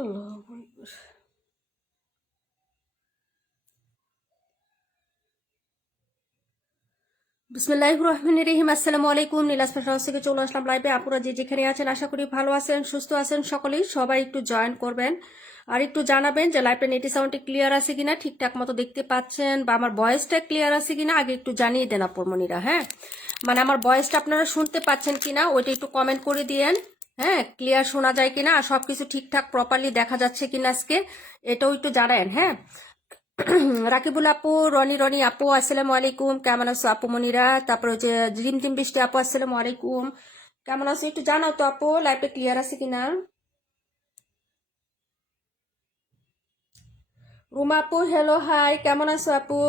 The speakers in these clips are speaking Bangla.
আল্লাহু আকবার। বিসমিল্লাহির রহমানির রহিম। আসসালামু আলাইকুম। নীলাজ ফ্যাশন হাউস থেকে চলে আসলাম লাইভে। আপুরা যে যেখানে আছেন আশা করি ভালো আছেন, সুস্থ আছেন সকলেই। সবাই একটু জয়েন করবেন আর একটু জানাবেন যে লাইভটা নেটি সাউন্ডে ক্লিয়ার আছে কিনা, ঠিকঠাক মতো দেখতে পাচ্ছেন বা আমার ভয়েসটা ক্লিয়ার আছে কিনা আগে একটু জানিয়ে দেন আপুরমণিরা। হ্যাঁ, মানে আমার ভয়েসটা আপনারা শুনতে পাচ্ছেন কিনা ওইটা একটু কমেন্ট করে দিয়েন। হ্যাঁ, ক্লিয়ার শোনা যায় কিনা আর সবকিছু ঠিকঠাক প্রপারলি দেখা যাচ্ছে কিনা আজকে এটাও একটু জানায়েন। হ্যাঁ, রাকিবুল আপু, রনি রনি আপু আসসালামু আলাইকুম, কেমন আছো আপু মনিরা? তারপরে হচ্ছে রিমটিম বৃষ্টি আপু আসসালামু আলাইকুম, কেমন আছো একটু জানাও তো আপু, লাইভে ক্লিয়ার আছে কিনা। রুমা আপু হ্যালো হাই, কেমন আছো আপু?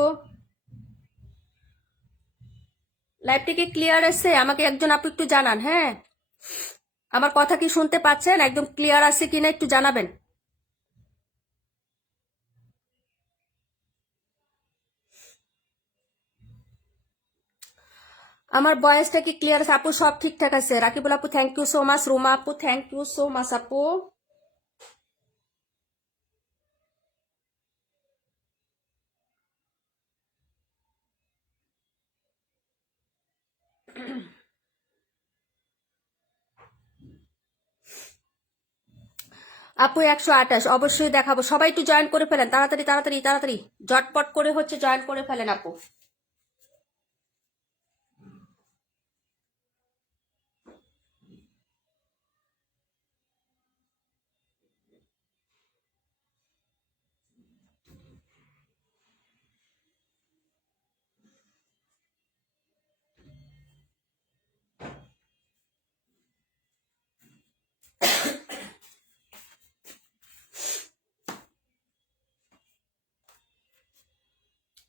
লাইভটা কি ক্লিয়ার আছে? আমাকে একজন আপু একটু জানান। হ্যাঁ, আমার কথা কি শুনতে পাচ্ছেন? একদম ক্লিয়ার আছে কিনা একটু জানাবেন। আমার ভয়েসটা কি ক্লিয়ার আছে আপু? সব ঠিকঠাক আছে। রাকিবুল আপু thank you so much, Ruma আপু থ্যাংক ইউ সো মাচ আপু। আপু 128 অবশ্যই দেখাবো, সবাই একটু জয়েন করে ফেলেন তাড়াতাড়ি তাড়াতাড়ি তাড়াতাড়ি, ঝটপট করে হচ্ছে জয়েন করে ফেলেন আপু।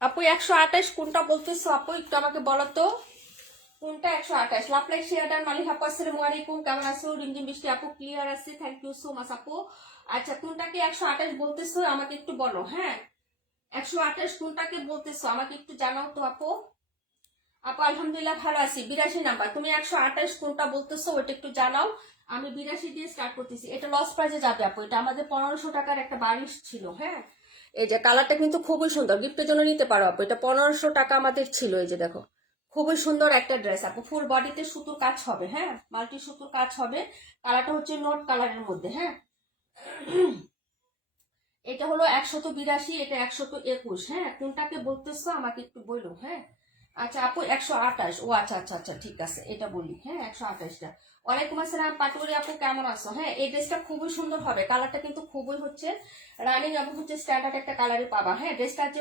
আপু 128 কোনটা বলতেছো আপু, একটু আমাকে বলো তো কোনটা 128? লাপলাই শেয়ারদার মালিক আপু আসসালামু আলাইকুম, কেমন আছো? রিমঝিম বৃষ্টি আপু ক্লিয়ার আছে, থ্যাংক ইউ সো মাচ আপু। আচ্ছা, কোনটাকে 128 বলতেছো আমাকে একটু বলো। হ্যাঁ, 128 কোনটাকে বলতেছো আমাকে একটু জানাও তো আপু। আপু আলহামদুলিল্লাহ ভালো আছি। 82 নাম্বার, তুমি 128 কোনটা বলতেছো ওইটা একটু জানাও। আমি 82 দিয়ে স্টার্ট করতেছি। এটা লস প্রাইজে যাবে আপু, এটা আমাদের 1500 টাকার একটা বালিশ ছিল। হ্যাঁ, এই যে কালারটা কিন্তু খুবই সুন্দর, গিফটের জন্য নিতে পারো আপু। এটা 1500 টাকা আমাদের ছিল। এই যে দেখো, খুবই সুন্দর একটা ড্রেস আপু, ফুল বডিতে সুতোর কাজ হবে। হ্যাঁ, মাল্টি সুতোর কাজ হবে। কালারটা হচ্ছে নোট কালারের মধ্যে। হ্যাঁ, এটা হলো 182, এটা 121। হ্যাঁ, কোনটাকে বলতেছো আমাকে একটু বলো। হ্যাঁ, আচ্ছা আপু 128, ও আচ্ছা আচ্ছা আচ্ছা ঠিক আছে, এটা বলি। হ্যাঁ, 128টা। ওয়ালাইকুম আসসালাম পাটোয়ারি আপু, কেমন আছো? হ্যাঁ, এই ড্রেসটা খুবই সুন্দর হবে, কালারটা কিন্তু খুবই হচ্ছে রানিং এবং হচ্ছে স্ট্যান্ডার্ড একটা কালারে পাবা। হ্যাঁ, ড্রেসটা যে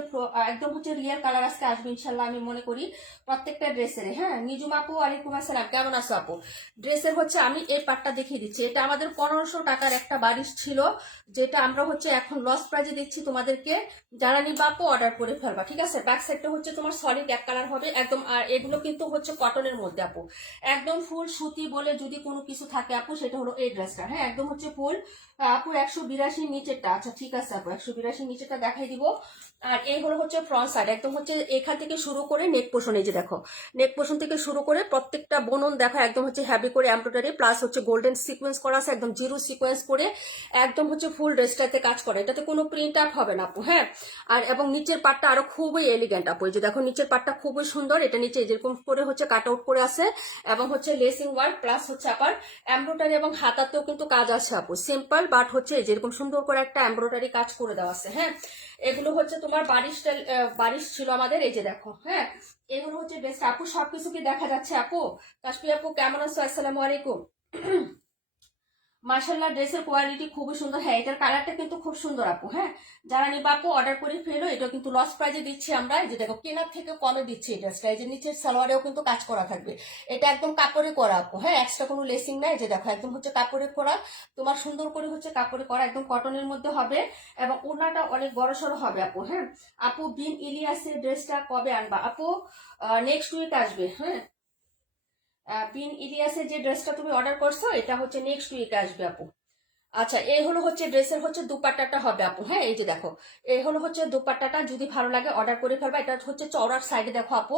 একদম হচ্ছে রিয়েল কালার আজকে আসবে ইনশাল্লাহ, আমি মনে করি প্রত্যেকটা ড্রেসের। হ্যাঁ, নিজুম আপু ওয়ালাইকুম আসসালাম, কেমন আছো আপু? ড্রেসের হচ্ছে আমি এই পার্টটা দেখিয়ে দিচ্ছি। এটা আমাদের 1500 টাকার একটা বারিশ ছিল, যেটা আমরা হচ্ছে এখন লস প্রাইজে দিচ্ছি তোমাদেরকে। যারা নিবা আপু অর্ডার করে ফেলবা, ঠিক আছে? ব্যাক সাইডটা হচ্ছে তোমার সলিড এক কালার হবে একদম। আর এগুলো কিন্তু হচ্ছে কটনের মধ্যে আপু, একদম ফুল সুতি বলে যদি কোনো কিছু থাকে আপু সেটা হলো এই ড্রেসটা। হ্যাঁ, একদম হচ্ছে ফুল। আপু 182 নিচেরটা, আচ্ছা ঠিক আছে আপু 182 নিচেরটা দেখাই দিব। আর এই হলো হচ্ছে ফ্রন্ট সাইড, একদম হচ্ছে এখান থেকে শুরু করে নেক পোর্শন। এই যে দেখো, নেক পোর্শন থেকে শুরু করে প্রত্যেকটা বনন দেখো একদম হচ্ছে হ্যাভি করে এমব্রয়ডারি প্লাস হচ্ছে গোল্ডেন সিকোয়েন্স করা আছে, একদম জিরো সিকোয়েন্স করে একদম হচ্ছে ফুল ড্রেসটাতে কাজ করে। এটাতে কোনো প্রিন্ট আপ হবে না আপু। হ্যাঁ, আর এবং নিচের পাটটা আরো খুবই এলিগেন্ট আপু। এই যে দেখো নিচের পাটটা খুবই সুন্দর, এটা নিচে যেরকম করে হচ্ছে কাট আউট করে আছে এবং হচ্ছে লেসিং ওয়ার্ক প্লাস হচ্ছে আবার এমব্রয়ডারি এবং হাতাতেও কিন্তু কাজ আছে আপু। সিম্পল বাট হচ্ছে যেরকম সুন্দর করে একটা এমব্রয়ডারি কাজ করে দেওয়া আছে। হ্যাঁ, এগুলো হচ্ছে তোমার বারিশটা বারিশ ছিল আমাদের। এই যে দেখো, হ্যাঁ এগুলো হচ্ছে বেস্ট আপু। সবকিছু কি দেখা যাচ্ছে আপু? কাশ্মীর আপু কেমন আছো? আসসালামু আলাইকুম। মার্শাল্লাহ, ড্রেসের কোয়ালিটি খুবই সুন্দর। হ্যাঁ, এটার কালারটা কিন্তু খুব সুন্দর আপু। হ্যাঁ, যারা নিবা আপু অর্ডার করে ফেলো, এটা কিন্তু লস প্রাইজে দিচ্ছি আমরা। এই যে দেখো, কেনার থেকে কমে দিচ্ছি এই ড্রেসটা। এই যে নিচের সালোয়ারেও কিন্তু কাজ করা থাকবে। এটা একদম কাপড়ে করা আপু। হ্যাঁ, এক্সট্রা কোনো লেসিং নাই। যে দেখো একদম হচ্ছে কাপড়ে করা, তোমার সুন্দর করে হচ্ছে কাপড়ে করা, একদম কটনের মধ্যে হবে এবং ওড়নাটা অনেক বড় সড়ো হবে আপু। হ্যাঁ আপু, বিন ইলিয়াসের ড্রেসটা কবে আনবা আপু? নেক্সট উইক আসবে। হ্যাঁ, বিন ইলিয়াসের যে ড্রেসটা তুমি অর্ডার করছো এটা হচ্ছে নেক্সট উইকে আসবে আপু। আচ্ছা, এই হলো হচ্ছে ড্রেসের হচ্ছে দুপাট্টাটা হবে আপু। হ্যাঁ, এই যে দেখো, এই হলো হচ্ছে দুপাট্টাটা। যদি ভালো লাগে অর্ডার করে ফেলবা। এটা হচ্ছে চওড়ার সাইডে দেখো আপু,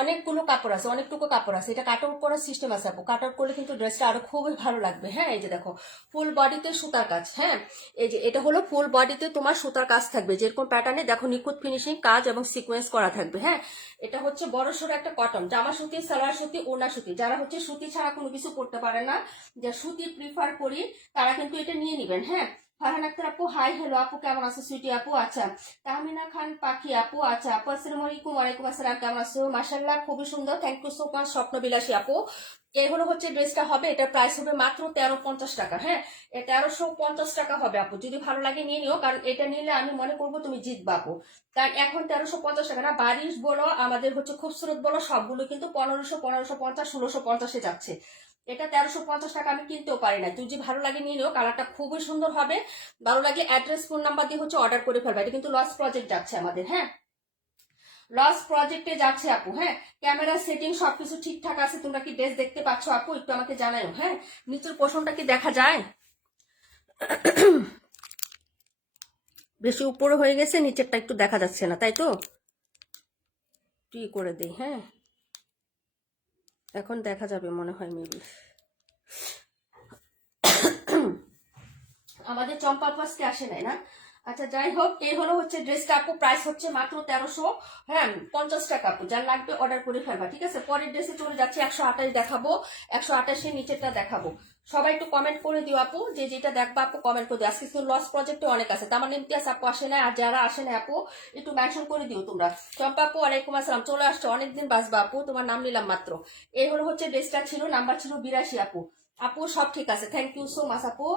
অনেকগুলো কাপড় আছে, অনেকটুকু কাপড় আছে। এটা কাট আউট করার সিস্টেম আছে আপু। কাট আউট করলে কিন্তু ড্রেসটা আরো খুবই ভালো লাগবে। হ্যাঁ, এই যে দেখো, ফুল বডিতে সুতার কাজ। হ্যাঁ, এই যে এটা হলো ফুল বডিতে তোমার সুতার কাজ থাকবে, যেরকম প্যাটার্নে দেখো নিখুঁত ফিনিশিং কাজ এবং সিকোয়েন্স করা থাকবে। হ্যাঁ, এটা হচ্ছে বড় সড়ো একটা কটন জামা সুতি, সালোয়ার সুতি, ওড়না সুতি। যারা হচ্ছে সুতি ছাড়া কোনো কিছু করতে পারে না, যে সুতি প্রিফার করি, তারা কিন্তু এটা নিয়ে নিবেন। হ্যাঁ, ফারহান আক্তার আপু হাই, হ্যালো আপু, কেমন আছো সুইটি আপু? আচ্ছা, তাহমিনা খান পাখি আপু, আচ্ছা আপু আসসালামু আলাইকুম। ওয়ালাইকুম আসসালাম, কেমন আছো? মাশাআল্লাহ, খুবই সুন্দর, থ্যাংক ইউ সো মাচ স্বপ্ন বিলাসী আপু। এই হলো হচ্ছে ড্রেসটা হবে, এটার প্রাইস হবে মাত্র 1350 টাকা। হ্যাঁ, 1350 টাকা হবে আপু। যদি ভালো লাগে নিয়ে নিও, কারণ এটা নিলে আমি মনে করবো তুমি জিতবা আপু। কারণ এখন 1350 টাকা না, বারিশ বলো আমাদের হচ্ছে খুবসুরত বলো, সবগুলো কিন্তু 1500, 1550, 1650-এ যাচ্ছে। এটা 1350 টাকা আমি কিনতেও পারি না। তুই যে ভালো লাগে নিয়ে নিও, কালারটা খুবই সুন্দর হবে। ভালো লাগলে অ্যাড্রেস ফোন নাম্বার দিয়ে হচ্ছে অর্ডার করে ফেলবা। এটা কিন্তু লস প্রজেক্ট যাচ্ছে আমাদের। হ্যাঁ, লস প্রজেক্টে যাচ্ছে আপু। হ্যাঁ, ক্যামেরা সেটিং সবকিছু ঠিকঠাক আছে। তোমরা কি ড্রেস দেখতে পাচ্ছ আপু? একটু আমাকে জানাও। হ্যাঁ, নিচের পোষণটা কি দেখা যায়? বেশি উপরে হয়ে গেছে, নিচেরটা একটু দেখা যাচ্ছে না, তাই তো? কি করে দেই? হ্যাঁ, এখন দেখা যাবে মনে হয় মেবি। আমাদের চম্পা পাসকে আসে নাই না। আচ্ছা, যাই হোক, এই হলো হচ্ছে ড্রেসটা আপু। প্রাইস হচ্ছে মাত্র 1300, হ্যাঁ, 50 টাকা আপু। যার লাগবে অর্ডার করে ফেলবা, ঠিক আছে? পরের ড্রেসে চলে যাচ্ছে, 128 দেখাবো। 128-এর নিচেরটা দেখাবো। সবাই একটু কমেন্ট করে দিও আপু, যে যেটা দেখবা আপু কমেন্ট করে দিও। আজকে কিন্তু লস প্রজেক্টে অনেক আছে, তার মানে ইমতিয়াজ আপু আসে না, আর যারা আসে না আপু একটু মেনশন করে দিও তোমরা। চম্পা আপু ওয়ালাইকুম আসসালাম, চলে আসছো, অনেকদিন বাসবা আপু, তোমার নাম নিলাম মাত্র। এই হলো হচ্ছে ড্রেসটা ছিল, নাম্বার ছিল 82 আপু। আপু সব ঠিক আছে, থ্যাংক ইউ সো মাচ আপু।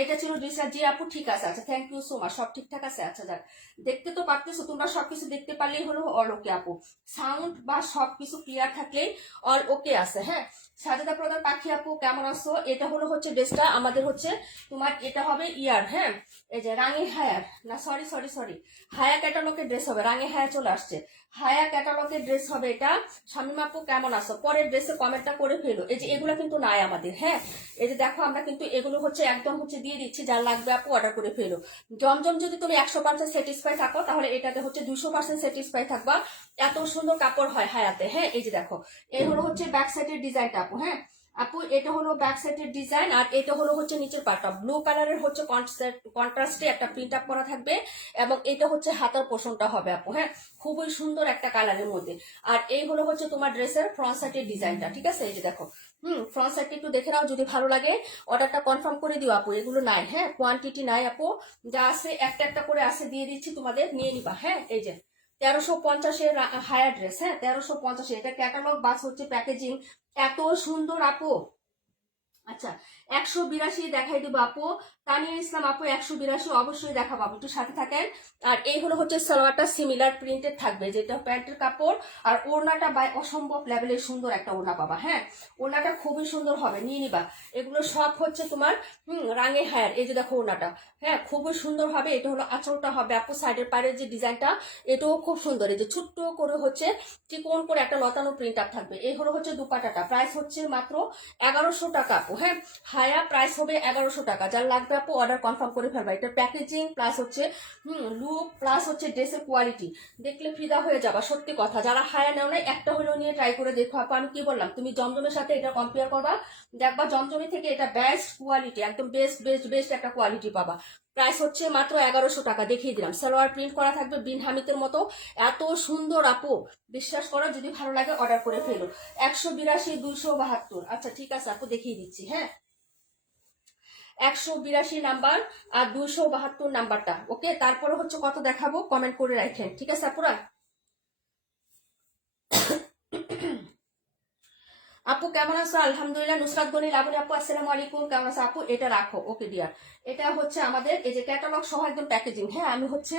এটা ছিল ডিসটা, জি আপু ঠিক আছে। আচ্ছা, থ্যাংক ইউ সো মাচ, সব ঠিকঠাক আছে। আচ্ছা, যাক, দেখতে তো পারতেছো তোমরা, সবকিছু দেখতে পারলেই হলো অল ওকে আপু। সাউন্ড বা সবকিছু ক্লিয়ার থাকলেই অল ওকে আছে। হ্যাঁ, সাজেদা প্রধান পাখি আপু, কেমন আছো? এটা হলো হচ্ছে ড্রেসটা আমাদের হচ্ছে তোমার, এটা হবে ইয়ার। হ্যাঁ, এই যে রাঙে হায়ার, না সরি সরি সরি, হায়া ক্যাটালগের ড্রেস হবে। রাঙে হায়া চলে আসছে, হায়া ক্যাটালগের ড্রেস হবে এটা। শামিমা আপু কেমন আছো? পরের ড্রেসে কমেন্টটা করে ফেলো। এই যে এগুলো কিন্তু নাই আমাদের। হ্যাঁ, এই যে দেখো, আমরা কিন্তু এগুলো হচ্ছে একদম হচ্ছে দিয়ে দিচ্ছি, যার লাগবে আপু অর্ডার করে ফেলো। জমজম যদি তুমি 100% স্যাটিসফাই থাকো, তাহলে এটাতে হচ্ছে 200% স্যাটিসফাই থাকবা। এত সুন্দর কাপড় হয় হায়াতে। হ্যাঁ, এই যে দেখো, এই হলো হচ্ছে ব্যাক সাইডের ডিজাইনটা আপু। হ্যাঁ আপু, এটা হলো ব্যাক সাইডের ডিজাইন, আর এটা হলো হচ্ছে নিচের পার্টটা ব্লু কালারের হচ্ছে কন্ট্রাস্টে একটা প্রিন্ট আপ করা থাকবে, এবং এটা হচ্ছে হাতার পোষণটা হবে আপু। হ্যাঁ, খুবই সুন্দর একটা কালারের মধ্যে। আর এই হলো হচ্ছে তোমার ড্রেসের ফ্রন্ট সাইডের ডিজাইনটা, ঠিক আছে? এই যে দেখো, ফ্রন্ট সাইডটা একটু দেখে নাও, যদি ভালো লাগে অর্ডারটা কনফার্ম করে দিও আপু। এগুলো নাই, হ্যাঁ, কোয়ান্টিটি নাই আপু, যা আছে একটা একটা করে আছে দিয়ে দিচ্ছি, তোমাদের নিয়ে নিবা। হ্যাঁ, এই যে 1350-এর হায়ার ড্রেস। হ্যাঁ, 1350, এটা ক্যাটালগ বাস হচ্ছে প্যাকেজিং, এত সুন্দর আপু। আচ্ছা, 182 দেখাই দিব আপু। তানিয়া ইসলাম আপু 182 অবশ্যই দেখাবো আপু, একটু সাথে থাকেন। আর এই হলো হচ্ছে সালোয়ারটা সিমিলার প্রিন্টেড থাকবে, যেটা প্যান্টের কাপড়। আর ওড়নাটা বাই অসম্ভব লেভেলের সুন্দর একটা ওড়না পাবা। হ্যাঁ, ওড়নাটা খুবই সুন্দর হবে, নিয়ে নিবা। এগুলো সব হচ্ছে তোমার রাঙে হায়ার। এই যে দেখো ওড়নাটা, হ্যাঁ, খুবই সুন্দর হবে। এটা হলো আঁচলটা হবে আপু, সাইডের পাড়ের যে ডিজাইনটা, এটাও খুব সুন্দর। এই যে ছোট্ট করে হচ্ছে চিকন করে একটা লতানো প্রিন্ট আপ থাকবে। এই হলো হচ্ছে দুপাটাটা, প্রাইস হচ্ছে মাত্র 1100 টাকা আপু। হ্যাঁ, হায়া প্রাইস হবে 1100 টাকা। যার লাগবে আপু অর্ডার কনফার্ম করে ফেলবা। এটা প্যাকেজিং প্লাস হচ্ছে লুক প্লাস হচ্ছে ড্রেসের কোয়ালিটি দেখলে ফিদা হয়ে যাবা, সত্যি কথা। যারা হায়া নেও না, একটা হলেও নিয়ে ট্রাই করে দেখো আপু। আমি কি বললাম, তুমি জমজমের সাথে এটা কম্পেয়ার করবা, দেখবা জমজমের থেকে এটা বেস্ট কোয়ালিটি, একদম বেস্ট বেস্ট বেস্ট একটা কোয়ালিটি পাবা। প্রাইস হচ্ছে মাত্র 1100 টাকা, দেখিয়ে দিলাম। সালোয়ার প্রিন্ট করা থাকবে বিন হামিদের মতো, এত সুন্দর আপু, বিশ্বাস করো। যদি ভালো লাগে অর্ডার করে ফেলো। 182, 272। আচ্ছা, ঠিক আছে আপু, দেখিয়ে দিচ্ছি। হ্যাঁ, 182 নাম্বার আর 272 নাম্বারটা, ওকে? তারপরে হচ্ছে কত দেখাবো কমেন্ট করে রাখেন, ঠিক আছে আপুরা? আপু কেমন আছো? আলহামদুলিল্লাহ। নুসরাত গনি লাবণী আপু আসসালামু আলাইকুম, কেমন আছো আপু? এটা রাখো, ওকে ডিয়ার। এটা হচ্ছে আমাদের এই যে ক্যাটালগ সহ একদম প্যাকেজিং। হ্যাঁ, আমি হচ্ছে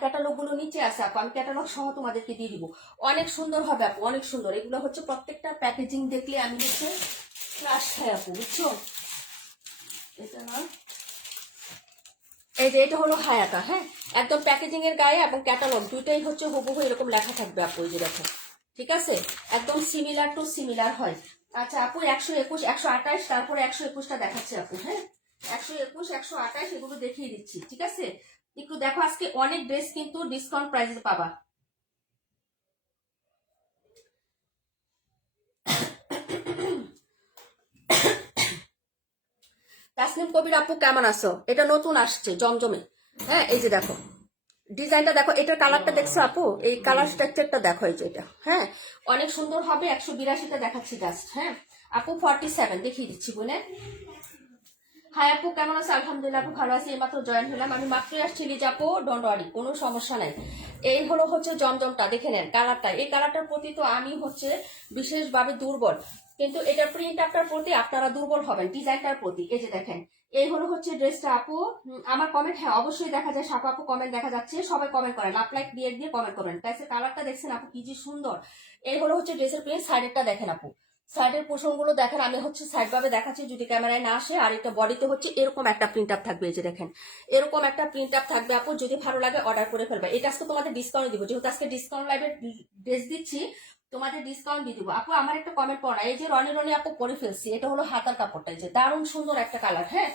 ক্যাটালগ গুলো নিচে আছে আপু, আমি ক্যাটালগ সহ তোমাদেরকে দিয়ে দিব। অনেক সুন্দর হবে আপু, অনেক সুন্দর। এগুলো হচ্ছে প্রত্যেকটা প্যাকেজিং দেখলে আমি হচ্ছে ক্লাস খাই আপু, বুঝছো? এটা না, এই যে এটা হলো হায়াটা। হ্যাঁ, একদম প্যাকেজিং এর গায়ে এবং ক্যাটালগ দুইটাই হচ্ছে হুবহু এরকম লেখা থাকবে আপু, এই যে দেখো, ঠিক আছে? একদম সিমিলার টু সিমিলার হয়। আচ্ছা আপু, 121, 128, তারপরে 121টা দেখাচ্ছি আপু। হ্যাঁ, 121, 128 এগুলো দেখিয়ে দিচ্ছি, ঠিক আছে? একটু দেখো, আজকে অনেক ড্রেস কিন্তু ডিসকাউন্ট প্রাইসে পাবা। তাসনিম কবির আপু কেমন আছো? এটা নতুন আসছে জমজমে। হ্যাঁ, এই যে দেখো ডিজাইনটা, দেখো এটার কালারটা দেখছো আপু? এই কালার স্ট্রাকচারটা দেখো, এই যে এটা, হ্যাঁ অনেক সুন্দর হবে। 182টা দেখাচ্ছি জাস্ট। হ্যাঁ আপু 47 দেখিয়ে দিচ্ছি বলে। হাই আপু কেমন আছে? আলহামদুলিল্লাহ আপু ভালো আছি, এইমাত্র জয়েন হলাম, আমি মাত্রই আসছি লিজ আপু, ডোন্ট ওয়ারি, কোনো সমস্যা নাই। এই হলো হচ্ছে জমজমটা, দেখে নেন কালারটা। এই কালারটার প্রতি তো আমি হচ্ছে বিশেষভাবে দুর্বল, কিন্তু এটার প্রিন্ট আপনার প্রতি আপনারা দুর্বল হবেন, ডিজাইনটার প্রতি। এই যে দেখেন, এই হলো হচ্ছে ড্রেসটা আপু। আমার কমেন্ট, হ্যাঁ অবশ্যই দেখা যায়, সাপা আপু কমেন্ট দেখা যাচ্ছে, সবাই কমেন্ট করেন, লাভ লাইক দিয়ে দিয়ে কমেন্ট করবেন। তাই কালারটা দেখছেন আপু কি যে সুন্দর। এই হলো হচ্ছে ড্রেসের প্রিন্ট। সাইডেরটা দেখেন আপু, সাইডের পোষণ গুলো দেখেন, আমি হচ্ছে সাইড ভাবে দেখাচ্ছি যদি ক্যামেরায় না আসে। আর এটা বডিতে হচ্ছে এরকম একটা প্রিন্ট আপ থাকবে, এই যে দেখেন এরকম একটা প্রিন্ট আপ থাকবে আপু। যদি ভালো লাগে অর্ডার করে ফেলবে। এটা আজকে তোমাদের ডিসকাউন্ট দিব, যেহেতু আজকে ডিসকাউন্ট লাইভে ড্রেস দিচ্ছি, তোমাদের ডিসকাউন্ট দিয়ে দিব আপু। আমার একটা কমেন্ট পড়া, এই যে রনি রনি আপু পরে ফেলছি, এটা হলো হাতার কাপড়টা, এই যে দারুণ সুন্দর একটা কালার। হ্যাঁ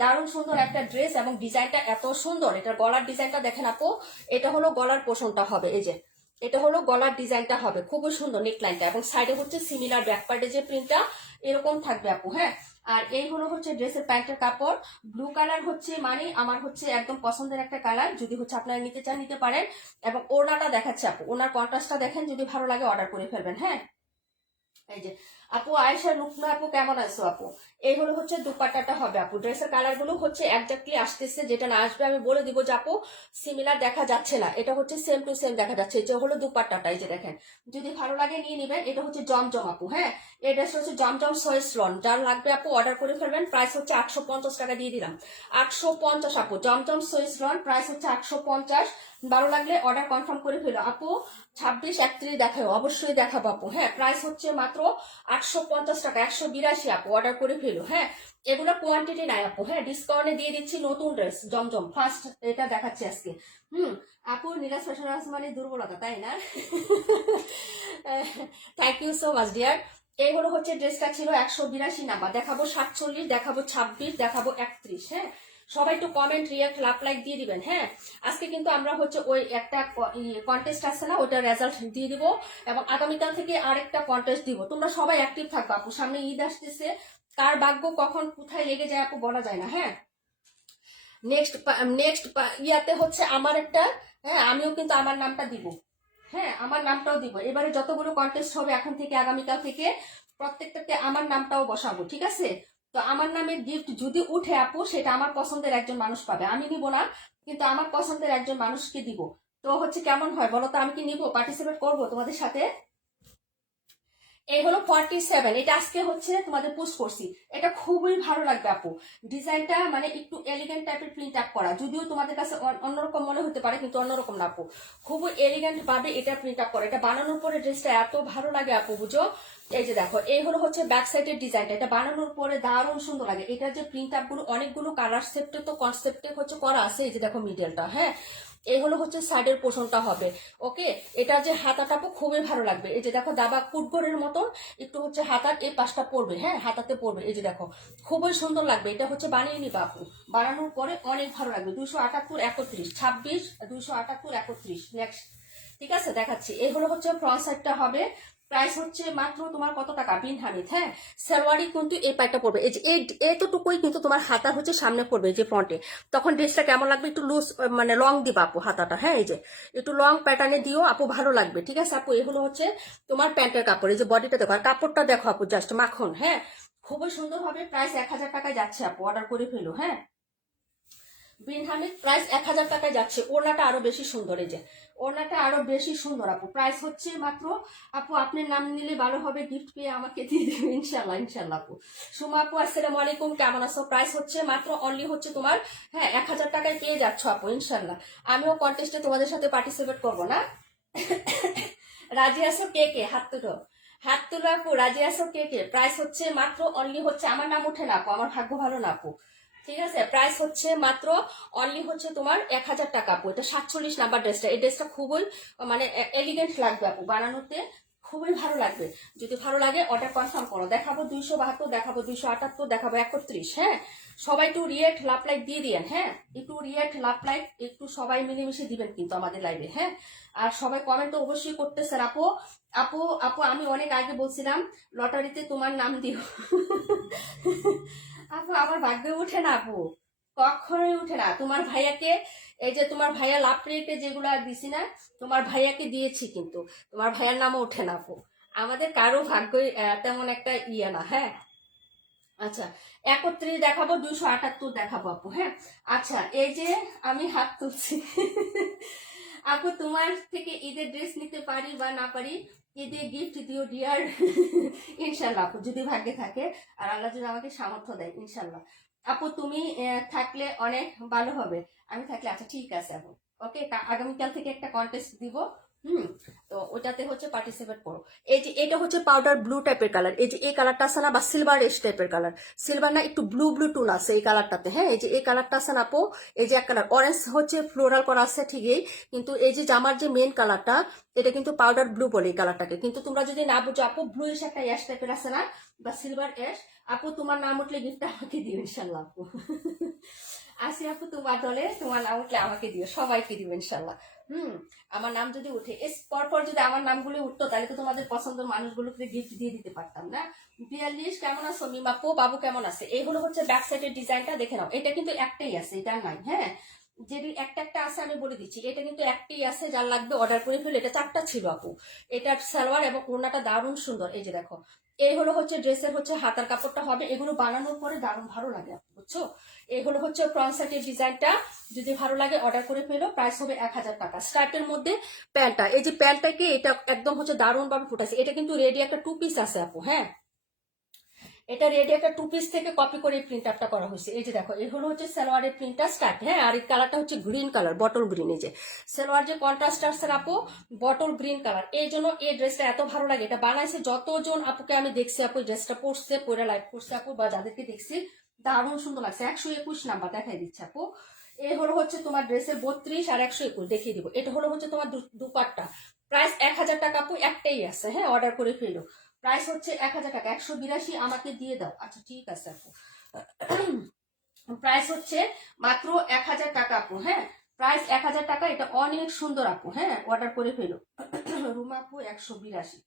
দারুণ সুন্দর একটা ড্রেস, এবং ডিজাইনটা এত সুন্দর। এটার গলার ডিজাইনটা দেখেন আপু, এটা হলো গলার পোষণটা হবে, এই যে এটা হলো গলার ডিজাইনটা হবে, খুবই সুন্দর নেকলাইনটা, এবং সাইডে হচ্ছে সিমিলার ব্যাক পার্টে যে প্রিন্টটা এরকম থাকবে আপু। হ্যাঁ আর এই হলো হচ্ছে ড্রেসের প্যান্টের কাপড়। ব্লু কালার হচ্ছে মানে আমার হচ্ছে একদম পছন্দের একটা কালার, যদি হচ্ছে আপনারা নিতে চান নিতে পারেন। এবং ওড়নাটা দেখাচ্ছে আপু, ওনার কন্ট্রাস্টটা দেখেন, যদি ভালো লাগে অর্ডার করে ফেলবেন। হ্যাঁ এই যে আপু আয়েশা রুকনা আপু কেমন আছো আপু? এই হলো হচ্ছে দুপাট্টাটা হবে আপু। ড্রেসের কালার গুলো হচ্ছে একজাক্টলি আসতেছে, যেটা না আসবে আমি বলে দিব যে আপু সিমিলার দেখা যাচ্ছে না, এটা হচ্ছে সেম টু সেম দেখা যাচ্ছে। যে হলো দুপাট্টাটা, এই যে দেখেন, যদি ভালো লাগে নিয়ে নিবেন। এটা হচ্ছে জমজম আপু। হ্যাঁ এই ড্রেস হচ্ছে জমজম সয়েস রন, যার লাগবে আপু অর্ডার করে ফেলবেন। প্রাইস হচ্ছে 850 টাকা দিয়ে দিলাম, 850 আপু। জমজম সয়েস রন প্রাইস হচ্ছে 850। ভালো লাগলে অর্ডার কনফার্ম করে ফেলো আপু। 26, 31 দেখাও, অবশ্যই দেখাবো আপু। হ্যাঁ প্রাইস হচ্ছে মাত্র 850 টাকা, 182 আপু, অর্ডার করে ফেলো। হ্যাঁ এগুলো কোয়ান্টিটি নাই আপু। হ্যাঁ ডিসকাউন্টে দিয়ে দিচ্ছি নতুন ড্রেস জমজম, ফার্স্ট এটা দেখাচ্ছি আজকে। আপু নীলাজ ফ্যাশন হাউস মানে দুর্বলতা, তাই না? Thank you so much dear. এই হলো হচ্ছে ড্রেসটা ছিল 182 নাম্বার, দেখাবো 47, দেখাবো 26, দেখাবো 31। হ্যাঁ সবাই একটু কমেন্ট রিয়াক্ট লাভ লাইক দিয়ে দিবেন। হ্যাঁ আজকে কিন্তু আমরা হচ্ছে ওই একটা কন্টেস্ট আছে না, ওটার রেজাল্ট দিয়ে দিব, এবং আগামীকাল থেকে আরেকটা কন্টেস্ট দিব। তোমরা সবাই অ্যাক্টিভ থাকবে আপু, সামনে ঈদ আসতেছে, কার ভাগ্য কখন কোথায় লেগে যায় আপু বলা যায় না। হ্যাঁ নেক্সট নেক্সট ইয়াতে হচ্ছে আমার একটা, হ্যাঁ আমিও কিন্তু আমার নামটা দিব। হ্যাঁ আমার নামটাও দিব, এবারে যতগুলো কন্টেস্ট হবে এখন থেকে আগামীকাল থেকে প্রত্যেকটাতে আমার নামটাও বসাবো, ঠিক আছে? তো আমার নামের গিফট যদি উঠে আপু, সেটা আমার পছন্দের একজন মানুষ পাবে, আমি নিব না, কিন্তু আমার পছন্দের একজন মানুষকে দিব। তো হচ্ছে কেমন হয় বলো তো, আমি কি নিব, পার্টিসিপেট করবো তোমাদের সাথে? এই হলো 47, এটা আজকে হচ্ছে তোমাদের পোস্ট করছি। এটা খুবই ভালো লাগবে আপু, ডিজাইনটা মানে একটু এলিগেন্ট টাইপের প্রিন্ট আপ করা, যদিও তোমাদের কাছে অন্যরকম মনে হতে পারে, কিন্তু অন্যরকম না আপু, খুবই এলিগেন্ট ভাবে এটা প্রিন্ট আপ করা। এটা বানানোর পরে ড্রেসটা এত ভালো লাগে আপু, বুঝো? এই যে দেখো, এই হলো হচ্ছে ব্যাক সাইডের ডিজাইনটা, এটা বানানোর পরে দারুণ সুন্দর লাগে। এটা যে প্রিন্ট আপ গুলো অনেকগুলো কালার সেপ্টে তো কনসেপ্টে হচ্ছে করা আছে। এই যে দেখো মিডলটা, হ্যাঁ এই হলো হচ্ছে সাইডের পোষণটা হবে। ওকে এটা যে হাতাটাও খুবই ভালো লাগবে। এই যে দেখো দাবা কুটগোড়ের মতন একটু হচ্ছে হাতার এই পাশটা পড়বে, হ্যাঁ হাতাতে পড়বে। এই যে দেখো খুবই সুন্দর লাগবে, এটা হচ্ছে বানিয়ে নিবা আপু, বানানোর পরে অনেক ভালো লাগবে। 278, 31, 26, 278, 31 নেক্সট, ঠিক আছে দেখাচ্ছি। এই হলো হচ্ছে ফ্রন্ট সাইডটা হবে। প্রাইস হচ্ছে মাত্র তোমার কত টাকা বিন হামিদ? হ্যাঁ সালোয়ারি কিন্তু এই পাইটা পড়বে, এই যে এতটুকুই কিন্তু তোমার হাতা হচ্ছে সামনে পড়বে, এই যে ফ্রন্টে। তখন ড্রেসটা কেমন লাগবে, একটু লুজ মানে লং দিবা আপু হাতাটা। হ্যাঁ এই যে একটু লং প্যাটার্নে দিও আপু, ভালো লাগবে, ঠিক আছে আপু? এগুলো হচ্ছে তোমার প্যান্টের কাপড়। এই যে বডিটা দেখো, আর কাপড়টা দেখো আপু, জাস্ট মাখন। হ্যাঁ খুবই সুন্দর হবে। প্রাইস 1000 টাকায় যাচ্ছে আপু, অর্ডার করে ফেলো। হ্যাঁ বিন হামিদ প্রাইস 1000 টাকায় যাচ্ছে। ওড়নাটা আরো বেশি সুন্দর, এই যে ওড়নাটা আরো বেশি সুন্দর আপু। প্রাইস হচ্ছে মাত্র, আপু আপনার নাম নিলে ভালো হবে, গিফট পেয়ে আমাকে দিয়ে দেবেন ইনশাল্লাহ। ইনশাল্লাহ আপু। সুমা আপু আসসালামু আলাইকুম, কেমন আছো? প্রাইস হচ্ছে মাত্র অনলি হচ্ছে তোমার, হ্যাঁ 1000 টাকায় পেয়ে যাচ্ছ আপু ইনশাল্লাহ। আমিও কন্টেস্টে তোমাদের সাথে পার্টিসিপেট করবো না? রাজি আছো কে কে? হাত তুলো, হাত তুলো আপু, রাজি আছো কে কে? প্রাইস হচ্ছে মাত্র অনলি হচ্ছে, আমার নাম উঠে না আপু, আমার ভাগ্য ভালো না আপু, ঠিক আছে? প্রাইস হচ্ছে মাত্র অনলি হচ্ছে তোমার 1000 টাকা আপু। এটা 47 নাম্বার ড্রেসটা, এই ড্রেসটা খুবই মানে এলিগেন্ট লাগবে আপু বানানোতে, খুবই ভালো লাগবে। যদি ভালো লাগে অর্ডার কনফার্ম করো। দেখাবো 272, দেখাবো 278, দেখাবো 31। হ্যাঁ, সবাই একটু রিয়েক্ট লাভ লাইক দিয়ে দিয়েন। হ্যাঁ, একটু রিয়েক্ট লাভ লাইক একটু সবাই মিলেমিশে দিবেন কিন্তু আমাদের লাইভে। হ্যাঁ, আর সবাই কমেন্ট তো অবশ্যই করতেছেন। আপু আপু আপু আমি অনেক আগে বলছিলাম লটারিতে তোমার নাম দিও। আপু আমার ভাগ্যে উঠে না আপু, কখনোই উঠে না। তোমার ভাইয়াকে, এই যে তোমার ভাইয়া লাভ রেটে যেগুলো দিছি না, তোমার ভাইয়াকে দিয়েছি, কিন্তু তোমার ভাইয়ার নামও ওঠে না আপু। আমাদের কারো ভাগ্যই তেমন একটা ইয়ে না। হ্যাঁ, আচ্ছা 31 দেখাবো, 278 দেখাবো আপু। হ্যাঁ, আচ্ছা এই যে আমি হাত তুলছি। আপু তোমার থেকে ঈদের ড্রেস নিতে পারি বা না পারি, ঈদে গিফট দিও ডিয়ার। ইনশাল্লাহ আপু, যদি ভাগ্যে থাকে আর আল্লাহ যদি আমাকে সামর্থ্য দেয় ইনশাল্লাহ। আপু তুমি থাকলে অনেক ভালো হবে, আমি থাকলে। আচ্ছা ঠিক আছে আপু, ওকে। আগামীকাল থেকে একটা কন্টেস্ট দিব। হুম, তো ওটাতে হচ্ছে পার্টিসিপেট করো। এই যে এটা হচ্ছে পাউডার ব্লু টাইপের কালার, এই যে এই কালারটা আছে না, বা সিলভার এস টাইপের কালার, সিলভার না একটু ব্লু ব্লু টোন আছে এই কালারটাতে। হ্যাঁ, এই যে এই কালারটা আছে না আপু, এই যে এক কালার অরেঞ্জ হচ্ছে ফ্লোরাল করা আছে ঠিকই, কিন্তু এই যে জামার যে মেন কালারটা এটা কিন্তু পাউডার ব্লু বলে এই কালারটাকে। কিন্তু তোমরা যদি না বুঝো আপু, ব্লু এস একটা অ্যাশ টাইপের আছে না, বা সিলভার অ্যাশ, আপু তোমার নাম উঠলে গিফটটা আমাকে দিও ইনশাল্লাহ আপু। আসি আপু, তোমার দলে তোমার নাম উঠলে আমাকে দিও, সবাইকে দিও ইনশাল্লাহ। হুম, আমার নাম যদি উঠে পরপর যদি আমার নামগুলো উঠতো তাহলে তো তোমাদের পছন্দের মানুষগুলোকে গিফট দিয়ে দিতে পারতাম না। 42 কেমন আছো মিমাপু, বাবু কেমন আছে? এই হলো হচ্ছে ব্যাক সাইডের ডিজাইনটা, দেখে নাও। এটা কিন্তু একটাই আছে, এটা নাই। হ্যাঁ, যেটি একটা একটা আছে আমি বলে দিচ্ছি, এটা কিন্তু একটাই আছে, যার লাগবে অর্ডার করে ফেলে। এটা 4টা ছিল আপু। এটার সালোয়ার এবং ওড়নাটা দারুণ সুন্দর। এই যে দেখো, এই হলো হচ্ছে ড্রেসের হচ্ছে হাতার কাপড়টা হবে। এগুলো বানানোর পরে দারুণ ভালো লাগে আপু, বুঝছো? এই হলো হচ্ছে ফ্রন্ট সাইডের ডিজাইনটা। যদি ভালো লাগে অর্ডার করে ফেলো, প্রাইস হবে 1000 টাকা। স্টার্টের মধ্যে প্যান্টটা, এই যে প্যান্টটাকে এটা একদম হচ্ছে দারুণ ভাবে ফুটাছে। এটা কিন্তু রেডি একটা 2 পিস আছে আপু। হ্যাঁ, এটা রেডি একটা 2 পিস থেকে কপি করে প্রিন্ট আউটটা করা হয়েছে। এই যে দেখো, এই হলো হচ্ছে সালোয়ারের প্রিন্টটা স্টার্ট। হ্যাঁ, আর এই কালারটা হচ্ছে গ্রিন কালার, বটল গ্রিন। এই যে সালোয়ার যে কন্ট্রাস্ট আসছে আপু, বটল গ্রিন কালার। এই জন্য এই ড্রেসটা এত ভালো লাগে। এটা বানাইছে যতজন আপুকে আমি দেখছি আপু, এই ড্রেসটা পরছে, পরে লাইভ করছে আপু, বা যাদেরকে দেখছি দারুণ সুন্দর লাগছে। 121 নাম্বার দেখাই দিচ্ছে আপু। এই হলো হচ্ছে তোমার ড্রেসের 32 আর 121 দেখিয়ে দিব। এটা হলো হচ্ছে তোমার দুপাট্টা। প্রাইস 1000 টাকা আপু, একটাই আছে। হ্যাঁ, অর্ডার করে ফেলো। প্রাইস হচ্ছে 1000 টাকা। 182 আমাকে দিয়ে দাও। আচ্ছা ঠিক আছে আপু। প্রাইস হচ্ছে মাত্র 1000 টাকা আপু। হ্যাঁ, প্রাইস 1000 টাকা। এটা অনেক সুন্দর আপু। হ্যাঁ, অর্ডার করে ফেলো। রুমা আপু 182।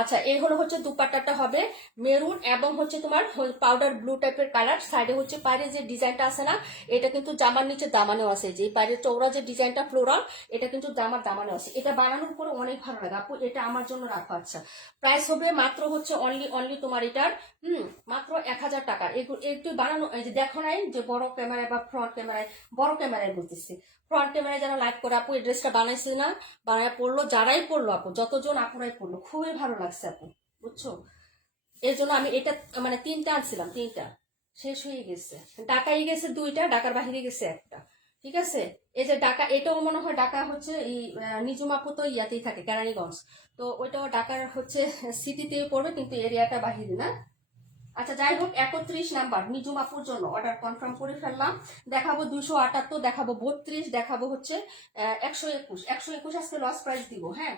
আচ্ছা, এই হলো হচ্ছে দুপাট্টাটা হবে মেরুন এবং হচ্ছে তোমার পাউডার ব্লু টাইপের কালার। সাইডে হচ্ছে পায়ের যে ডিজাইনটা আছে না, এটা কিন্তু জামার নিচে দামানেও আছে। যে পায়ের চৌড়া যে ডিজাইনটা ফ্লোরাল, এটা কিন্তু জামার দামানেও আছে। এটা বানানোর পরে অনেক ভালো লাগে আপু, এটা আমার জন্য রাখো। আচ্ছা, প্রাইস হবে মাত্র হচ্ছে অনলি তোমার এটার মাত্র 1000 টাকা। একটু বানানো, এই যে দেখো নাই যে বড় ক্যামেরায় বা ফ্রন্ট ক্যামেরায়, বড় ক্যামেরায় বলতেছি, ফ্রন্ট ক্যামেরায় যারা লাইভ করে আপু, এই ড্রেসটা বানাইছে না, বানায় পড়লো, যারাই পড়লো আপু, যতজন আপুরাই পড়লো, খুবই ভালো লাগছে আপু, বুঝছো? এর জন্য আমি এটা মানে 3টা আনছিলাম, 3টা শেষ হয়ে গেছে। ঢাকায় গেছে 2টা, ঢাকার বাহিরে গেছে একটা। ঠিক আছে, এই যে ঢাকা, এটাও মনে হয় ঢাকা হচ্ছে এই নিজুম আপু তো ইয়াতেই থাকে, কেরানীগঞ্জ। তো ওইটাও ঢাকার হচ্ছে সিটিতেই পড়বে, কিন্তু এরিয়াটা বাহিরে না। আচ্ছা যাই হোক, 31 নাম্বার নিজুম আপুর জন্য অর্ডার কনফার্ম করে ফেললাম। দেখাবো 278, দেখাবো 32, দেখাবো হচ্ছে 121। 121 আজকে লস প্রাইস দিব। হ্যাঁ,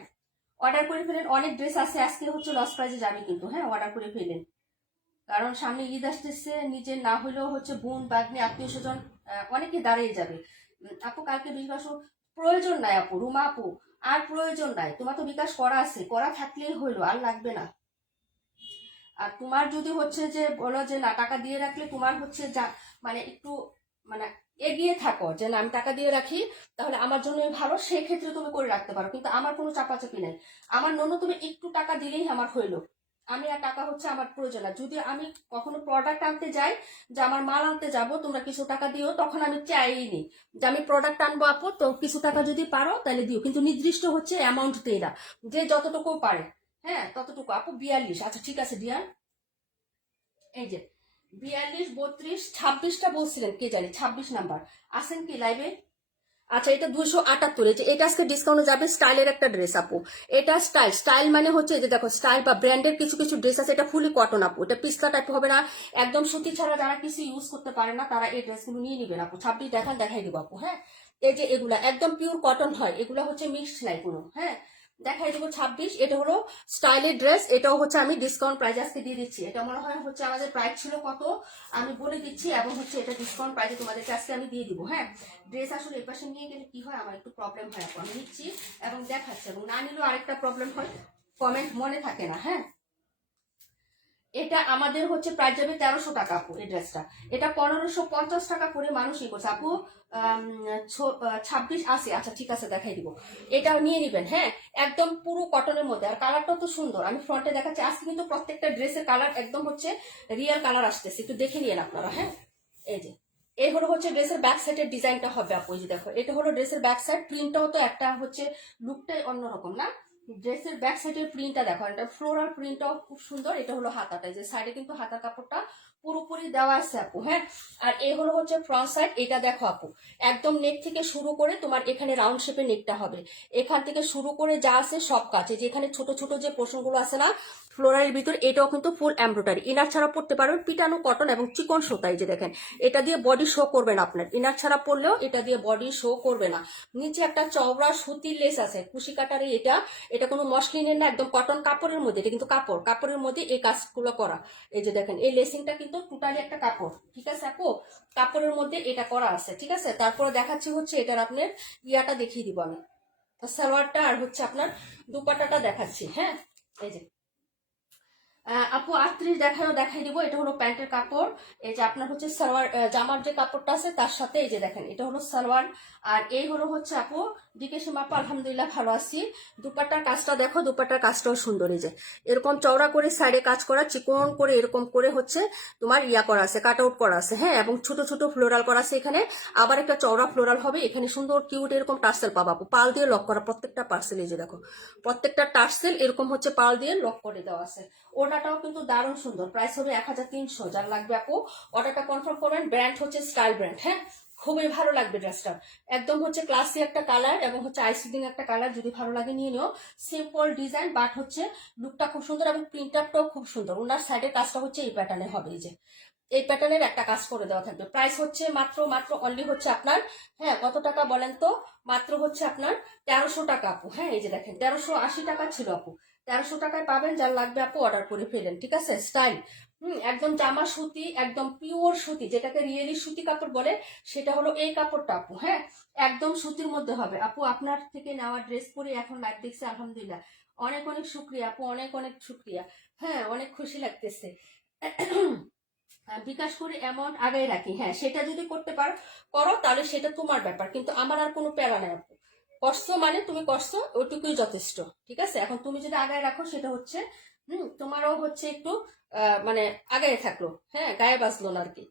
অর্ডার করে ফেলেন। অনেক ড্রেস আছে আজকে হচ্ছে লস প্রাইসে যাবে কিন্তু। হ্যাঁ, অর্ডার করে ফেলেন, কারণ সামনে ঈদ আসতেছে। নিজের না হলেও হচ্ছে বোন বাগ্নি আত্মীয় স্বজন অনেকে দাঁড়িয়ে যাবে। আপু কালকে বিকাশ প্রয়োজন নাই আপু, রুমা আপু আর প্রয়োজন নাই। তোমার তো বিকাশ করা আছে, করা থাকলেই হইলো, আর লাগবে না। আর তোমার যদি হচ্ছে যে বলো যে না টাকা দিয়ে রাখলে তোমার হচ্ছে যা মানে একটু মানে এগিয়ে থাকো যে না আমি টাকা দিয়ে রাখি তাহলে আমার জন্য ভালো, সেই ক্ষেত্রে তুমি করে রাখতে পারো। কিন্তু আমার কোনো চাপাচাপি নাই। আমার তুমি একটু টাকা দিলেই আমার হইলো। আমি আর টাকা হচ্ছে আমার প্রয়োজন না। যদি আমি কখনো প্রোডাক্ট আনতে যাই, যে আমার মাল আনতে যাব, তোমরা কিছু টাকা দিও, তখন আমি চাইনি যে আমি প্রোডাক্ট আনবো আপু, তো কিছু টাকা যদি পারো তাহলে দিও, কিন্তু নির্দিষ্ট হচ্ছে অ্যামাউন্ট দেই না, যে যতটুকু পারে। হ্যাঁ, ততটুকু আপু। 42, আচ্ছা ঠিক আছে ডিয়ার। এই যে 42, 32, 26টা বলছিলেন, কে জানি 26 নাম্বার আসেন কি লাইভে? আচ্ছা, এটা 278। এই যে এটা আজকে ডিসকাউন্টে যাবে। স্টাইলের একটা ড্রেস আপু, এটা স্টাইল স্টাইল মানে হচ্ছে এই যে দেখো, স্টাইল বা ব্র্যান্ডের কিছু কিছু ড্রেস আছে, এটা ফুলি কটন আপু, এটা পিস্তা টাইপ হবে না, একদম সুতি ছাড়া যারা কিছু ইউজ করতে পারে না তারা এই ড্রেসগুলো নিয়ে নিবেন আপু। 26 দেখাই দিব আপু। হ্যাঁ, এই যে এগুলা একদম পিওর কটন হয়, এগুলা হচ্ছে মিক্সড নাই কোনো। হ্যাঁ, দেখাই দেবো 26। এটা হলো স্টাইলের ড্রেস, এটাও হচ্ছে আমি ডিসকাউন্ট প্রাইস আজকে দিয়ে দিচ্ছি। এটা মনে হয় হচ্ছে আমাদের প্রাইস ছিল কত আমি বলে দিচ্ছি, এবং হচ্ছে এটা ডিসকাউন্ট প্রাইসে তোমাদেরকে আজকে আমি দিয়ে দিব। হ্যাঁ, ড্রেস আসলে এই পাশে নিয়ে গেলে কি হয়, আমার একটু প্রবলেম হয় আপু, আমি নিচ্ছি এবং দেখাচ্ছি, এবং না নিলেও আরেকটা প্রবলেম হয়, কমেন্ট মনে থাকে না। হ্যাঁ, এটা আমাদের হচ্ছে প্রাইস যাবে 1300 টাকা আপু। এই ড্রেসটা এটা 1550 টাকা করে মানুষই করছে আপু। 2680। আচ্ছা ঠিক আছে, দেখাই দিব, এটা নিয়ে নিবেন। হ্যাঁ, একদম পুরো কটনের মধ্যে, আর কালারটা তো সুন্দর। আমি ফ্রন্টে দেখাচ্ছি, আজকে কিন্তু প্রত্যেকটা ড্রেসের কালার একদম হচ্ছে রিয়েল কালার আসতেছে, একটু দেখে নিন আপনারা। হ্যাঁ, এই যে এই হলো হচ্ছে ড্রেসের ব্যাক সাইডের ডিজাইনটা হবে আপু। এই যে দেখো, এটা হলো ড্রেসের ব্যাক সাইড, প্রিন্টটাও তো একটা হচ্ছে লুকটাই অন্যরকম না। ড্রেসের ব্যাক সাইডের প্রিন্টটা দেখো, এটা ফ্লোরাল প্রিন্টটাও খুব সুন্দর। এটা হলো হাতাটা, যে সাইডে কিন্তু হাতার কাপড়টা পুরোপুরি দেওয়া আছে আপু। হ্যাঁ, আর এই হলো হচ্ছে ফ্রন্ট সাইড। এটা দেখো আপু, একদম নেক থেকে শুরু করে তোমার এখানে রাউন্ড শেপে নেকটা হবে, এখান থেকে শুরু করে যা আছে সব কাছে, যে এখানে ছোট ছোট যে পোর্শনগুলো আছে না ফ্লোরালের ভিতর, এটাও কিন্তু ফুল এমব্রয়ডারি। ইনার ছাড়া পড়তে পারবেন, পিটানো কটন এবং চিকন সুতাই। যে দেখেন, এটা দিয়ে বডি শো করবে না আপনার, ইনার ছাড়া পড়লেও এটা দিয়ে বডি শো করবে না। নিচে একটা চওড়া সুতির লেস আছে, কুশি কাটারে। এটা এটা কোনো মসলিনের না, একদম কটন কাপড়ের মধ্যে। এটা কিন্তু কাপড়ের মধ্যে এই কাজগুলো করা। এই যে দেখেন, এই লেসিংটা কিন্তু টোটালি একটা কাপড়। ঠিক আছে আপু, কাপড়ের মধ্যে এটা করা আছে। ঠিক আছে, তারপরে দেখাচ্ছি হচ্ছে এটার আপনার ইয়াটা দেখিয়ে দিব আমি, সালোয়ারটা আর হচ্ছে আপনার দুপাট্টাটা দেখাচ্ছি। হ্যাঁ, এই যে আপু 38 দেখাই দিব। এটা হলো প্যান্টের কাপড়। এই যে আপনার হচ্ছে সালোয়ার, জামার যে কাপড়টা আছে তার সাথে এই যে দেখেন, এটা হলো সালোয়ার। আর এই হলো হচ্ছে আপু ডিকে সীমা আপু, আলহামদুলিল্লাহ ভালো আছি। দুপাট্টার কাজটা দেখো, দুপাট্টার কাজটাও সুন্দর। এই যে এরকম চওড়া করে সাইডে কাজ করা, চিকন করে এরকম করে হচ্ছে তোমার ইয়া করা আছে, কাট আউট করা আছে। হ্যাঁ, এবং ছোট ছোট ফ্লোরাল করা আছে এখানে, আবার একটা চওড়া ফ্লোরাল হবে এখানে। সুন্দর কিউট এরকম টার্সেল পাবা আপু, পাল দিয়ে লক করা প্রত্যেকটা পার্সেল। এই যে দেখো, প্রত্যেকটা টার্সেল এরকম হচ্ছে পাল দিয়ে লক করে দেওয়া আছে। ওড়নাটাও কিন্তু দারুণ সুন্দর, প্রাইস হবে 1300। যার লাগবে আপু অর্ডারটা কনফার্ম করবেন। ব্র্যান্ড হচ্ছে স্টাইল ব্র্যান্ড। হ্যাঁ, খুবই ভালো লাগবে ড্রেসটা, একদম হচ্ছে ক্লাসি একটা কালার এবং হচ্ছে আইসিডিং একটা কালার। যদি ভালো লাগে নিয়ে নিও। সিম্পল ডিজাইন, বাট হচ্ছে লুকটা খুব সুন্দর এবং প্রিন্টারটাও খুব সুন্দর। ওনার সাইডের কাজটা হচ্ছে এই প্যাটার্নে হবে। এই যে এই প্যাটার্নের একটা কাজ করে দেওয়া থাকবে। প্রাইস হচ্ছে মাত্র মাত্র অনলি হচ্ছে আপনার, হ্যাঁ কত টাকা বলেন তো, মাত্র হচ্ছে আপনার 1300 টাকা আপু। হ্যাঁ, এই যে দেখেন 1380 টাকা ছিল আপু, 1300 টাকায় পাবেন। যার লাগবে আপু অর্ডার করে ফেলেন। ঠিক আছে, স্টাইল একদম জামা সুতি, একদম পিওর সুতি, যেটাকে রিয়েলি সুতি কাপড় বলে, সেটা হলো এই কাপড়টা আপু। হ্যাঁ, একদম সুতির মধ্যে হবে আপু। আপনার থেকে নেওয়া ড্রেস পরে এখন লাইভ দেখছি, আলহামদুলিল্লাহ অনেক অনেক শুক্রিয়া আপু, অনেক অনেক শুক্রিয়া। হ্যাঁ, অনেক খুশি লাগতেছে। বিকাশ করে অ্যামাউন্ট আগায় রাখি। হ্যাঁ, সেটা যদি করতে করো তাহলে সেটা তোমার ব্যাপার, কিন্তু আমার আর কোনো প্যারা নাই আপু। করছো মানে তুমি করছো, ওইটুকুই যথেষ্ট। ঠিক আছে, এখন তুমি যদি আগায় রাখো সেটা হচ্ছে তোমারও হচ্ছে একটু মানে আগায় থাকলো। হ্যাঁ, গায়ে বাজলো না আর কি।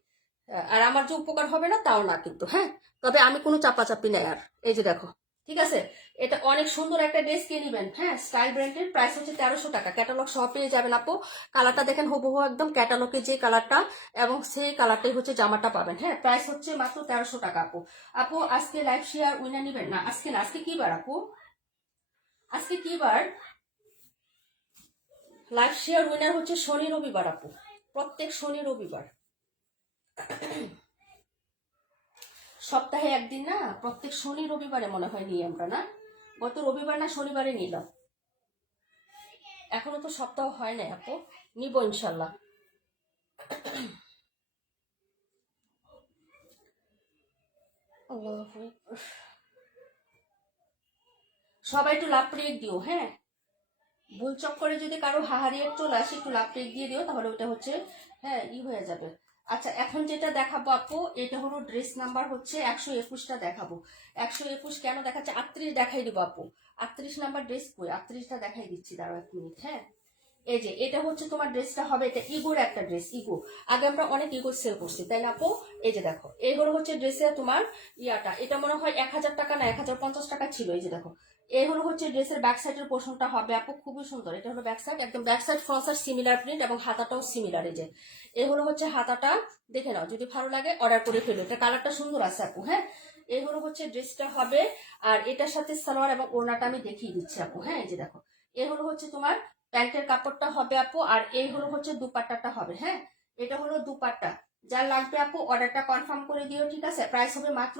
আর আমার যে উপকার হবে না তাও না কিন্তু। হ্যাঁ, তবে আমি কোনো চাপাচাপি নেই আর। এই যে দেখো, ঠিক আছে, এটা অনেক সুন্দর একটা ড্রেস কিনে নিবেন। হ্যাঁ, স্টাইল ব্র্যান্ডের, প্রাইস হচ্ছে 1300 টাকা। ক্যাটালগ সহ পেয়ে যাবেন আপু। কালারটা দেখেন হুবহু একদম ক্যাটালগে যে কালারটা, এবং সেই কালারটাই হচ্ছে জামাটা পাবেন। হ্যাঁ, প্রাইস হচ্ছে মাত্র 1300 টাকা আপু। আপু আজকে লাইভ শেয়ার উইনার নিবেন না? আজকে না, আজকে কি বার আপু? আজকে কি বার? লাইভ শেয়ার উইনার হচ্ছে শনি রবিবার আপু, প্রত্যেক শনি রবিবার। সপ্তাহে একদিন না, প্রত্যেক শনি রবিবারে মনে হয় নিই আমরা না, গত রবিবার না শনিবারে নিলাম। এখনো তো সপ্তাহ হয় না আপু, নিব ইনশাল্লাহ। সবাই একটু লাভ রেক দিও। হ্যাঁ, ভুল চক্করে যদি কারো হাহারিয়ে চলে আসে, একটু লাভ রেক দিয়ে দিও, তাহলে ওটা হচ্ছে হ্যাঁ হয়ে যাবে। আচ্ছা, এখন যেটা দেখাবো আপু, এটা হলো ড্রেস নাম্বার হচ্ছে 121টা দেখাবো। 121 কেন দেখাচ্ছে, 38 দেখাই দিব আপু। 38 নাম্বার ড্রেস কই, 38টা দেখাই দিচ্ছি, দাঁড়াও 1 মিনিট। হ্যাঁ, এই যে এটা হচ্ছে তোমার ড্রেসটা হবে, এটা ইগোর একটা ড্রেস। ইগো আগে আমরা অনেক ইগো সেল করছি, তাই না আপু? এই যে দেখো, এইগুলো হচ্ছে ড্রেসে তোমার ইয়াটা, এটা মনে হয় 1000 টাকা না 1050 টাকা ছিল। এই যে দেখো, এই হলো হচ্ছে ড্রেসের ব্যাক সাইডের পোর্শনটা হবে আপু, খুবই সুন্দর। এটা হলো ব্যাক সাইড, একদম back side front side similar print, এবং হাতাটাও সিমিলার। এই যে এই হলো হচ্ছে হাতাটা, দেখে নাও, যদি ভালো লাগে অর্ডার করে ফেলো। এটা কালারটা সুন্দর আছে আপু। হ্যাঁ, এই হলো হচ্ছে ড্রেসটা হবে, আর এটার সাথে সালোয়ার এবং ওড়নাটা আমি দেখিয়ে দিচ্ছি আপু। হ্যাঁ, এই যে দেখো, এই হলো হচ্ছে তোমার প্যান্টের কাপড়টা হবে আপু, আর এই হলো হচ্ছে দুপাট্টাটা হবে। হ্যাঁ, এটা হলো দুপাট্টা। যার লাগবে আপু অর্ডারটা কনফার্ম করে দিও, ঠিক আছে। প্রাইস হবে মাত্র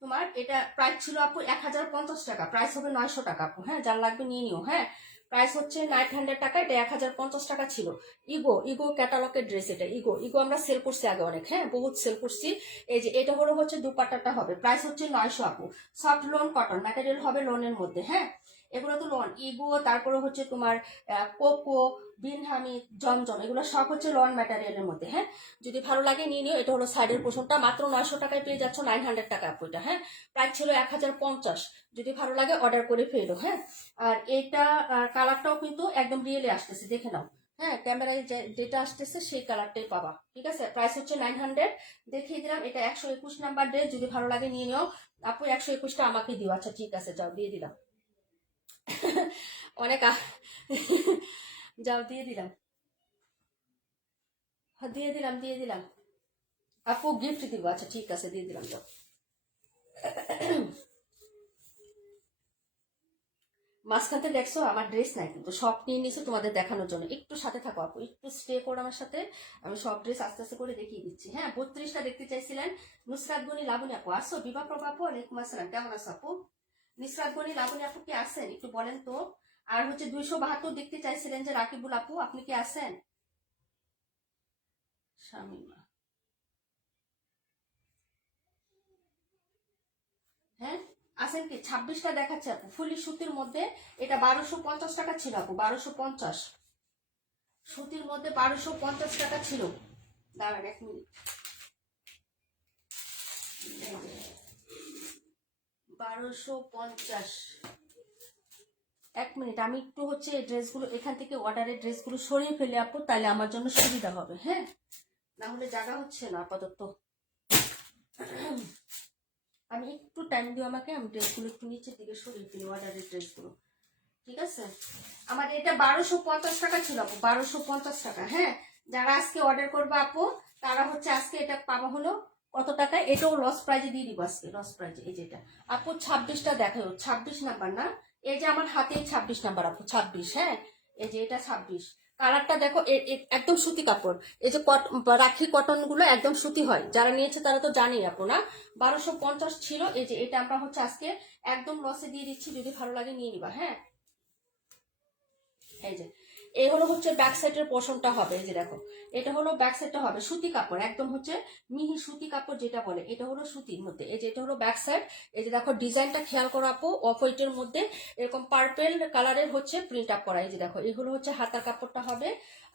তোমার, এটা প্রাইস ছিল আপু 1050 টাকা, প্রাইস হবে 900 টাকা আপু, হ্যাঁ। যার লাগবে নিয়ে নিও, হ্যাঁ। প্রাইস হচ্ছে 900 টাকা, এটা 1050 টাকা ছিল। ইগো ইগো ক্যাটালগের ড্রেস, এটা ইগো ইগো আমরা সেল করছি আগে অনেক, হ্যাঁ, বহুত সেল করছি। এই যে এটা হলো হচ্ছে দুপাট্টাটা হবে, প্রাইস হচ্ছে 900 আপু। সফট লোন কটন ম্যাটেরিয়াল হবে, লোনের মধ্যে, হ্যাঁ। এগুলো তো লোন, ইগো, তারপরে হচ্ছে তোমার কোকো, বিন হামিদ, জমজম, এগুলো সব হচ্ছে লন ম্যাটেরিয়ালের মধ্যে, হ্যাঁ। যদি ভালো লাগে নিয়ে নিও। এটা হলো সাইডের পোষণটা, মাত্র 900 টাকায় পেয়ে যাচ্ছ, 900 টাকা আপু এটা, হ্যাঁ। প্রাইস ছিল 1050। যদি ভালো লাগে অর্ডার করে ফেলো, হ্যাঁ। আর এটা কালারটাও কিন্তু একদম রিয়েলে আসতেছে, দেখে নাও, হ্যাঁ। ক্যামেরায় যেটা আসতেছে সেই কালারটাই পাবা, ঠিক আছে। প্রাইস হচ্ছে 900, দেখিয়ে দিলাম। এটা 121 নাম্বার ড্রেস, যদি ভালো লাগে নিয়ে নিও আপু। 121টা আমাকে দিও, আচ্ছা ঠিক আছে, যাও দিয়ে দিলাম। অনেক যাও দিয়ে দিলাম, দিয়ে দিলাম, দিয়ে দিলাম আপু, গিফট দিব, আচ্ছা ঠিক আছে, দিয়ে দিলাম, যাও। মাঝখানে দেখছো আমার ড্রেস নাই কিন্তু, সব নিয়ে নিয়েছো তোমাদের দেখানোর জন্য। একটু সাথে থাকো আপু, একটু স্টে করো আমার সাথে, আমি সব ড্রেস আস্তে আস্তে করে দেখিয়ে দিচ্ছি, হ্যাঁ। 32টা দেখতে চাইছিলেন। নুসরাত গনি লাবণী আপু আসো, বিভা প্রভা আপু, ওয়ালাইকুম আসসালাম, কেমন আছো আপু? নুসরাত গনি লাবণী আপু কি আসেন একটু বলেন তো। আর হচ্ছে 272 দেখতে চাইছিলেন যে রাকিবুল আপু, আপনি কি আসেন? শামিমা, হ্যাঁ আসেন কি? 26টা দেখাচ্ছে আপু, ফুলি সুতির মধ্যে। এটা 1250 টাকা ছিল আপু, 1250। সুতির মধ্যে 1250 টাকা ছিল। দাঁড়ান 1 মিনিট, 1250। 1 মিনিট, আমি একটু হচ্ছে এই ড্রেসগুলো এখান থেকে অর্ডারের ড্রেসগুলো সরিয়ে ফেলে আপু, তাহলে আমার জন্য সুবিধা হবে, হ্যাঁ। না হলে জায়গা হচ্ছে না আপাতত। আমি একটু টাইম দিও আমাকে, আমি ড্রেসগুলো একটু নিচের দিকে সরিয়ে ফেলি, অর্ডারের ড্রেসগুলো, ঠিক আছে। আমার এটা 1250 টাকা ছিল আপু, 1250 টাকা, হ্যাঁ। যারা আজকে অর্ডার করবে আপু, তারা হচ্ছে আজকে এটা পাওয়া হলো কত টাকা, এটাও লস প্রাইজে দিয়ে দিব আজকে, লস প্রাইজে। এই যেটা আপু 26টা দেখাও, 26 নাম্বার না, এই যে আমার হাতে 26 নাম্বার আপু, 26, হ্যাঁ। এই যে এটা 26, কালারটা দেখো, একদম সুতি কাপড়। এই যে রাখি কটন গুলো একদম সুতি হয়, যারা নিয়েছে তারা তো জানি আপু না। 1250 ছিল, এই যে এটা আমরা হচ্ছে আজকে একদম লসে দিয়ে দিচ্ছি, যদি ভালো লাগে নিয়ে নিবা, হ্যাঁ। এই যে এই হলো হচ্ছে ব্যাক সাইডের পোর্শনটা হবে, এই যে দেখো, এটা হলো ব্যাক সাইডটা হবে সুতি কাপড়, একদম হচ্ছে মিহি সুতি কাপড় যেটা বলে, এটা হলো সুতির মধ্যে। এই যে এটা হলো ব্যাক সাইড। এই যে দেখো ডিজাইনটা খেয়াল করো আপু, অফ হোয়াইটের মধ্যে এরকম পার্পেল কালারের হচ্ছে প্রিন্ট আপ করা। এই যে দেখো, এইগুলো হচ্ছে হাতার কাপড়টা হবে।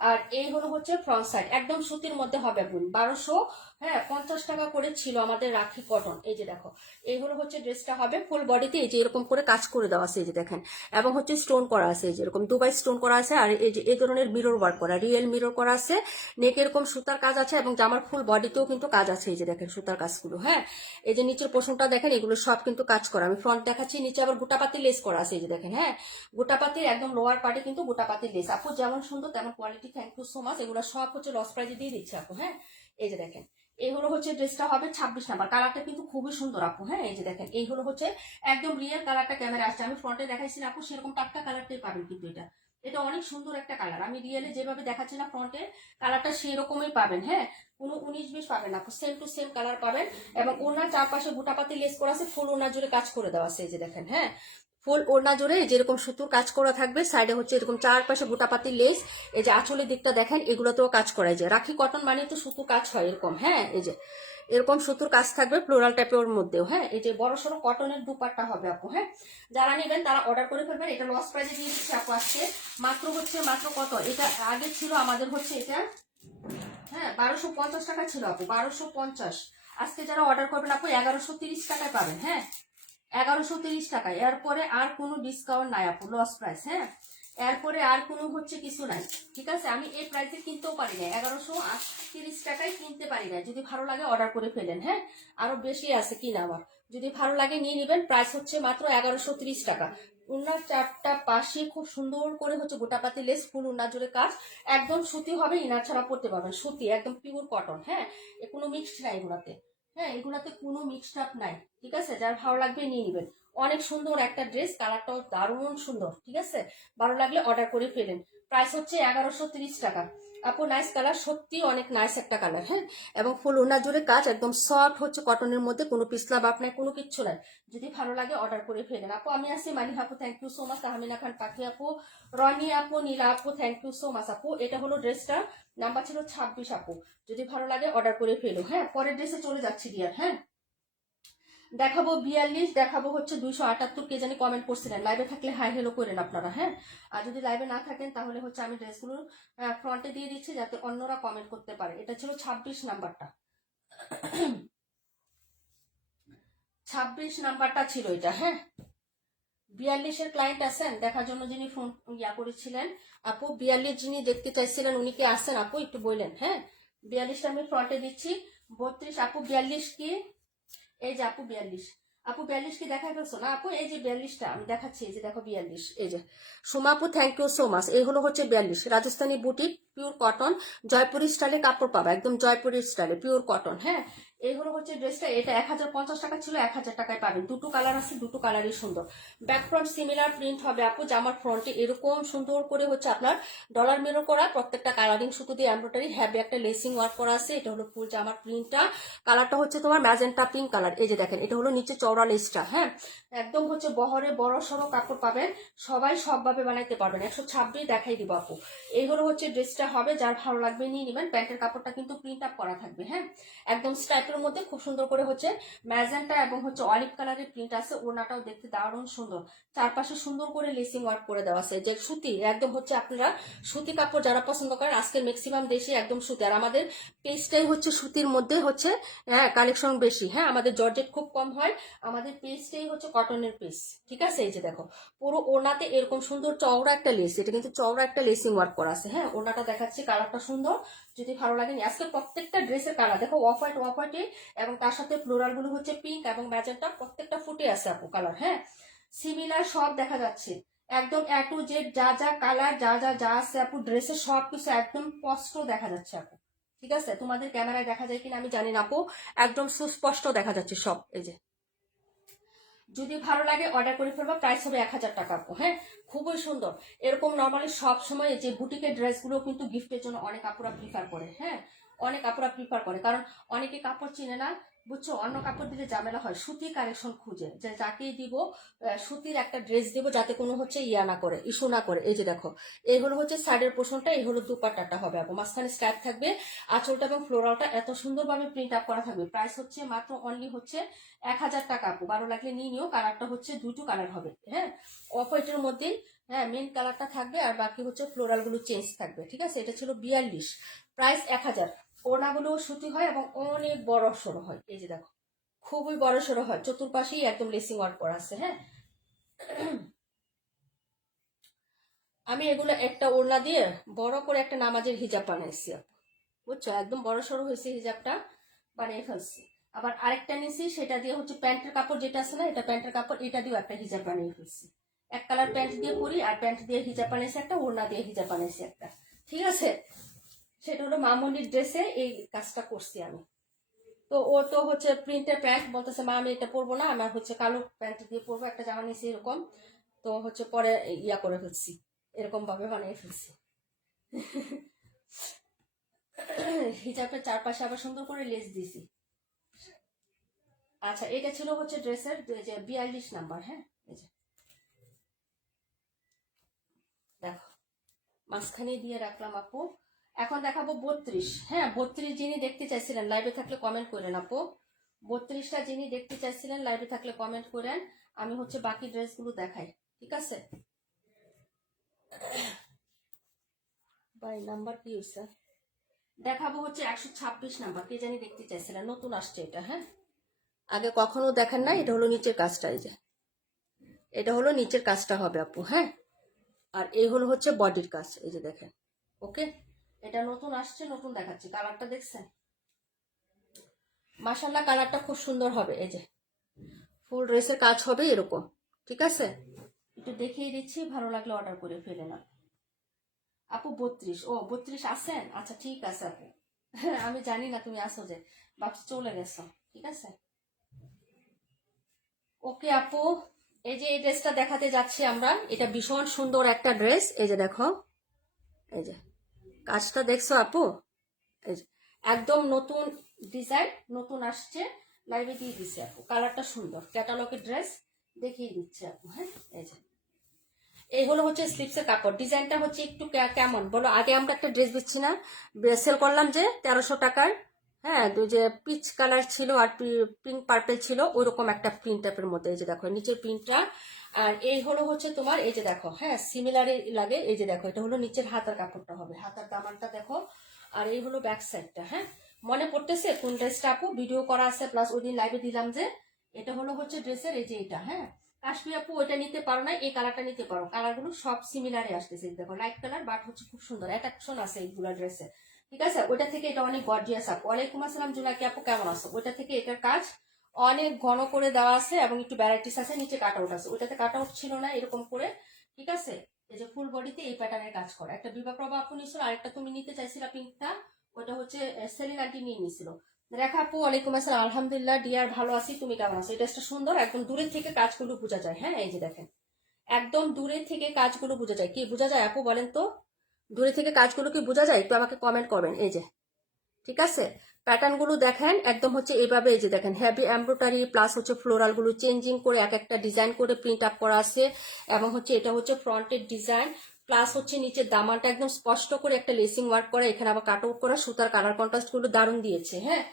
আর এই হলো হচ্ছে ফ্রন্ট সাইড, একদম সুতির মধ্যে হবে বোন। 1200, হ্যাঁ, 50 টাকা করে ছিল আমাদের রাখি কটন। এই যে দেখো, এই হলো হচ্ছে ড্রেসটা হবে ফুল বডিতে, এই যে এরকম করে কাজ করে দেওয়া আছে, এই যে দেখেন। এবং হচ্ছে স্টোন করা আছে, এই যে এরকম দুবাই স্টোন করা আছে। আর এই যে এই ধরনের মিরর ওয়ার্ক করা, রিয়েল মিরর করা আছে। নেক এরকম সুতার কাজ আছে, এবং জামার ফুল বডিতেও কিন্তু কাজ আছে, এই যে দেখেন সুতার কাজগুলো, হ্যাঁ। এই যে নিচের পোষণটা দেখেন, এগুলো সব কিন্তু কাজ করা। আমি ফ্রন্ট দেখাচ্ছি, নিচে আবার গোটাপাতি লেস করা আছে, এই যে দেখেন, হ্যাঁ। গোটাপাতির একদম লোয়ার পার্টে কিন্তু গোটাপাতির লেস। আপু যেমন সুন্দর তেমন quality, thank you so much. এগুলো সব হচ্ছে লস প্রাইজে দিয়ে দিচ্ছে আপু, হ্যাঁ। এই যে দেখেন, এই হলো হচ্ছে ড্রেসটা হবে 26 নাম্বার, কালারটা কিন্তু খুবই সুন্দর আপু, হ্যাঁ। এই যে দেখেন, এই হলো হচ্ছে একদম রিয়েল কালারটা, ক্যামেরা আসছে, আমি ফ্রন্টে দেখাইছিলাম আপু, সেরকম টাটকা কালারটাই পাবেন কিন্তু এটা। এটা অনেক সুন্দর একটা কালার, আমি রিয়েলে যেভাবে দেখাচ্ছি না ফ্রন্টে কালারটা সেরকমই পাবেন, হ্যাঁ। কোনো 19-20 পাবেন আপু, সেম টু সেম কালার পাবেন। এবং ওনার চারপাশে গোটাপাতি লেস করা আছে, ফুল ওনার জুড়ে কাজ করে দেওয়া আছে, এই যে দেখেন, হ্যাঁ। ফুল ওড়না জুড়ে যেরকম সুতোর কাজ করা থাকবে, সাইডে হচ্ছে এরকম চারপাশে গোটাপাতি লেস। এই যে আঁচলের দিকটা দেখেন, এগুলোতেও কাজ করা যায়। রাখি কটন মানে তো সুতো কাজ হয় এরকম, হ্যাঁ। এই যে এরকম সুতোর কাজ থাকবে ফ্লোরাল টাইপের মধ্যেও, হ্যাঁ। এই যে বড় সড়ো কটনের দুপাট্টা হবে আপু, হ্যাঁ। যারা নেবেন তারা অর্ডার করে ফেলবেন। এটা লস প্রাইজে দিয়ে দিচ্ছি আপু আজকে, মাত্র হচ্ছে মাত্র কত, এটা আগে ছিল আমাদের হচ্ছে এটা, হ্যাঁ, 1250 টাকা ছিল আপু, 1250। আজকে যারা অর্ডার করবেন আপু 1130 টাকায় পাবেন, হ্যাঁ। 1130 টাকায়, এরপরে আর কোনো ডিসকাউন্ট নাই আপু, লস প্রাইস, হ্যাঁ। এরপরে আর কোনো হচ্ছে কিছু নাই, ঠিক আছে। আমি এই প্রাইসে কিনতেও পারি না, 1130 টাকায় কিনতে পারি না। যদি ভালো লাগে অর্ডার করে ফেলেন, হ্যাঁ। আরো বেশি আছে কিনা আমার, যদি ভালো লাগে নিয়ে নেবেন। প্রাইস হচ্ছে মাত্র 1130 টাকা। উনার চারটা পাশে খুব সুন্দর করে হচ্ছে গোটাপাতি লেস, ফুল উনার জুড়ে কাজ, একদম সুতি হবে, ইনার ছাড়া পড়তে পারবেন, সুতি একদম পিওর কটন, হ্যাঁ। কোনো মিক্সড নাই এগুলাতে, হ্যাঁ। এগুলাতে কোনো মিক্সড আপ নাই, ঠিক আছে। যার ভালো লাগবে নিয়ে নেবেন। অনেক সুন্দর একটা ড্রেস, কালারটাও দারুণ সুন্দর, ঠিক আছে। ভালো লাগলে অর্ডার করে ফেলেন। প্রাইস হচ্ছে 1130 টাকা। আপু নাইস কালার, সত্যি অনেক নাইস একটা কালার। হ্যাঁ, এবং ফুল ওনা জুড়ে কাজ, একদম সফট হচ্ছে কটনের মধ্যে, কোনো পিছলা বাপ নাই, কোনো কিচ্ছু নাই। যদি ভালো লাগে অর্ডার করে ফেলেন আপু। আমি আছি মানি আপু, thank you so much. Tahmina Khan Pakhi আপু, রনি আপু, নীলা আপু, থ্যাংক ইউ সো মাচ আপু। এটা হলো ড্রেসটা, নাম্বার ছিল 26 আপু। যদি ভালো লাগে অর্ডার করে ফেলো। হ্যাঁ, পরের ড্রেসে চলে যাচ্ছি ডিয়ার। হ্যাঁ, দেখাবো 42, দেখাবো হচ্ছে 278। কে জানি কমেন্ট করছিলেন, লাইভে থাকলে হাই হেলো করেন আপনারা। হ্যাঁ, আর যদি লাইভে না থাকেন তাহলে হচ্ছে আমি ড্রেসগুলো ফ্রন্টে দিয়ে দিচ্ছি যাতে অন্যরা কমেন্ট করতে পারে। এটা ছিল 26 নাম্বারটা, 26 নাম্বারটা ছিল এটা। হ্যাঁ, 42-এর ক্লায়েন্ট আছেন দেখার জন্য, যিনি ফোন করেছিলেন আপু। 42 যিনি দেখতে চাইছিলেন উনি কি আসেন আপু, একটু বললেন। হ্যাঁ, 42টা আমি ফ্রন্টে দিচ্ছি। 32 আপু 42 কি, এই যে আপু 42, আপু 42 কি দেখাই ফেলছো না আপু? এই যে 42টা আমি দেখাচ্ছি, এই যে দেখো 42, এই যে সোমা আপু, থ্যাংক ইউ সো মাচ। এই হলো হচ্ছে 42, Rajasthani boutique, pure cotton, Jaipuri স্টাইলে কাপড় পাবা, একদম জয়পুরি স্টাইলে পিওর কটন। হ্যাঁ, এই হলো হচ্ছে ড্রেসটা। এটা 1050 টাকা ছিল, 1000 টাকায় পাবেন। দুটো কালার আছে, দুটো কালারই সুন্দর। ব্যাক ফ্রন্ট সিমিলার প্রিন্ট হবে আপু। জামার ফ্রন্টে এরকম সুন্দর করে হচ্ছে আপনার ডলার মেরো করা, প্রত্যেকটা কালারিং সুতো দিয়ে এমব্রয়ডারি, হ্যাভি একটা লেসিং ওয়ার্ক করা আছে। এটা হলো ফুল জামার প্রিন্টটা। কালারটা হচ্ছে তোমার ম্যাজেন্টা পিঙ্ক কালার। এই যে দেখেন, এটা হলো নিচে চওড়া লেসটা। হ্যাঁ, একদম হচ্ছে বহরে বড় সড়ো কাপড় পাবেন, সবাই সবভাবে বানাইতে পারবেন। 126 দেখাই দিব আপু। এই হলো হচ্ছে ড্রেসটা হবে, যার ভালো লাগবে নিয়ে নেবেন। প্যান্টের কাপড়টা কিন্তু প্রিন্ট আপ করা থাকবে। হ্যাঁ, একদম স্ট্রাইপের মধ্যে খুব সুন্দর করে হচ্ছে ম্যাজেন্টা এবং হচ্ছে অলিভ কালারের প্রিন্ট আছে। ওড়নাটাও দেখতে দারুণ সুন্দর, চারপাশে সুন্দর করে লেসিং ওয়ার্ক করে দেওয়া আছে। যে সুতি, একদম হচ্ছে আপনারা সুতি কাপড় যারা পছন্দ করেন, আজকে ম্যাক্সিমাম দেশে একদম সুতি। আর আমাদের পেজটাই হচ্ছে সুতির মধ্যে হচ্ছে হ্যাঁ কালেকশন বেশি। হ্যাঁ, আমাদের জর্জেট খুব কম হয়, আমাদের পেজটাই হচ্ছে কটনের পেজ। ঠিক আছে, এই যে দেখো পুরো ওড়নাতে এরকম সুন্দর চওড়া একটা লেস, এটা কিন্তু চওড়া একটা লেসিং ওয়ার্ক করা আছে। হ্যাঁ, ওড়নাটা দেখাচ্ছি, কালারটা সুন্দর, যদি ভালো লাগে। আজকে প্রত্যেকটা ড্রেসের কালার দেখো অফ হোয়াইট, অফ হোয়াইটে, এবং তার সাথে ফ্লোরাল গুলো হচ্ছে পিঙ্ক এবং ম্যাজেন্টা, প্রত্যেকটা ফুটে আছে আপু কালার। হ্যাঁ, সিমিলার সব দেখা যাচ্ছে, একদম এ টু জেড যা যা কালার, যা যা যা আছে আপু ড্রেসের সব কিছু একদম স্পষ্ট দেখা যাচ্ছে আপু। ঠিক আছে, তোমাদের ক্যামেরায় দেখা যায় কিনা আমি জানি না আপু, একদম সুস্পষ্ট দেখা যাচ্ছে সব। এই যে যদি ভালো লাগে অর্ডার করে ফেলবা, প্রাইস হবে 1000 টাকা আপু। হ্যাঁ, খুবই সুন্দর। এরকম নর্মালি সব সময় যে বুটিকের ড্রেসগুলো কিন্তু গিফটের জন্য অনেক আপুরা প্রিফার করে। হ্যাঁ, অনেক আপুরা প্রিফার করে, কারণ অনেকে কাপড় চিনে না, বুঝছো, অন্য কাপড় দিলে ঝামেলা হয়, সুতি কালেকশন খুঁজে যে যাকে দিব সুতির একটা ড্রেস দিব যাতে কোনো হচ্ছে ইয়া না করে, ইস্যু না করে। এই যে দেখো, এই হলো হচ্ছে সাইডের পোর্শনটা, এই হলো দুপাট্টাটা হবে আপু, মাঝখানে স্ট্রাইপ থাকবে, আঁচলটা এবং ফ্লোরালটা এত সুন্দরভাবে প্রিন্ট আপ করা থাকবে। প্রাইস হচ্ছে মাত্র অনলি হচ্ছে 1000 টাকা আপু। ভালো লাগলে নিয়ে নিও। কালারটা হচ্ছে দুটো কালার হবে। হ্যাঁ, অফ হোয়াইটের মধ্যে, হ্যাঁ মেন কালারটা থাকবে, আর বাকি হচ্ছে ফ্লোরাল গুলো চেঞ্জ থাকবে। ঠিক আছে, এটা ছিল 42, প্রাইস 1000। ওড়নাগুলো সুতি হয় এবং অনেক বড় সড়ো হয়। এই যে দেখো, খুবই বড় সড়ো হয়, চতুর্পাশেই একদম লেসিং ওয়ার্ক করা আছে। হ্যাঁ, আমি এগুলো একটা ওড়না দিয়ে বড় করে একটা নামাজের হিজাব বানাইছি আপু, বুঝছো, একদম বড় সড়ো হয়েছে হিজাবটা, বানিয়ে ফেলছি। আবার আরেকটা নিছি, সেটা দিয়ে হচ্ছে প্যান্টের কাপড় যেটা আছে না, এটা প্যান্টের কাপড়, এটা দিয়েও একটা হিজাব বানিয়ে ফেলছি। এক কালার প্যান্ট দিয়ে পরি, আর প্যান্ট দিয়ে হিজাব বানিয়েছি একটা, ওড়না দিয়ে হিজাব বানিয়েছি একটা। ঠিক আছে, সেটা হলো মামুনির ড্রেসে এই কাজটা করছি আমি। তো ও তো হচ্ছে প্রিন্টের প্যান্ট বলতেছে, মা আমি এটা পরবো না, আমার হচ্ছে কালো প্যান্ট দিয়ে পরবো, একটা জামা নিয়েছি এরকম। তো হচ্ছে পরে ইয়া করে ফেলছি, এরকম ভাবে বানিয়ে ফেলছি। হিজাবের চারপাশে আবার সুন্দর করে লেস দিছি। আচ্ছা, এটা ছিল হচ্ছে ড্রেসের যে 42 নাম্বার। হ্যাঁ, এই যে দেখো মাঝখানে দিয়ে রাখলাম আপু। এখন দেখাবো 32। হ্যাঁ, 32 যিনি দেখতে চাইছিলেন লাইভে থাকলে কমেন্ট করেন আপু। 32টা যিনি দেখতে চাইছিলেন লাইভে থাকলে কমেন্ট করেন, আমি হচ্ছে বাকি ড্রেসগুলো দেখাই। ঠিক আছে, ভাই নাম্বার কি হয়েছে, দেখাবো হচ্ছে 126 নাম্বার। কে জানি দেখতে চাইছিলেন, নতুন আসছে এটা। হ্যাঁ, আগে কখনো দেখেন না। এটা হলো নিচের কাজটা, এই যে এটা হলো নিচের কাজটা হবে আপু। হ্যাঁ, আর এই হলো হচ্ছে বডির কাজ, এই যে দেখেন। ওকে, এটা নতুন আসছে, নতুন দেখাচ্ছি। কালারটা দেখছেন, মাশাল্লাহ কালারটা খুব সুন্দর হবে। এই যে ফুল ড্রেসের কাজ হবে এরকম। ঠিক আছে, একটু দেখিয়ে দিচ্ছি, ভালো লাগলে অর্ডার করে ফেলে না আপু। 32, ও 32 আছেন, আচ্ছা ঠিক আছে আপু। আমি জানি না তুমি আসো, যে ভাবছি চলে গেছো। ঠিক আছে, ওকে আপু। এই যে এই ড্রেসটা দেখাতে যাচ্ছি আমরা, এটা ভীষণ সুন্দর একটা ড্রেস। এই যে দেখো, এই যে কাজটা দেখছো আপু? এই যে, একদম নতুন ডিজাইন, নতুন আসছে, লাইভে দিয়ে দিচ্ছে আপু। কালারটা সুন্দর, ক্যাটালগের ড্রেস দেখিয়ে দিচ্ছে আপু। হ্যাঁ, এই যে এই হলো হচ্ছে স্লিপসের কাপড়। ডিজাইনটা হচ্ছে একটু কেমন বলো? আগে আমরা একটা ড্রেস দিচ্ছি না, সেল করলাম যে 1300 টাকার, হ্যাঁ, দুই যে পিচ কালার ছিল আর পিঙ্ক পার্পেল ছিল, ওইরকম একটা প্রিন্ট টাইপের মধ্যে। এই যে দেখো নিচের প্রিন্টটা। আর এই হলো হচ্ছে তোমার, এই যে দেখো, হ্যাঁ সিমিলারই লাগে। এই যে দেখো, এটা হলো নিচের হাতার কাপড়টা হবে, হাতার দামানটা দেখো। আর এই হলো ব্যাক সাইডটা। হ্যাঁ, মনে পড়তেছে কোন ড্রেসটা আপু? ভিডিও করা আছে, প্লাস ওই দিন লাইভে দিলাম যে। এটা হলো হচ্ছে ড্রেসের এই যে এটা। হ্যাঁ, কাশ্মীর আপু ওইটা নিতে পারো না, এই কালারটা নিতে পারো। কালারগুলো সব সিমিলারে আসতেছে, দেখো লাইট কালার, বাট হচ্ছে খুব সুন্দর অ্যাট্রাকশন আছে এইগুলো ড্রেসে। ঠিক আছে, ওইটা থেকে এটা অনেক গর্জিয়াস আপু। ওয়ালাইকুম আসসালাম জুনাকি আপু, কেমন আছো? ওইটা থেকে এটার কাজ অনেক ঘন করে দেওয়া আছে এবং একটু ভ্যারাইটিস আছে। নিচে কাট আউট আছে, ওইটাতে কাট আউট ছিল না এরকম করে। ঠিক আছে, এই যে ফুল বডিতে এই প্যাটার্নের কাজ করা একটা বিবাহ প্রভা আপু নিছিল, আরেকটা তুমি নিতে চাইছিলা পিঙ্কটা, ওটা হচ্ছে সেলিন আন্টি নিয়ে নিছিল। রেখা আপু ওয়ালাইকুম আসসালাম, আলহামদুলিল্লাহ ডিয়ার ভালো আছি, তুমি কেমন আছো? এটা সুন্দর, একদম দূরের থেকে কাজগুলো বোঝা যায়। হ্যাঁ, এই যে দেখেন, একদম দূরে থেকে কাজগুলো বোঝা যায়। কি বোঝা যায় আপু বলেন তো? দূরে থেকে কাজগুলো কি বোঝা যায়? একটু আমাকে কমেন্ট করবেন। এই যে, ঠিক আছে, প্যাটার্ন গুলো দেখেন একদম হচ্ছে এইভাবে। এই যে দেখেন, হেভি এমব্রয়ডারি প্লাস হচ্ছে ফ্লোরাল গুলো চেঞ্জিং করে এক একটা ডিজাইন করে প্রিন্ট আপ করা আছে। এবং হচ্ছে এটা হচ্ছে ফ্রন্টের ডিজাইন, প্লাস হচ্ছে নিচের দামানটা একদম স্পষ্ট করে একটা লেসিং ওয়ার্ক করা, এখানে আবার কাট আউট করা, সুতার কালার কন্ট্রাস্ট গুলো দারুণ দিয়েছে। হ্যাঁ,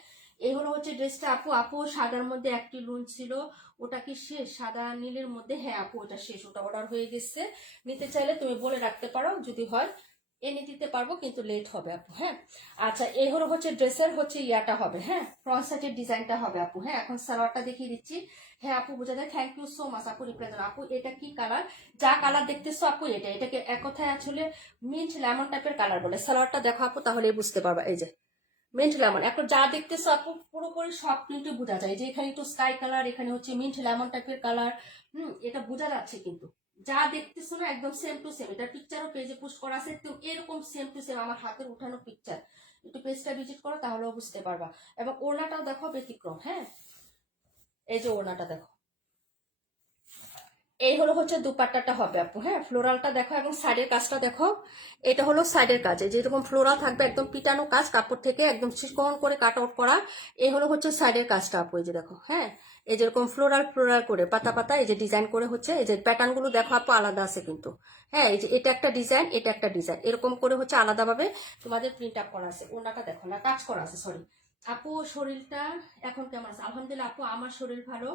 এই হলো হচ্ছে ড্রেসটা আপু। আপু সাদার মধ্যে একটি লুন ছিল, ওটা কি শেষ? সাদা নীলের মধ্যে, হ্যাঁ আপু ওটা শেষ, ওটা অর্ডার হয়ে গেছে। নিতে চাইলে তুমি বলে রাখতে পারো, যদি হয় এনে দিতে পারবো, কিন্তু লেট হবে আপু। হ্যাঁ, আচ্ছা এই হলো হচ্ছে ড্রেসের হচ্ছে ইয়াটা হবে। হ্যাঁ, ফ্রন্ট সাইডের ডিজাইনটা হবে আপু। হ্যাঁ, এখন সালোয়ারটা দেখিয়ে দিচ্ছি। হ্যাঁ আপু বোঝা যায়, থ্যাংক ইউ সো মাচ আপু রিপ্লাই জানান। আপু এটা কি কালার? যা কালার দেখতেছো আপু এটাকে এক কথায় আসলে মিন্ট লেমন টাইপের কালার বলে। সালোয়ারটা দেখো আপু, তাহলেই বুঝতে পারবা। এই যে মিন্ট লেমন, এখন যা দেখতেছো আপু পুরোপুরি সব কিন্তু বোঝা যায় যে এখানে একটু স্কাই কালার, এখানে হচ্ছে মিন্ট লেমন টাইপের কালার। এটা বোঝা যাচ্ছে কিন্তু যা দেখতেছো না একদম সেম টু সেম। এটা পিকচারও পেজে পোস্ট করা আছে, তো এরকম সেম টু সেম আমার হাতের উঠানো পিকচার। একটু পেজটা ভিজিট করো, তাহলেও বুঝতে পারবা। এবং ওড়নাটাও দেখো ব্যতিক্রম। হ্যাঁ, এই যে ওড়নাটা দেখো, এই হলো হচ্ছে দুপাট্টাটা হবে আপু। হ্যাঁ, ফ্লোরালটা দেখো এবং সাইডের কাজটা দেখো। এটা হলো সাইডের কাজ, যেরকম ফ্লোরাল থাকবে একদম পিটানো কাজ, কাপড় থেকে একদম চিকন করে কাট আউট করা। এই হলো হচ্ছে সাইডের কাজটা আপু। এই যে দেখো, হ্যাঁ এই যেরকম ফ্লোরাল ফ্লোরাল করে পাতা পাতা এই যে ডিজাইন করে হচ্ছে, এই যে প্যাটার্ন গুলো দেখো আপু আলাদা আছে কিন্তু। হ্যাঁ, এই যে এটা একটা ডিজাইন, এটা একটা ডিজাইন, এরকম করে হচ্ছে আলাদাভাবে তোমাদের প্রিন্ট আপ করা আছে। ওনাটা দেখো না, কাজ করা আছে, সরি। আপু শরীরটা এখন কেমন আছে? আলহামদুলিল্লাহ আপু, আমার শরীর ভালো।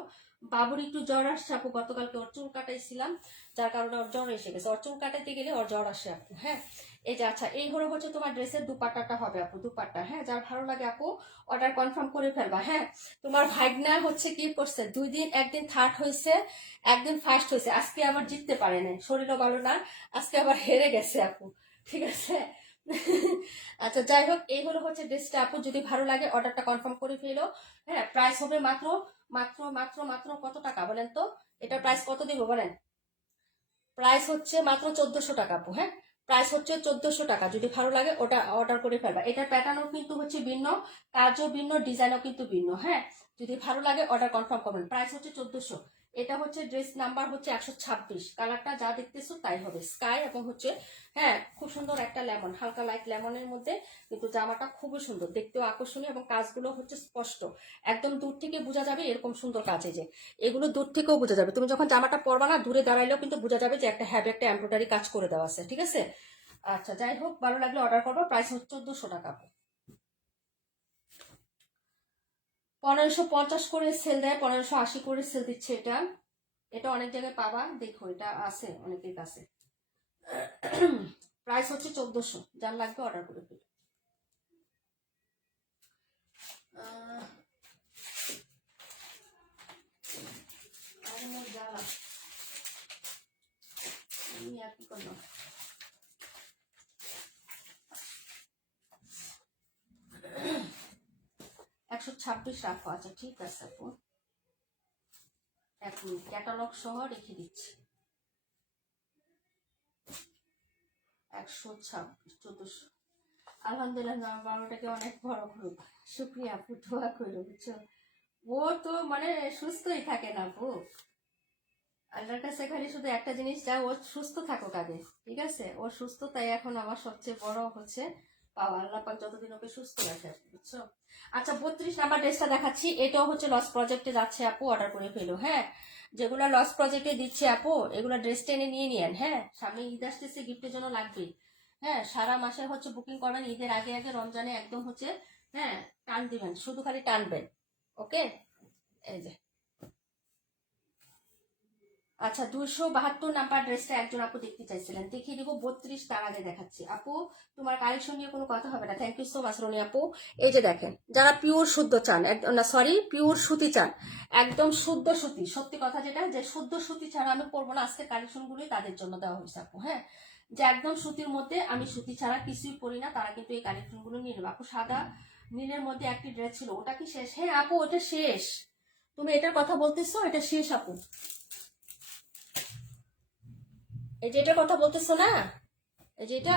বাবুর একটু জ্বর আসছে আপু, গতকালকে ওর চুল কাটাইছিলাম, যার কারণে ওর জ্বর এসে গেছে। ওর চুল কাটাইতে গেলে ওর জ্বর আসে আপু। হ্যাঁ, এই যে আচ্ছা এই হলো হচ্ছে তোমার ড্রেসের দুপাট্টাটা হবে আপু, দুপাট্টা। হ্যাঁ, যার ভালো লাগে আপু অর্ডার কনফার্ম করে ফেলবা। হ্যাঁ, তোমার ভাগনা হচ্ছে কি করছে, 2 দিন, একদিন থার্ড হয়েছে, একদিন ফার্স্ট হয়েছে, আজকে আবার জিততে পারে নাই, শরীরও ভালো না, আজকে আবার হেরে গেছে আপু। ঠিক আছে। আচ্ছা যাই হোক, এই হলো হচ্ছে ড্রেসটা আপু, যদি ভালো লাগে অর্ডারটা কনফার্ম করে ফেলো। হ্যাঁ, প্রাইস হবে মাত্র মাত্র মাত্র মাত্র কত টাকা বলেন তো? এটার প্রাইস কত দিব বলেন? প্রাইস হচ্ছে মাত্র 1400 টাকা আপু। হ্যাঁ, প্রাইস হচ্ছে 1400 টাকা। যদি ভালো লাগে ওটা অর্ডার করে ফেলবা। এটার প্যাটার্নও কিন্তু হচ্ছে ভিন্ন, কাজও ভিন্ন, ডিজাইনও কিন্তু ভিন্ন। হ্যাঁ, যদি ভালো লাগে অর্ডার কনফার্ম করবেন। প্রাইস হচ্ছে 1400। এটা হচ্ছে ড্রেস নাম্বার হচ্ছে 126। কালারটা যা দেখতেছো তাই হবে, স্কাই এবং হচ্ছে, হ্যাঁ খুব সুন্দর একটা লেমন, হালকা লাইট লেমনের মধ্যে, কিন্তু জামাটা খুবই সুন্দর, দেখতেও আকর্ষণীয় এবং কাজগুলো হচ্ছে স্পষ্ট, একদম দূর থেকে বোঝা যাবে এরকম সুন্দর কাজ। এই যে এগুলো দূর থেকেও বোঝা যাবে, তুমি যখন জামাটা পরবা না, দূরে দাঁড়াইলেও কিন্তু বোঝা যাবে যে একটা হ্যাভি একটা এমব্রয়ডারি কাজ করে দেওয়া আছে। ঠিক আছে, আচ্ছা যাই হোক, ভালো লাগলে অর্ডার করবো। প্রাইস হচ্ছে 1400 টাকা। 1550 করে সেল দেয়, 1580 করে সেল দিচ্ছে এটা। এটা অনেক জায়গায় পাবা, দেখো এটা আছে অনেকের কাছে। প্রাইস হচ্ছে 1400, যার লাগবে অর্ডার করে ফেলো। আমি আর কি করলাম, 126 রাখো। আচ্ছা ঠিক আছে আপু, এক মিনিট ক্যাটালগ সহ রেখে দিচ্ছি। 126, 1400। আলহামদুলিল্লাহ, আমার বাবাটাকে অনেক বড় করুক। শুক্রিয়া আপু, দোয়া করো বুঝছো। ও তো মানে সুস্থই থাকে না আপু। আল্লাহর কাছে খালি শুধু একটা জিনিস চাও, ও সুস্থ থাকুক আগে, ঠিক আছে? ও সুস্থ, তাই এখন আমার সবচেয়ে বড় হচ্ছে পাওয়া। আল্লাহ পাক যতদিন ওকে সুস্থ রাখে, বুঝছো? আচ্ছা, 32 নাম্বার ড্রেসটা দেখাচ্ছি। এটাও হচ্ছে লস প্রজেক্টে যাচ্ছে আপু, অর্ডার করে ফেলো। হ্যাঁ, যেগুলো লস প্রজেক্টে দিচ্ছে আপু, এগুলো ড্রেস টেনে নিয়ে নিয়েন। হ্যাঁ, সামনে ঈদ আসতেছে, গিফটের জন্য লাগবে। হ্যাঁ, সারা মাসে হচ্ছে বুকিং করবেন, ঈদের আগে আগে রমজানে একদম হচ্ছে, হ্যাঁ, টান দিবেন, শুধু খালি টানবেন। ওকে, এই যে। আচ্ছা, 272 নাম্বার ড্রেসটা একজন আপু দেখতে চাইছিলেন, দেখিয়ে দিব। 32 তার আগে দেখাচ্ছি আপু। তোমার কালেকশন নিয়ে কোনো কথা হবে না। Thank you so much Roni আপু। এই যে দেখেন, যারা পিওর শুদ্ধ চান, না সরি, পিওর সুতি চান, একদম শুদ্ধ সুতি, সত্যি কথা যেটা, যে শুদ্ধ সুতি ছাড়া আমি পরবো না, আজকে কালেকশন গুলোই তাদের জন্য দেওয়া হয়েছে আপু। হ্যাঁ, যে একদম সুতির মধ্যে আমি সুতি ছাড়া কিছুই পরি না, তারা কিন্তু এই কালেকশন গুলো নিয়ে নেবে আপু। সাদা নীলের মধ্যে একটি ড্রেস ছিল, ওটা কি শেষ? হ্যাঁ আপু, ওটা শেষ। তুমি এটার কথা বলতেছো, এটা শেষ আপু। এই যে এটার কথা বলতেছো না, এই যে এটা,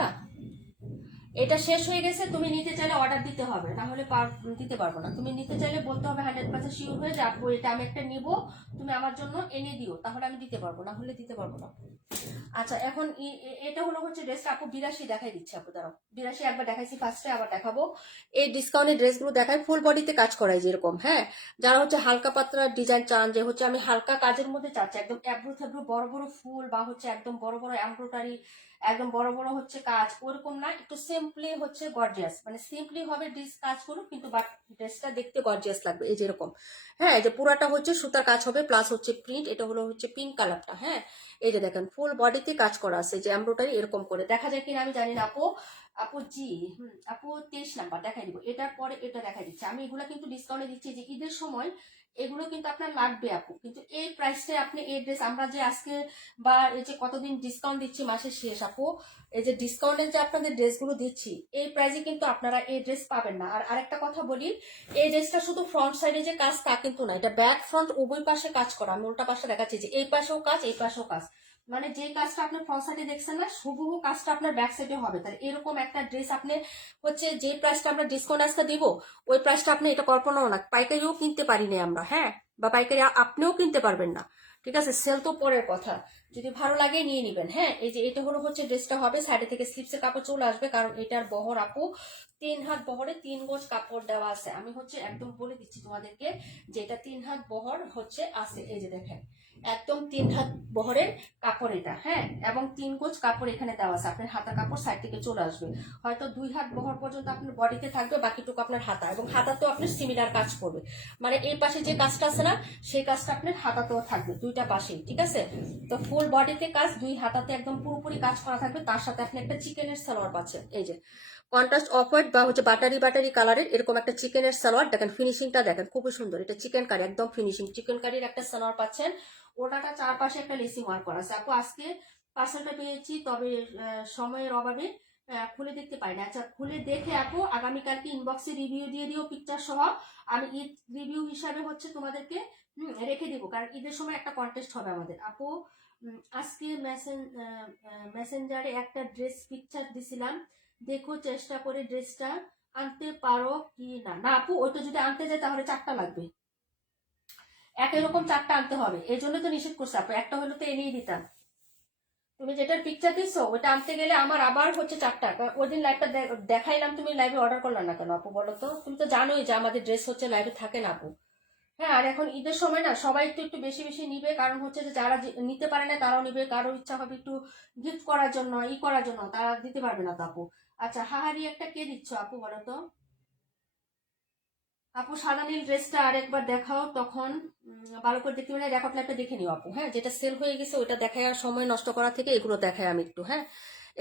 এটা শেষ হয়ে গেছে। তুমি নিতে চাইলে অর্ডার দিতে হবে, না হলে দিতে পারবো না। তুমি নিতে চাইলে বলতে হবে 100% শিওর হয়ে, যে আপু এটা আমি একটা নিবো, তুমি আমার জন্য এনে দিও, তাহলে আমি দিতে পারবো, না হলে দিতে পারবো না। আচ্ছা, এখন এটা হলো হচ্ছে ড্রেসটা আপু 82 দেখাই দিচ্ছে আপু, দাঁড়াও। 82 একবার দেখাইছি ফার্স্টে, আবার দেখাবো। এই ডিসকাউন্টের ড্রেসগুলো দেখায়, ফুল বডিতে কাজ করাই যেরকম। হ্যাঁ, যারা হচ্ছে হালকা পাতলা ডিজাইন চান, যে হচ্ছে আমি হালকা কাজের মধ্যে চাচ্ছি, একদম অ্যাব্রু থ্যাব্রু বড় বড় ফুল, বা হচ্ছে একদম বড় বড় এমব্রয়ডারি, একদম বড় বড় হচ্ছে কাজ, ওরকম না, একটু সিম্পলি হচ্ছে গর্জিয়াস, মানে সিম্পলি হবে ড্রেস কাজগুলো, কিন্তু বাট ড্রেসটা দেখতে গর্জিয়াস লাগবে, এই যেরকম। হ্যাঁ, এই যে পুরাটা হচ্ছে সুতার কাজ হবে, প্লাস হচ্ছে প্রিন্ট। এটা হলো হচ্ছে পিঙ্ক কালারটা। হ্যাঁ, এই যে দেখেন, ফুল বডিতে কাজ করা আছে, যে এমব্রয়ডারি এরকম করে দেখা যায় কিনা আমি জানি না আপু। আপু জি, আপু 23 নাম্বার দেখাই দিব। এটার পরে এটা দেখাই দিচ্ছি আমি, এগুলো কিন্তু ডিসকাউন্টে দিচ্ছি, যে ঈদের সময় এগুলো কিন্তু আপনার লাগবে আপু। কিন্তু এই প্রাইসটায় আপনি এই ড্রেস, আমরা যে আজকে বা এই যে কতদিন ডিসকাউন্ট দিচ্ছি, মাসের শেষ আপু, এই যে ডিসকাউন্টের যে আপনাদের ড্রেসগুলো দিচ্ছি, এই প্রাইসে কিন্তু আপনারা এই ড্রেস পাবেন না। আর আরেকটা কথা বলি, এই ড্রেসটা শুধু ফ্রন্ট সাইডে যে কাজ তা কিন্তু না, এটা ব্যাক ফ্রন্ট উভয় পাশে কাজ করা। আমি উল্টা পাশে দেখাচ্ছি, যে এই পাশেও কাজ, এই পাশেও কাজ, মানে যে কাজটা আপনি ফ্রন্ট সাইডে দেখছেন না, হুবহু কাজটা আপনার ব্যাক সাইডে হবে। তাহলে এরকম একটা ড্রেস আপনি হচ্ছে, যে প্রাইসটা আমরা ডিসকাউন্ট আজকে দিব, ওই প্রাইসটা আপনি এটা কল্পনাও না, পাইকারিও কিনতে পারি না আমরা। হ্যাঁ, বা পাইকারি আপনিও কিনতে পারবেন না, ঠিক আছে? সেল তো পরের কথা, যদি ভালো লাগে নিয়ে নিবেন। হ্যাঁ, এই যে এটা হলো হচ্ছে ড্রেসটা হবে, সাইডে থেকে স্লিপসের কাপড় চলে আসবে, কারণ এটার বহর আপু 3 হাত বহরে 3 গজ কাপড় দেওয়া আছে। আমি হচ্ছে একদম বলে দিচ্ছি তোমাদেরকে, যে এটা 3 হাত বহর হচ্ছে আছে। এই যে দেখেন, একদম 3 হাত বহরের কাপড় এটা। হ্যাঁ, এবং 3 গজ কাপড় এখানে দেওয়া আছে, আপনার হাতা কাপড় সাইড থেকে চলে আসবে। হয়তো 2 হাত বহর পর্যন্ত আপনার বডিতে থাকবে, বাকিটুকু আপনার হাতা, এবং হাতাতেও আপনার সিমিলার কাজ করবে। মানে এই পাশে যে কাজটা আছে না, সেই কাজটা আপনার হাতাতেও থাকবে, দুইটা পাশেই, ঠিক আছে? তো ফুল বডিতে কাজ, 2 হাতাতে একদম পুরোপুরি কাজ করা থাকবে। তার সাথে আপনি একটা চিকেনের সালোয়ার পাচ্ছেন, এই যে কন্ট্রাস্ট অফ হোয়াইট বা হচ্ছে বাটারি বাটারি কালারের এরকম একটা চিকেনের সালোয়ার। দেখেন ফিনিশিংটা দেখেন, খুবই সুন্দর। এটা চিকেন কারি, একদম ফিনিশিং চিকেন কারির একটা সালোয়ার পাচ্ছেন। ওটাটা চারপাশে একটা লেসিং ওয়ার্ক করা আছে আপু। আজকে পার্সেলটা পেয়েছি, তবে সময়ের অভাবে খুলে দেখতে পাই না। আচ্ছা, খুলে দেখে আপু আগামীকালকে ইনবক্সে রিভিউ দিয়ে দিও, পিকচার সহ। আমি ঈদ রিভিউ হিসাবে হচ্ছে তোমাদেরকে রেখে দিব, কারণ ঈদের সময় একটা কন্টেস্ট হবে আমাদের আপু। আজকে মেসেঞ্জারে একটা ড্রেস পিকচার দিছিলাম, দেখো চেষ্টা করে ড্রেসটা আনতে পারো কি না। না আপু, ওইটা যদি আনতে যায় তাহলে 4টা লাগবে, একই রকম 4টা আনতে হবে, এই জন্য তো নিষেধ করছে আপু। একটা হলে তো এনেই দিতাম। তুমি যেটার পিকচার দিচ্ছ ওইটা আনতে গেলে আমার আবার হচ্ছে 4টা। ওই দিন লাইভটা দেখাইলাম, তুমি লাইভে অর্ডার করলে না কেন আপু, বলো তো? তুমি তো জানোই যে আমাদের ড্রেস হচ্ছে লাইভে থাকে না আপু। হ্যাঁ, আর এখন ঈদের সময় না সবাই একটু একটু বেশি বেশি নিবে, কারণ হচ্ছে যে যারা নিতে পারে না তারাও নিবে, কারো ইচ্ছা হবে একটু গিফট করার জন্য, করার জন্য, তারা দিতে পারবে না তো আপু। আচ্ছা, হাহারি একটা কে দিচ্ছ আপু, বলো তো? আপু সাদা নীল ড্রেসটা আরেকবার দেখাও, তখন ভালো করে দেখতে পারে। রেকর্ড লাইভটা দেখে নিও আপু। হ্যাঁ, যেটা সেল হয়ে গেছে ওইটা দেখায়, আর সময় নষ্ট করা থেকে এগুলো দেখায় আমি একটু। হ্যাঁ,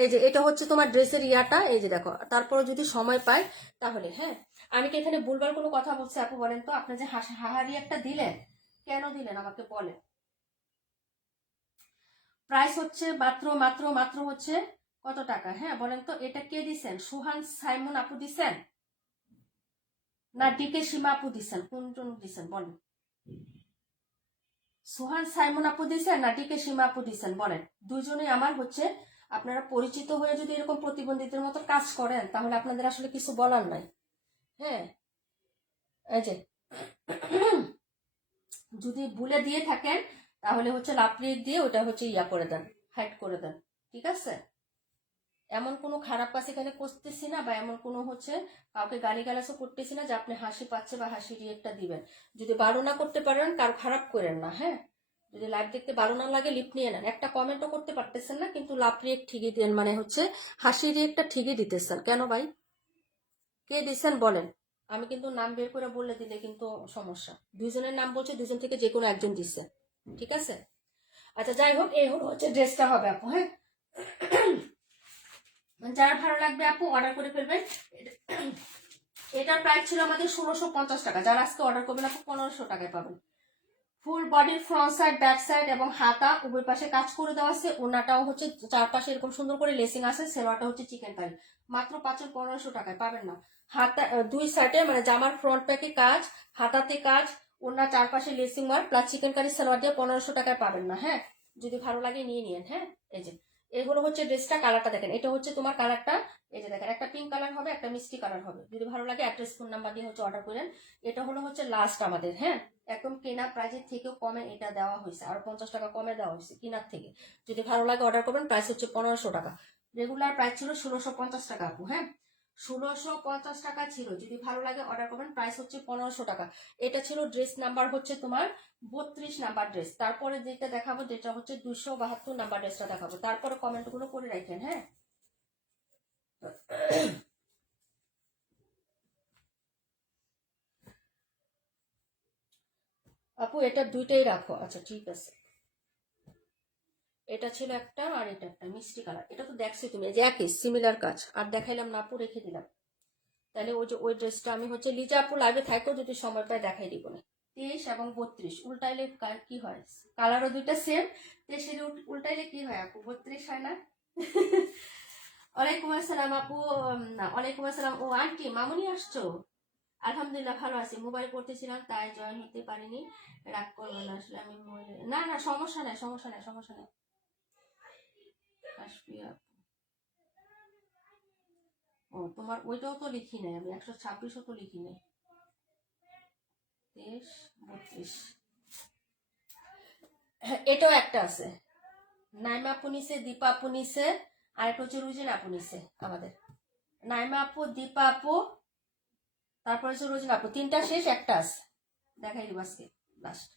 এই যে এটা হচ্ছে তোমার ড্রেসের ইয়াটা, এই যে দেখো। তারপরে যদি সময় পাই তাহলে। হ্যাঁ, আমি কি এখানে ভুলবার কোনো কথা বলছি আপু, বলেন তো? আপনি যে হাহারি একটা দিলেন, কেন দিলেন আমাকে বলেন? প্রাইস হচ্ছে মাত্র মাত্র মাত্র হচ্ছে কত টাকা? হ্যাঁ বলেন তো, এটা কে দিছেন? সুহান সাইমন আপু দিছেন, না ডিকে সীমা আপু দিছেন? কোনজন দিছেন বলেন? সুহান সাইমন আপু দিছেন না ডিকে সীমা আপু দিছেন, বলেন? দুজনেই আমার হচ্ছে, আপনারা পরিচিত হয়ে যদি এরকম প্রতিবন্ধীদের মতো কাজ করেন, তাহলে আপনাদের আসলে কিছু বলার নাই। হ্যাঁ, এই যে যদি ভুলে দিয়ে থাকেন তাহলে হচ্ছে লাপড়িয়ে দিয়ে ওটা হচ্ছে ইয়া করে দেন, হাইড করে দেন, ঠিক আছে? এমন কোনো খারাপ কাজ এখানে করতেছি না, বা এমন কোনো হচ্ছে কাউকে গালিগালাজও করতেছি না যে আপনি হাসি পাচ্ছে বা হাসি রিয়েক্টটা দিবেন। যদি বারো না করতে পারেন, কারো খারাপ করেন না, হ্যাঁ? যদি লাইভ দেখতে ভালো না লাগে লিপ নিয়ে নেন। একটা কমেন্টও করতে পারতেছেন না, কিন্তু লাভ রিয়েক্ট ঠিকই দেন, মানে হচ্ছে হাসি রিয়েক্টটা ঠিকই দিতেছেন। কেন ভাই, কে দিচ্ছেন বলেন? আমি কিন্তু নাম বের করে বলে দিলে কিন্তু সমস্যা। দুইজনের নাম বলছে, দুজন থেকে যে কোনো একজন দিচ্ছে, ঠিক আছে? আচ্ছা যাই হোক, এই হলো হচ্ছে ড্রেসটা হবে আপু, হ্যাঁ? যার ভালো লাগবে আপু অর্ডার করে ফেলবেন। এটার প্রাইস ছিল আমাদের 1650 টাকা। যারা আজকে অর্ডার করবেন আপু 1500 টাকায় পাবেন। ফুল বডির ফ্রন্ট সাইড, ব্যাক সাইড এবং হাতা উভয় পাশে কাজ করে দেওয়া আছে। ওনাটাও হচ্ছে চারপাশে এরকম সুন্দর করে লেসিং আছে। সেলোয়ারটা হচ্ছে চিকেন কারি। মাত্র 1500 টাকায় পাবেন না। হাতা দুই সাইডে মানে জামার ফ্রন্ট প্যাকে কাজ, হাতাতে কাজ, ওনার চারপাশে lacing work plus chicken curry সেলোয়ার দিয়ে 1500 টাকায় পাবেন না, হ্যাঁ? যদি ভালো লাগে নিয়ে নিন, হ্যাঁ? এই যে এগুলো হচ্ছে ড্রেসটা, কালারটা দেখেন, এটা হচ্ছে তোমার কালারটা। এই যে দেখেন, একটা পিঙ্ক কালার হবে, একটা মিষ্টি কালার হবে। যদি ভালো লাগে অ্যাড্রেস ফোন নাম্বার দিয়ে হচ্ছে অর্ডার করেন। এটা হলো হচ্ছে লাস্ট আমাদের, হ্যাঁ? একদম কেনা প্রাইজের থেকেও কমে এটা দেওয়া হয়েছে, আর 50 টাকা কমে দেওয়া হয়েছে কেনার থেকে। যদি ভালো লাগে অর্ডার করবেন। প্রাইস হচ্ছে 1500 টাকা। রেগুলার প্রাইস ছিল 1650 টাকা আপু, হ্যাঁ? 1650 টাকা ছিল। যদি ভালো লাগে অর্ডার করবেন। প্রাইস হচ্ছে 1500 টাকা। এটা ছিল ড্রেস নাম্বার হচ্ছে তোমার 32 নাম্বার ড্রেস। তারপরে যেটা দেখাবো, যেটা হচ্ছে 272 নাম্বার ড্রেসটা দেখাবো। তারপরে কমেন্টগুলো করে রাখেন, হ্যাঁ? আপু এটা দুইটাই রাখো। আচ্ছা ঠিক আছে। এটা ছিল একটা, আর এটা একটা মিষ্টি কালার। এটা তো দেখছি তুমি, এই যে একই সিমিলার কাজ। আর দেখাইলাম না আপু, রেখে দিলাম। তাহলে ওই যে ওই ড্রেসটা আমি হচ্ছে লিজা আপু লাইভে থাকো, যদি সময় পায় দেখাই দিব না। 23 এবং 32 উল্টাইলে কি হয়? কালারও দুইটা সেম। 23 উল্টাইলে কি হয় আপু? 32 হয় না? ওয়ালাইকুম আসসালাম আপু। না, ওয়ালাইকুম আসসালাম। ও আন্টি মামুনি আসছো? আলহামদুলিল্লাহ ভালো আছি। মোবাইল করতেছিলাম তাই জয়েন হতে পারিনি। রাগ করবো না, আসলে আমি না না, সমস্যা নাই, সমস্যা নাই, সমস্যা নাই। আসবি আপু। ও তোমার ওইটাও তো লিখি নাই আমি, 126ও তো লিখি নাই। 23 32 এটাও একটা আছে। নাইমা আপু নিছে, দীপা আপু নিছে, আর একটা হচ্ছে রুজিন আপু নিছে আমাদের। নাইমা আপু, দীপা আপু, তারপর হচ্ছে রুজিন আপু। তিনটা শেষ, একটা আছে। দেখাই দিব আজকে লাস্ট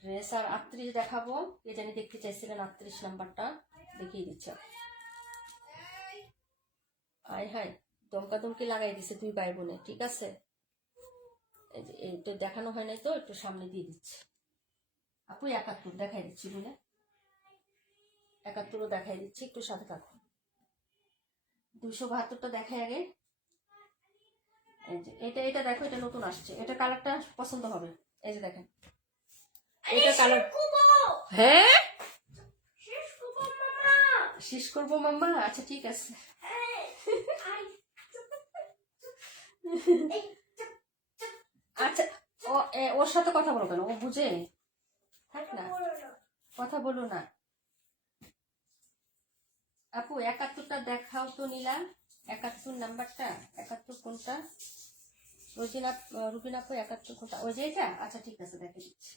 ড্রেস। আর 38 দেখাবো। কে জানি দেখতে চাইছিলেন 38 নাম্বারটা, দেখিয়ে দিচ্ছে। আয় হায়, দমকা দমকি লাগাই দিছে দুই ভাই বোনে, ঠিক আছে? এইটা দেখানো হয় নাই তো, একটু সামনে দিয়ে দিচ্ছি আপু। 71 দেখাই দিচ্ছি বুঝলে, 71ও দেখাই দিচ্ছি, একটু সাথে থাকুন। 272টা দেখাই আগে। এই যে এটা, এটা দেখো, এটা নতুন আসছে। এটা কালারটা পছন্দ হবে। এই যে দেখেন, এটা কালার। হ্যাঁ, শেষ করবো মাম্মা। আচ্ছা ঠিক আছে। আচ্ছা, ওর সাথে কথা বলো কেন? ও বুঝে, থাক না, কথা বলো না আপু। 71টা দেখাও তো নিলাম। 71 নাম্বারটা, 71 কোনটা? রুবিন আপু 71 কোনটা? ওই যে এটা। আচ্ছা ঠিক আছে, দেখে দিচ্ছি।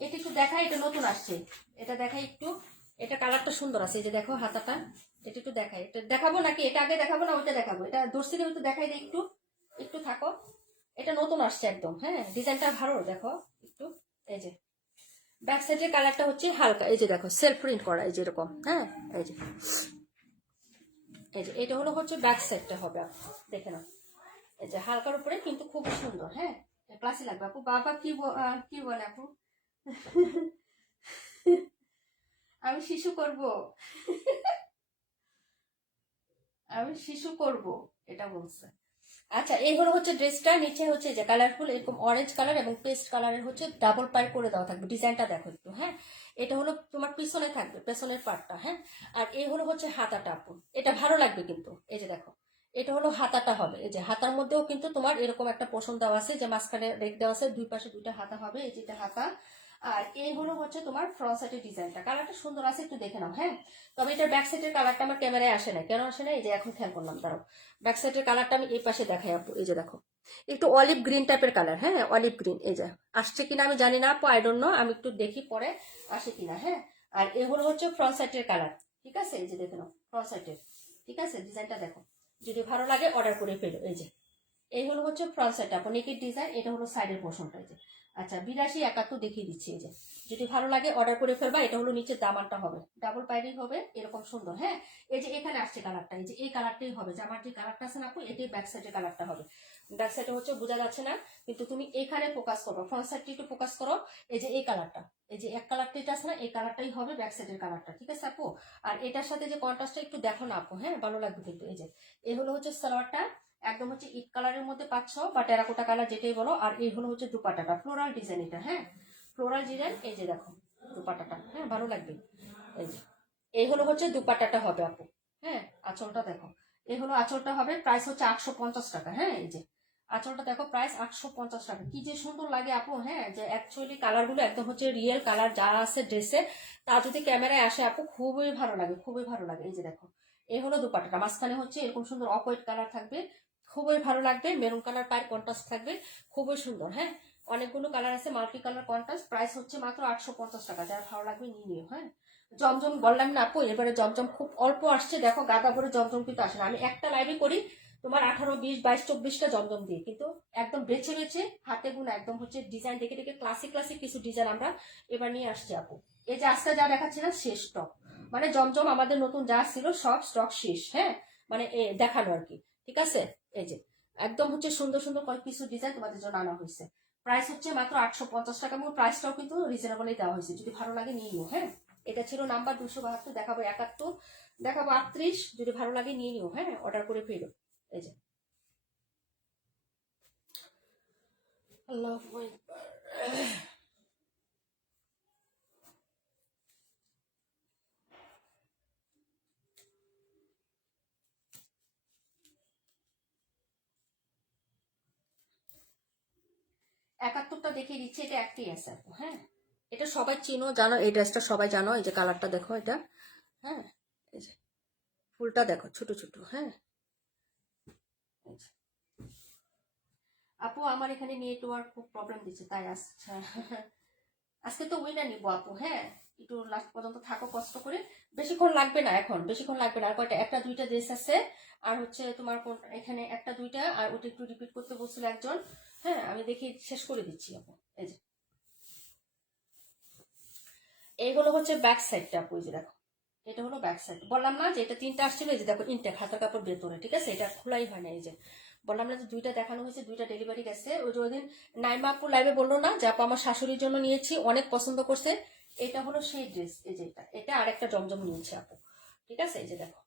এটা একটু দেখাই, এটা নতুন আসছে। এটা দেখাই একটু। এটা কালারটা সুন্দর আছে। এই যে দেখো হাতাটা। এটা একটু দেখাই। এটা দেখাবো নাকি এটা আগে দেখাবো, না ওইটা দেখাবো? এটা ধরছি একটু দেখাই দিই একটু। একটু থাকো। এটা নতুন আসছে একদম, হ্যাঁ? ডিজাইনটা ভালো, দেখো একটু। এই যে ব্যাক সাইডের কালারটা হচ্ছে হালকা। এই যে দেখো, সেলফ প্রিন্ট করা, এই যে এরকম, হ্যাঁ? এই যে, এই যে এটা হলো হচ্ছে ব্যাক সাইডটা হবে, দেখে নাও। এই যে হালকার উপরে, কিন্তু খুব সুন্দর, হ্যাঁ? ক্লাসি লাগবে আপু। বাবা কি বলে আপু? আমি শিশু করব, আমি শিশু করব, এটা বলছে। আচ্ছা, এই হলো হচ্ছে ড্রেসটা। নিচে হচ্ছে যে কালারফুল এরকম অরেঞ্জ কালার এবং পেস্ট কালারের হচ্ছে ডাবল পাই করে দেওয়া থাকবে। ডিজাইনটা দেখো একটু, হ্যাঁ? এটা হলো তোমার পিছনে থাকবে, পেছনের পার্টটা, হ্যাঁ? আর এই হলো হচ্ছে হাতাটা আপু। এটা ভালো লাগবে কিন্তু। এই যে দেখো, এটা হলো হাতাটা হবে। এই যে হাতার মধ্যেও কিন্তু তোমার এরকম একটা পোষণ দেওয়া আছে, যে মাঝখানে রেক দেওয়া আছে, দুই পাশে দুইটা হাতা হবে। এই যেটা হাতা। আর এই হলো হচ্ছে তোমার ফ্রন্ট সাইডের ডিজাইনটা, কালারটা সুন্দর আছে, একটু দেখে নাও। হ্যাঁ, তবে এটার ব্যাক সাইডের কালারটা আমার ক্যামেরায় আসে না, কেন আসে না এই যে এখন খেয়াল করলাম, দাঁড়াও ব্যাক সাইডের কালারটা আমি এই পাশে দেখাই আপু। এই যে দেখো একটু অলিভ গ্রিন টাইপের কালার, হ্যাঁ অলিভ গ্রিন, এই যে আসছে কিনা আমি জানি না আপু, আই ডোন্ট নো, আমি একটু দেখি পরে আসে কিনা। হ্যাঁ, আর এগুলো হচ্ছে ফ্রন্ট সাইডের কালার, ঠিক আছে, এই যে দেখে নাও ফ্রন্ট সাইডের, ঠিক আছে, ডিজাইনটা দেখো, যদি ভালো লাগে অর্ডার করে ফেলো। এই যে এই হলো হচ্ছে ফ্রন্ট সাইডটা আপু, নেকের ডিজাইন, এটা হলো সাইডের পোর্শনটা। এই যে আচ্ছা 82 71 দেখিয়ে দিচ্ছি। এই যে যদি ভালো লাগে অর্ডার করে ফেলবা। এটা হলো নিচের দামানটা হবে ডাবল পাইরিং হবে, এরকম সুন্দর। হ্যাঁ, এই যে এখানে আসছে কালারটা, এই যে এই কালারটাই হবে, যে আমার যে কালারটা আছে না আপু, এটাই ব্যাক সাইডের কালারটা হবে। ব্যাক সাইডে হচ্ছে বোঝা যাচ্ছে না, কিন্তু তুমি এখানে ফোকাস করো, ফ্রন্ট সাইডটা একটু ফোকাস করো। এই যে এই কালারটা, এই যে এক কালারটা এটা আছে না, এই কালারটাই হবে ব্যাক সাইডের কালারটা, ঠিক আছে আপু। আর এটার সাথে যে কন্ট্রাস্টটা একটু দেখো না আপু, হ্যাঁ ভালো লাগবে কিন্তু। এই যে এই হলো হচ্ছে সালোয়ারটা, একদম হচ্ছে ইট কালারের মধ্যে পাচ্ছ বা টেরাকোটা কালার যেটাই বলো। আর এই হলো হচ্ছে দুপাটাটা, ফ্লোরাল ডিজাইন এটা, হ্যাঁ ফ্লোরাল ডিজাইন। এই যে দেখো দুপাটাটা, হ্যাঁ ভালো লাগবে। এই যে এই হলো হচ্ছে দুপাটাটা হবে আপু। হ্যাঁ, আঁচলটা দেখো, এই হলো আঁচলটা হবে, প্রাইস হচ্ছে 850 টাকা। হ্যাঁ, এই যে আঁচলটা দেখো, প্রাইস 850 টাকা, কি যে সুন্দর লাগে আপু। হ্যাঁ, যে অ্যাকচুয়ালি কালারগুলো একদম হচ্ছে রিয়েল কালার যা আছে ড্রেসে, তা যদি ক্যামেরায় আসে আপু খুবই ভালো লাগে, খুবই ভালো লাগে। এই যে দেখো এই হলো দুপাটাটা, মাঝখানে হচ্ছে এরকম সুন্দর অফ হোয়াইট কালার থাকবে, খুবই ভালো লাগবে। মেরুন কালার পায়ের কন্ট্রাস্ট থাকবে, খুবই সুন্দর। হ্যাঁ, অনেকগুলো কালার আছে, মাল্টি কালার কন্ট্রাস্ট, প্রাইস হচ্ছে মাত্র 850 টাকা। যারা ভালো লাগবে নিয়ে নিও। হ্যাঁ, জমজম বললাম না আপু, এবারে জমজম খুব অল্প আসছে, দেখো গাদা ভরে জমজম কিন্তু আসে না। আমি একটা লাইভে করি তোমার 18 20 22 24টা জমজম দিয়ে, কিন্তু একদম বেছে বেছে হাতে গুণ একদম হচ্ছে ডিজাইন দেখে দেখে ক্লাসিক ক্লাসিক কিছু ডিজাইন আমরা এবার নিয়ে আসছি আপু। এই যে আজকে যা দেখাচ্ছি না শেষ স্টক, মানে জমজম আমাদের নতুন যা ছিল সব স্টক শেষ। হ্যাঁ, মানে দেখানো আর কি, ঠিক আছে। এই যে একদম হচ্ছে সুন্দর সুন্দর কয়েক কিছু ডিজাইন তোমাদের জন্য আনা হয়েছে, প্রাইস হচ্ছে মাত্র 850 টাকা, এবং প্রাইসটাও কিন্তু রিজনেবলই দেওয়া হয়েছে, যদি ভালো লাগে নিয়ে নিও। হ্যাঁ, এটা ছিল নাম্বার 272, দেখাবো 71, দেখাবো 38, যদি ভালো লাগে নিয়ে নিও। হ্যাঁ, অর্ডার করে ফেলো। এই যে আল্লাহ 71টা দেখিয়ে দিচ্ছি, এটা একটাই আছে আপু। হ্যাঁ, এটা সবাই চিনো জানো, এই ড্রেসটা সবাই জানো। এই যে কালারটা দেখো এটা, হ্যাঁ এই যে ফুলটা দেখো ছোট ছোট। হ্যাঁ, এই যে আপু আমার এখানে নেটওয়ার্ক খুব প্রবলেম দিচ্ছে, তাই আসছে। আজকে তো উইনার নিবো আপু। হ্যাঁ, একটু লাস্ট পর্যন্ত থাকো কষ্ট করে, বেশিক্ষণ লাগবে না, এখন বেশিক্ষণ লাগবে না। আর কয়টা, একটা দুইটা ড্রেস আছে, আর হচ্ছে তোমার এখানে একটা দুইটা, আর ওটা একটু রিপিট করতে বলছিল একজন। হ্যাঁ, আমি দেখি শেষ করে দিচ্ছি আপু। এই যে এইগুলো হচ্ছে ব্যাক সাইডটা আপু, এই যে দেখো এটা হলো ব্যাক সাইড। বললাম না যে এটা তিনটা আসছিল, এই যে দেখো ইনটেক হাতের কাপড় ভেতরে, ঠিক আছে, এটা খোলাই হয় না। এই যে বললাম না যে দুইটা দেখানো হয়েছে, দুইটা ডেলিভারি গেছে। ওই যে ওই দিন নাইমা আপু লাইভে বললো না যে আপু আমার শাশুড়ির জন্য নিয়েছি, অনেক পছন্দ করছে, এটা হলো সেই ড্রেস। এই যে এটা আর একটা জমজম নিয়েছে আপু, ঠিক আছে। এই যে দেখো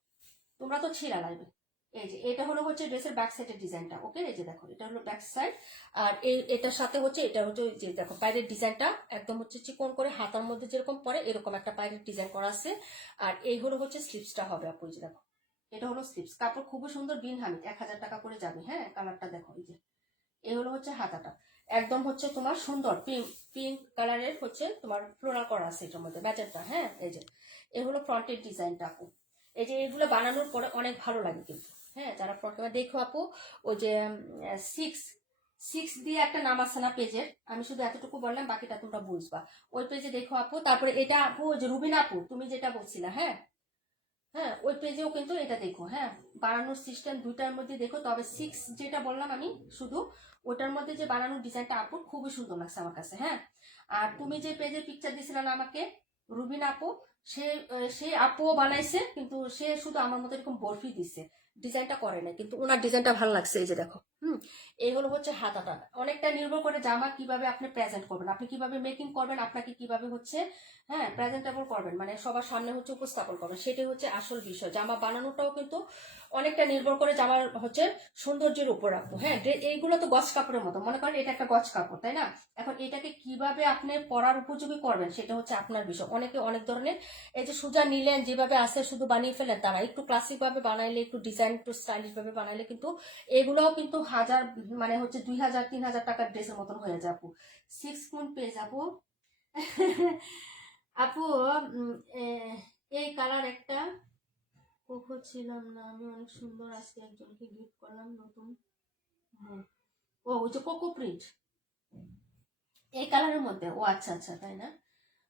তোমরা তো ছিলা লাইভে। এই যে এটা হলো হচ্ছে ড্রেসের ব্যাক সাইডের ডিজাইনটা, ওকে। এই যে দেখো এটা হলো ব্যাক সাইড, আর এটার সাথে হচ্ছে এটা হচ্ছে যে দেখো পায়ের ডিজাইনটা একদম হচ্ছে চিকন করে হাতার মধ্যে যেরকম পরে এরকম একটা পায়ের ডিজাইন করা আছে। আর এই হলো হচ্ছে স্লিপসটা হবে আপু। এই যে দেখো এটা হলো স্লিপস, কাপড় খুবই সুন্দর, বিন হামিদ 1000 টাকা করে যাবে। হ্যাঁ, কালারটা দেখো। এই যে এই হলো হচ্ছে হাতাটা, একদম হচ্ছে তোমার সুন্দর পিঙ্ক পিঙ্ক কালারের হচ্ছে তোমার ফ্লোরাল করা আছে এটার মধ্যে ম্যাজেন্টা। হ্যাঁ, এই যে এই হলো ফ্রন্টের ডিজাইনটা আপু। এই যে এগুলো বানানোর পরে অনেক ভালো লাগে কিন্তু। হ্যাঁ, যারা ফ্রন্ট দেখো আপু, ওই যে 6 6 দিয়ে একটা নাম আছে না পেজের, আমি শুধু এতটুকু বললাম, বাকিটা তোমরা বুঝবা। ওই পেজে দেখো আপু। তারপরে এটা আপু ওই যে রুবিনা আপু তুমি যেটা বলছিলা, হ্যাঁ হ্যাঁ ওই পেজেও কিন্তু এটা দেখো। হ্যাঁ, বানানোর সিস্টেম দুইটার মধ্যে দেখো, তবে 6 যেটা বললাম আমি শুধু, ওটার মধ্যে যে বানানোর ডিজাইনটা আপুর খুবই সুন্দর লাগছে আমার কাছে। হ্যাঁ, আর তুমি যে পেজের পিকচার দিয়েছিলে না আমাকে, রুবিন আপু, সে সে আপুও বানাইছে, কিন্তু সে শুধু আমার মতো এরকম বরফি দিছে, ডিজাইনটা করে না, কিন্তু ওনার ডিজাইনটা ভালো লাগছে। এই যে দেখো, এই হলো হচ্ছে হাতাটা। অনেকটা নির্ভর করে জামা কিভাবে আপনি প্রেজেন্ট করবেন, আপনি কিভাবে মেকিং করবেন, আপনাকে কিভাবে হচ্ছে হ্যাঁ প্রেজেন্টেবল করবেন, মানে সবার সামনে হচ্ছে উপস্থাপন করবেন, সেটাই হচ্ছে আসল বিষয়। জামা বানানোটাও কিন্তু অনেকটা নির্ভর করে জামার হচ্ছে সৌন্দর্যের উপর রাখবো। হ্যাঁ, এইগুলো তো গজ কাপড়ের মতো, মনে করেন এটা একটা গজ কাপড়, তাই না? এখন এটাকে কিভাবে আপনি পরার উপযোগী করবেন সেটা হচ্ছে আপনার বিষয়। অনেকে অনেক ধরনের, এই যে সোজা নিলেন যেভাবে আছে শুধু বানিয়ে ফেলেন, তারা একটু ক্লাসিক ভাবে বানাইলে, একটু ডিজাইন একটু স্টাইলিশ ভাবে বানাইলে কিন্তু এগুলোও কিন্তু মানে হচ্ছে 2000 3000 টাকার ড্রেসের মতন হয়ে যাবো। 6 কোন পেজ আপু? আপু উম, এ, এই কালার একটা ছিলাম না আমি, অনেক সুন্দর আজকে একজনকে গিফট করলাম নতুন। হ্যাঁ। ও ওই যে কোকো প্রিন্ট এই কালারের মধ্যে, ও আচ্ছা আচ্ছা তাই না।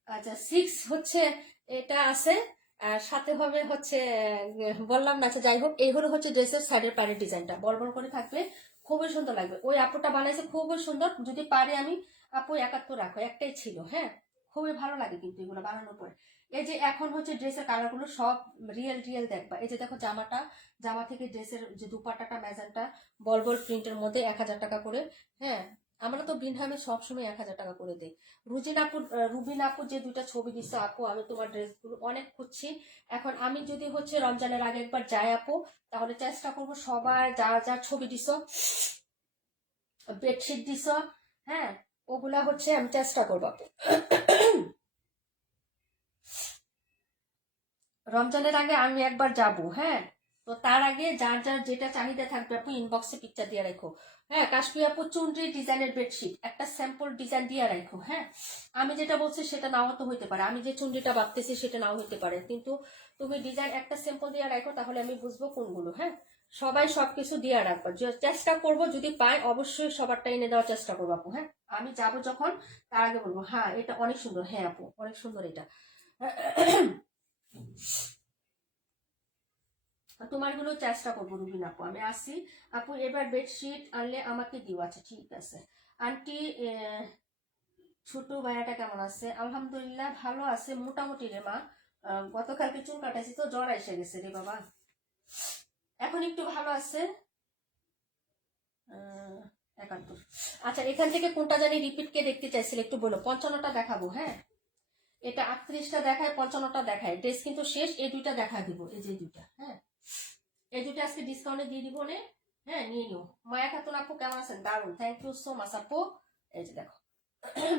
আচ্ছা 6 হচ্ছে এটা আছে। আর সাথে হবে হচ্ছে বললাম না। আচ্ছা যাই হোক, এই হলো হচ্ছে ড্রেসের সাইডের পাড়ের ডিজাইনটা বল বল করে থাকবে, খুবই সুন্দর লাগবে। ওই আপুটা বানাইছে খুবই সুন্দর, যদি পারে আমি আপু 71 রাখো, একটাই ছিল। হ্যাঁ, খুবই ভালো লাগে কিন্তু এগুলো বানানোর পরে। এই যে এখন হচ্ছে ড্রেসের কালারগুলো সব রিয়েল রিয়েল দেখবা। এই যে দেখো জামাটা, জামা থেকে ড্রেসের যে দুপাট্টাটা ম্যাজেন্টা বল বল প্রিন্টের মধ্যে 1000 টাকা করে। হ্যাঁ, আমরা তো বিনহামে সবসময় 1000 টাকা করে দিই। রুবিন আপুর যে দুইটা ছবি দিচ্ছে আপু, আমি তোমার ড্রেসগুলো অনেক খুঁজছি। এখন আমি যদি হচ্ছে রমজানের আগে একবার যাই আপু, তাহলে চেষ্টা করবো সবাই যা যা ছবি দিছ, বেডশিট দিছ, হ্যাঁ, ওগুলা হচ্ছে আমি চেষ্টা করবো আপু। রমজানের আগে আমি একবার যাব। হ্যাঁ, তো তার আগে যার যার যেটা চাহিদা থাকবে আপু ইনবক্সে পিকচার দিয়ে রাখো। হ্যাঁ, কাশ্মীর আপু চুনরি ডিজাইনের বেডশিট একটা স্যাম্পল ডিজাইন দিয়ে রাখো। হ্যাঁ, আমি যেটা বলছি সেটা নাও তো হইতে পারে, আমি যে চুনরিটা ভাবতেছি সেটা নাও হইতে পারে, কিন্তু তুমি ডিজাইন একটা স্যাম্পল দিয়ে রাখো, তাহলে আমি বুঝবো কোনগুলো। হ্যাঁ, সবাই সবকিছু দিয়ে রাখবো, চেষ্টা করব যদি পাই অবশ্যই সবারটা এনে দেওয়ার চেষ্টা করবো আপু। হ্যাঁ, আমি যাব যখন তার আগে বলবো হ্যাঁ এটা অনেক সুন্দর। হ্যাঁ আপু অনেক সুন্দর এটা। তোমার গুলো চেষ্টা করবো রুবিন আপু, আমি আসি। আপু এবার বেডশিট আনলে আমাকে দিও। আচ্ছা ঠিক আছে আন্টি। ছোট ভাইয়াটা কেমন আছে? আলহামদুলিল্লাহ ভালো আছে মোটামুটি রে মা। গতকালকে চুল কাটাইছি তো জ্বর এসে গেছে রে বাবা, এখন একটু ভালো আছে। 71। আচ্ছা এখান থেকে কোনটা জানি রিপিট কে দেখতে চাইছিল একটু বলো। 55টা দেখাবো। হ্যাঁ, এটা 38টা দেখায়, 55টা দেখায়। ড্রেস কিন্তু শেষ, এই দুইটা দেখা দিব, এই যে দুইটা। হ্যাঁ, এই দুটো আজকে ডিসকাউন্টে দিয়ে দিব নে। হ্যাঁ নিয়ে নিও। মায়া খাতুন আপু কেমন আছেন? দারুন, থ্যাংক ইউ সো মাচ আপু। এই যে দেখো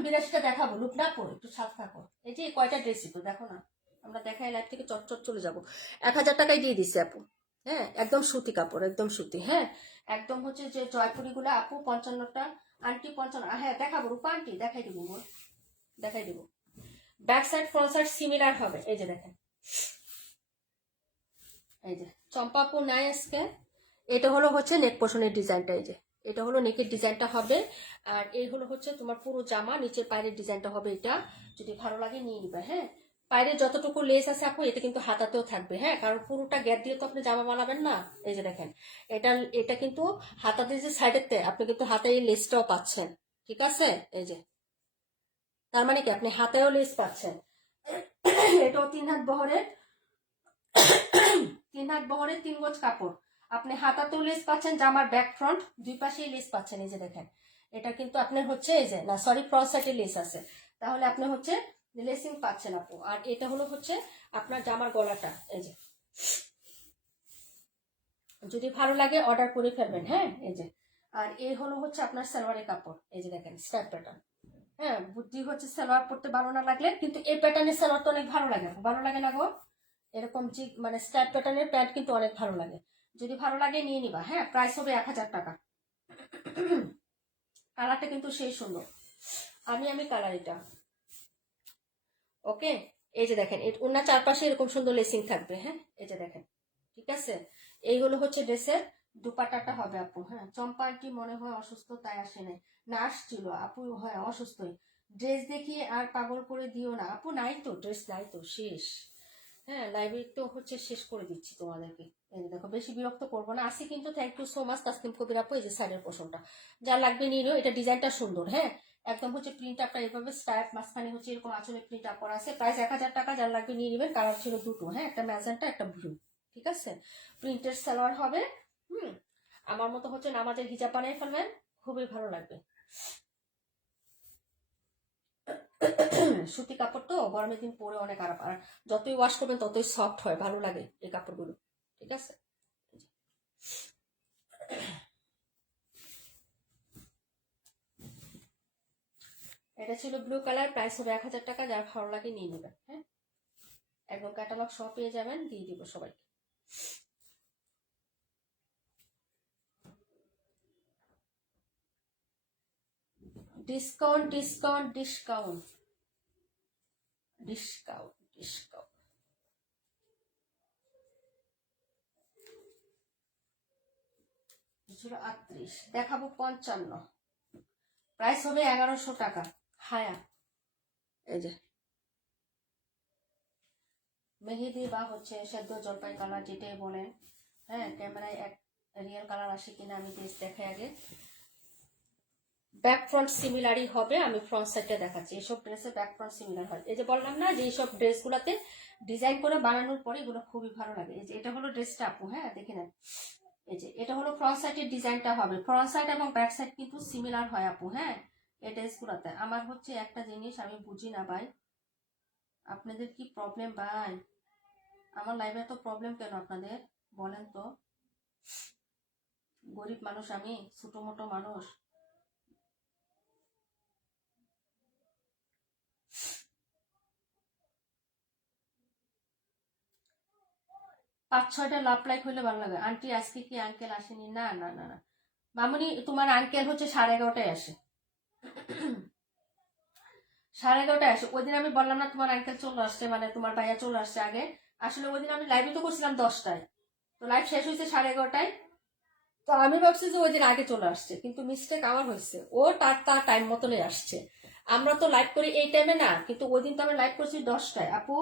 82টা দেখাবো, লুক না আপু একটু সাথ থাকো। এই যে কয়টা ড্রেসই তো দেখো না, আমরা দেখাই লাইভ থেকে চটচট চলে যাবো। 1000 টাকায় দিয়ে দিচ্ছে আপু। হ্যাঁ, একদম সুতি কাপড়, একদম সুতি। হ্যাঁ, একদম হচ্ছে যে জয়পুরি গুলো আপু 55টা। আন্টি 55, হ্যাঁ দেখাবো রূপা আন্টি, দেখাই দিব বোন, দেখাই দিব। Back side front side similar হবে। এই যে দেখেন, এই যে চম্পাপুর নাই আজকে। এটা হলো হচ্ছে নেক পোষণের ডিজাইনটা। এই যে এটা হলো নেকের ডিজাইনটা হবে। আর এই হলো হচ্ছে তোমার পুরো জামা, নিচের পায়ের ডিজাইনটা হবে এটা। যদি ভালো লাগে নিয়ে নিবে। হ্যাঁ, পায়ের যতটুকু লেস আছে আপু এটা কিন্তু হাতাতেও থাকবে। হ্যাঁ, কারণ পুরোটা গ্যাপ দিয়ে তো আপনি জামা বানাবেন না। এই যে দেখেন, এটা এটা কিন্তু হাতাতে যে সাইডেতে আপনি কিন্তু হাতে এই লেসটাও পাচ্ছেন। ঠিক আছে, এই যে তার মানে কি আপনি হাতেও লেস পাচ্ছেন। এটাও 3 হাত বহরের, 3 হাত বহরের 3 গজ কাপড়। আপনি হাতাতেও লেস পাচ্ছেন, জামার ব্যাক ফ্রন্ট দুই পাশেই লেস পাচ্ছেন। এই যে দেখেন, এটা কিন্তু আপনার হচ্ছে এই যে না সরি ফ্রন্ট সাইডে লেস আছে, তাহলে আপনি হচ্ছে লেসিং পাচ্ছেন আপু। আর এটা হলো হচ্ছে আপনার জামার গলাটা। এই যে যদি ভালো লাগে অর্ডার করে ফেলবেন। হ্যাঁ, এই যে আর এই হলো হচ্ছে আপনার সালোয়ারের কাপড়। এই যে দেখেন স্ট্রাইপ প্যাটার্ন। হ্যাঁ, বুদ্ধি হচ্ছে সালোয়ার পরতে ভালো না লাগলে, কিন্তু এই প্যাটার্নের সালোয়ার তো অনেক ভালো লাগে। ভালো লাগে না গো? এরকম যে মানে স্ট্রাইপ প্যাটার্নের প্যান্ট কিন্তু অনেক ভালো লাগে। যদি ভালো লাগে নিয়ে নিবা। হ্যাঁ, প্রাইস হবে 1000 টাকা। কালারটা কিন্তু সেই সুন্দর। আমি কালার এটা। ওকে, এই যে দেখেন ওনার চারপাশে এরকম সুন্দর লেসিং থাকবে। হ্যাঁ, এই যে দেখেন, ঠিক আছে। এইগুলো হচ্ছে ড্রেসের দুপাটাটা হবে আপু। হ্যাঁ, চম্পা আন্টি মনে হয় অসুস্থ তাই আসে নাই। না আসছিল আপু, হয় অসুস্থই। ড্রেস দেখিয়ে আর পাগল করে দিও না আপু, নাই তো ড্রেস, নাই তো শেষ। হ্যাঁ, লাইব্রেরি তো হচ্ছে শেষ করে দিচ্ছি তোমাদেরকে। এই যে দেখো, বেশি বিরক্ত করবো না, আসি কিন্তু। Thank you so much Tasnim Kabir আপু। এই যে সাইডের পোর্শনটা যা লাগবে নিয়ে নিও। এটা ডিজাইনটা সুন্দর। হ্যাঁ, একদম হচ্ছে প্রিন্ট আপটা এভাবে স্টাইপ, মাঝখানে হচ্ছে এরকম আঁচলে প্রিন্ট আপ করা আছে। প্রাইস 1000 টাকা, যার লাগবে নিয়ে নেবেন। কালার ছিল দুটো। হ্যাঁ, একটা ম্যাজেন্টা একটা ব্লু। ঠিক আছে, প্রিন্টের সালোয়ার হবে। হুম, আমার মতো হচ্ছে নামাজের হিজাব বানিয়ে ফেলবেন, খুবই ভালো লাগবে। সুতি কাপড় তো গরমের দিন পরে অনেক আরাম। আর যতই ওয়াশ করবেন ততই সফট হয়, ভালো লাগে এই কাপড়গুলো। ঠিক আছে, এটা ছিল ব্লু কালার, প্রাইস হবে 1000 টাকা। যার ভালো লাগে নিয়ে নেবেন। হ্যাঁ, একদম ক্যাটালগ সব পেয়ে যাবেন, দিয়ে দিব সবাইকে। Discount discount discount. Discount discount ছিল 38, দেখাবো 55, প্রাইস হবে 1100 টাকা। হায়া, এই যে মেহেদি বা হচ্ছে সেদ্ধ জলপাই কালার যেটাই বলেন, হ্যাঁ ক্যামেরায় এক রিয়েল কালার আসে কিনা আমি ড্রেস দেখাই আগে। ব্যাক ফ্রন্ট সিমিলারই হবে, আমি ফ্রন্ট সাইডটা দেখাচ্ছি। এইসব ড্রেসের ব্যাক ফ্রন্ট সিমিলার হয়। এই যে বললাম না যে এইসব ড্রেসগুলোতে ডিজাইন করে বানানোর পরে এগুলো খুবই ভালো লাগে। এই যে এটা হলো ড্রেসটা আপু, হ্যাঁ দেখে নেন। এই যে এটা হলো ফ্রন্ট সাইডের ডিজাইনটা হবে, ফ্রন্ট সাইড এবং ব্যাক সাইড কিন্তু সিমিলার হয় আপু, হ্যাঁ এই ড্রেসগুলোতে। আমার হচ্ছে একটা জিনিস আমি বুঝি না ভাই, আপনাদের কি প্রবলেম ভাই? আমার লাইফে এত প্রবলেম কেন আপনাদের বলেন তো? গরিব মানুষ আমি, ছোট মোটো মানুষ। পাঁচ ছয়টা লাভ লাইক হইলে ভালো লাগে। আন্টি আজকে কি আঙ্কেল আসেনি? না না না না মামুনি, তোমার আঙ্কেল হচ্ছে 11:30টায় আসে, 11:30টায় আসে। ওই দিন আমি বললাম না তোমার আঙ্কেল চলে আসছে, মানে তোমার ভাইয়া চলে আসছে আগে। আসলে ওই দিন আমি লাইভে তো করছিলাম 10টায়, তো লাইভ শেষ হয়েছে 11:30টায়। তো আমি ভাবছি যে ওই দিন আগে চলে আসছে, কিন্তু মিস্টেক আমার হয়েছে, ও তার তার টাইম মতনই আসছে। আমরা তো লাইভ করি এই টাইমে না, কিন্তু ওই দিন তো আমি লাইভ করছি 10টায় আপু।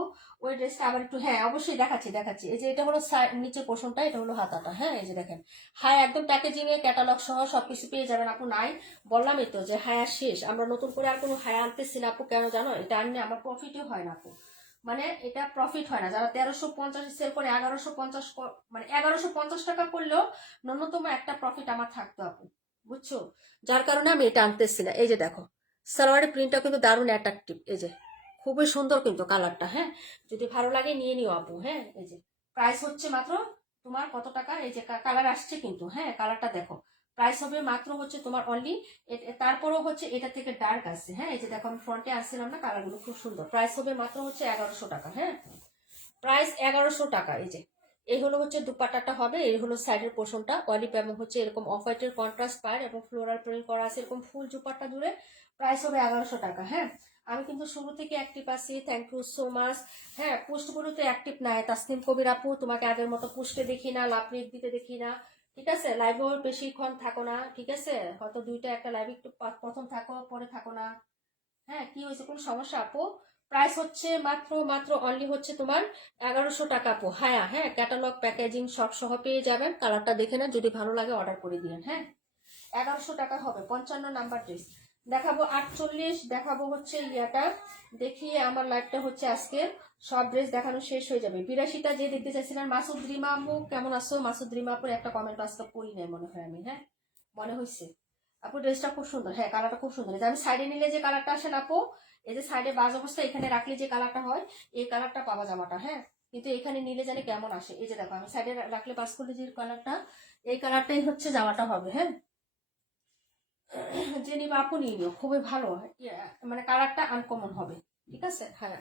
ওই ড্রেসটা আবার একটু, হ্যাঁ অবশ্যই দেখাচ্ছি দেখাচ্ছি। এই যে এটা হলো নিচের পোর্শনটা, এটা হলো হাতাটা, হ্যাঁ এই যে দেখেন। হ্যাঁ একদম প্যাকেজিং এ ক্যাটালগ সহ সবকিছু পেয়ে যাবেন আপু। নাই বললামই তো যে হায়া শেষ, আমরা নতুন করে আর কোনো হায়া আনতেছি না আপু। কেন জানো? এটা আনলে আমার প্রফিটই হয় না আপু, মানে এটা প্রফিট হয় না। যারা 1350 সেল করে 1150, মানে 1150 টাকা করলেও ন্যূনতম একটা প্রফিট আমার থাকতো আপু, বুঝছো? যার কারণে আমি এটা আনতেছি না। এই যে দেখো সালোয়ারের প্রিন্টটা কিন্তু দারুণ অ্যাট্রাকটিভ, এই যে খুবই সুন্দর কিন্তু কালারটা, হ্যাঁ যদি ভালো লাগে নিয়ে নিও আপু। হ্যাঁ এই যে প্রাইস হচ্ছে মাত্র তোমার কত টাকা? এই যে কালার আসছে কিন্তু, হ্যাঁ কালারটা দেখো, প্রাইস হবে মাত্র হচ্ছে তোমার অনলি। তারপরেও হচ্ছে এটা থেকে ডার্ক আছে, হ্যাঁ এই যে দেখো আমি ফ্রন্টে আসছিলাম না, কালারগুলো খুব সুন্দর। প্রাইস হবে মাত্র হচ্ছে 1100 টাকা, হ্যাঁ প্রাইস 1100 টাকা। এই যে এই হলো হচ্ছে দুপাট্টাটা হবে, এই হলো সাইডের পোর্শনটা অলিভ এবং হচ্ছে এরকম অফ হোয়াইটের কন্ট্রাস্ট পায় এবং ফ্লোরাল প্রিন্ট করা আছে এরকম ফুল দুপাট্টা জুড়ে। প্রাইস হবে 1100 টাকা। হ্যাঁ আমি কিন্তু শুরু থেকে অ্যাক্টিভ আছি, থ্যাংক ইউ সো মাচ। হ্যাঁ পোস্টগুলো তো অ্যাক্টিভ নাই, তাসনিম কবির আপু তোমাকে আগের মতো পোস্টে দেখি না, লাভ রেট দিতে দেখি না, ঠিক আছে? লাইভেও বেশিক্ষণ থাকো না, ঠিক আছে? হয়তো দুইটা একটা লাইভ একটু প্রথম থাকো পরে থাকো না। হ্যাঁ কি হয়েছে, কোনো সমস্যা আপু? প্রাইস হচ্ছে মাত্র মাত্র অনলি হচ্ছে তোমার 1100 টাকা আপু। হ্যাঁ হ্যাঁ ক্যাটালগ প্যাকেজিং সব সহ পেয়ে যাবেন। কালারটা দেখে নেন, যদি ভালো লাগে অর্ডার করে দিন। হ্যাঁ 1100 টাকা হবে। 55 নাম্বার ড্রেস দেখাবো, 48 দেখাবো হচ্ছে ইয়াটা। দেখিয়ে আমার লাইফটা হচ্ছে আজকে সব ড্রেস দেখানো শেষ হয়ে যাবে। 82টা যে দেখতে চাইছিলেন, মাসুদ রিমা আপু কেমন আছো? মাসুদ রিমা আপুর একটা কমেন্ট আজকে পড়ি নাই মনে হয় আমি, হ্যাঁ মনে হয়েছে আপু ড্রেসটা খুব সুন্দর, হ্যাঁ কালারটা খুব সুন্দর। এই যে আমি সাইডে নিলে যে কালারটা আসে না আপু, এই যে সাইডে বাজ অবস্থা এখানে রাখলে যে কালারটা হয়, এই কালারটা পাওয়া জামাটা, হ্যাঁ কিন্তু এখানে নিলে জানি কেমন আসে। এই যে দেখো আমি সাইডে রাখলে বাজ করলে যে কালারটা, এই কালারটাই হচ্ছে জামাটা হবে। হ্যাঁ যে নিবা আপু নিয়ে নিও, খুবই ভালো, মানে কালারটা আনকমন হবে, ঠিক আছে? হ্যাঁ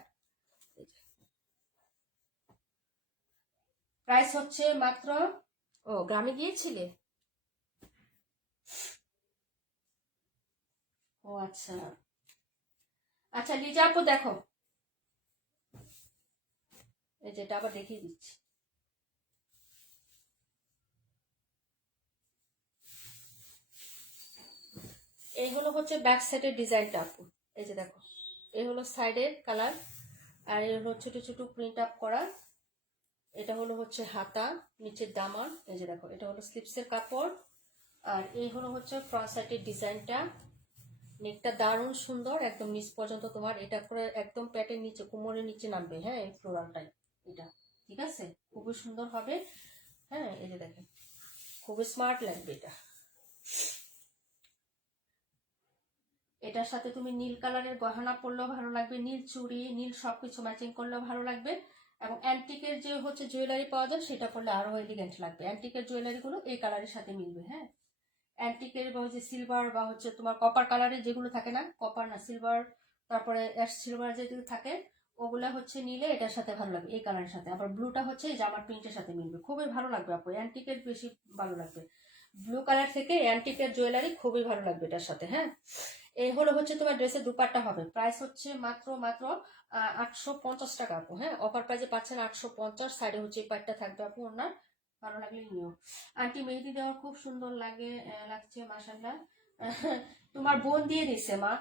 প্রাইস হচ্ছে মাত্র, ও গ্রামে গিয়েছিলে? ও আচ্ছা আচ্ছা লিজা আপু দেখো, এই যেটা আবার দেখিয়ে দিচ্ছি। এই হলো হচ্ছে ব্যাক সাইডের ডিজাইনটা আপু, এই যে দেখো এই হলো সাইডের কালার, আর এই হলো ছোট ছোট প্রিন্ট আপ করা। এটা হলো হচ্ছে হাতা, নিচের দামান, এই যে দেখো এটা হলো স্লিপসের কাপড়। আর এই হলো হচ্ছে ফ্রন্ট সাইডের ডিজাইনটা। নেকটা দারুণ সুন্দর, একদম নিচ পর্যন্ত তোমার এটা করে একদম প্যাটের নিচে কোমরের নিচে নামবে, হ্যাঁ এই ফ্লোরালটাই এটা, ঠিক আছে? খুবই সুন্দর হবে। হ্যাঁ এই যে দেখেন খুবই স্মার্ট লাগবে এটা। এটার সাথে তুমি নীল কালারের গহনা পরলেও ভালো লাগবে, নীল চুড়ি নীল সবকিছু ম্যাচিং করলেও ভালো লাগবে। এবং অ্যান্টিকের যে হচ্ছে জুয়েলারি পাওয়া যায় সেটা পরলে আরো এলিগেন্ট লাগবে। অ্যান্টিকের জুয়েলারিগুলো এই কালারের সাথে মিলবে। হ্যাঁ অ্যান্টিকের বা হচ্ছে সিলভার বা হচ্ছে তোমার কপার কালারের যেগুলো থাকে না, কপার না সিলভার, তারপরে অ্যাশ সিলভার যেগুলো থাকে ওগুলা হচ্ছে নিলে এটার সাথে ভালো লাগবে, এই কালারের সাথে। আবার ব্লুটা হচ্ছে এই জামার প্রিন্টের সাথে মিলবে, খুবই ভালো লাগবে আপু। অ্যান্টিকের বেশি ভালো লাগবে, ব্লু কালার থেকে অ্যান্টিকের জুয়েলারি খুবই ভালো লাগবে এটার সাথে। হ্যাঁ এই হলো হচ্ছে তোমার ড্রেসের দুপাট্টা হবে, প্রাইস হচ্ছে মাত্র মাত্র 850 টাকা আপু। হ্যাঁ, অফার প্রাইসে পাচ্ছেন 850। সাইডে হচ্ছে এই পাটটা থাকবে আপু, ওনার ভালো লাগলে নিও। আন্টি মেহেদি দেওয়া খুব সুন্দর লাগছে মাশাআল্লাহ। তোমার বোন দিয়ে দিছে মা,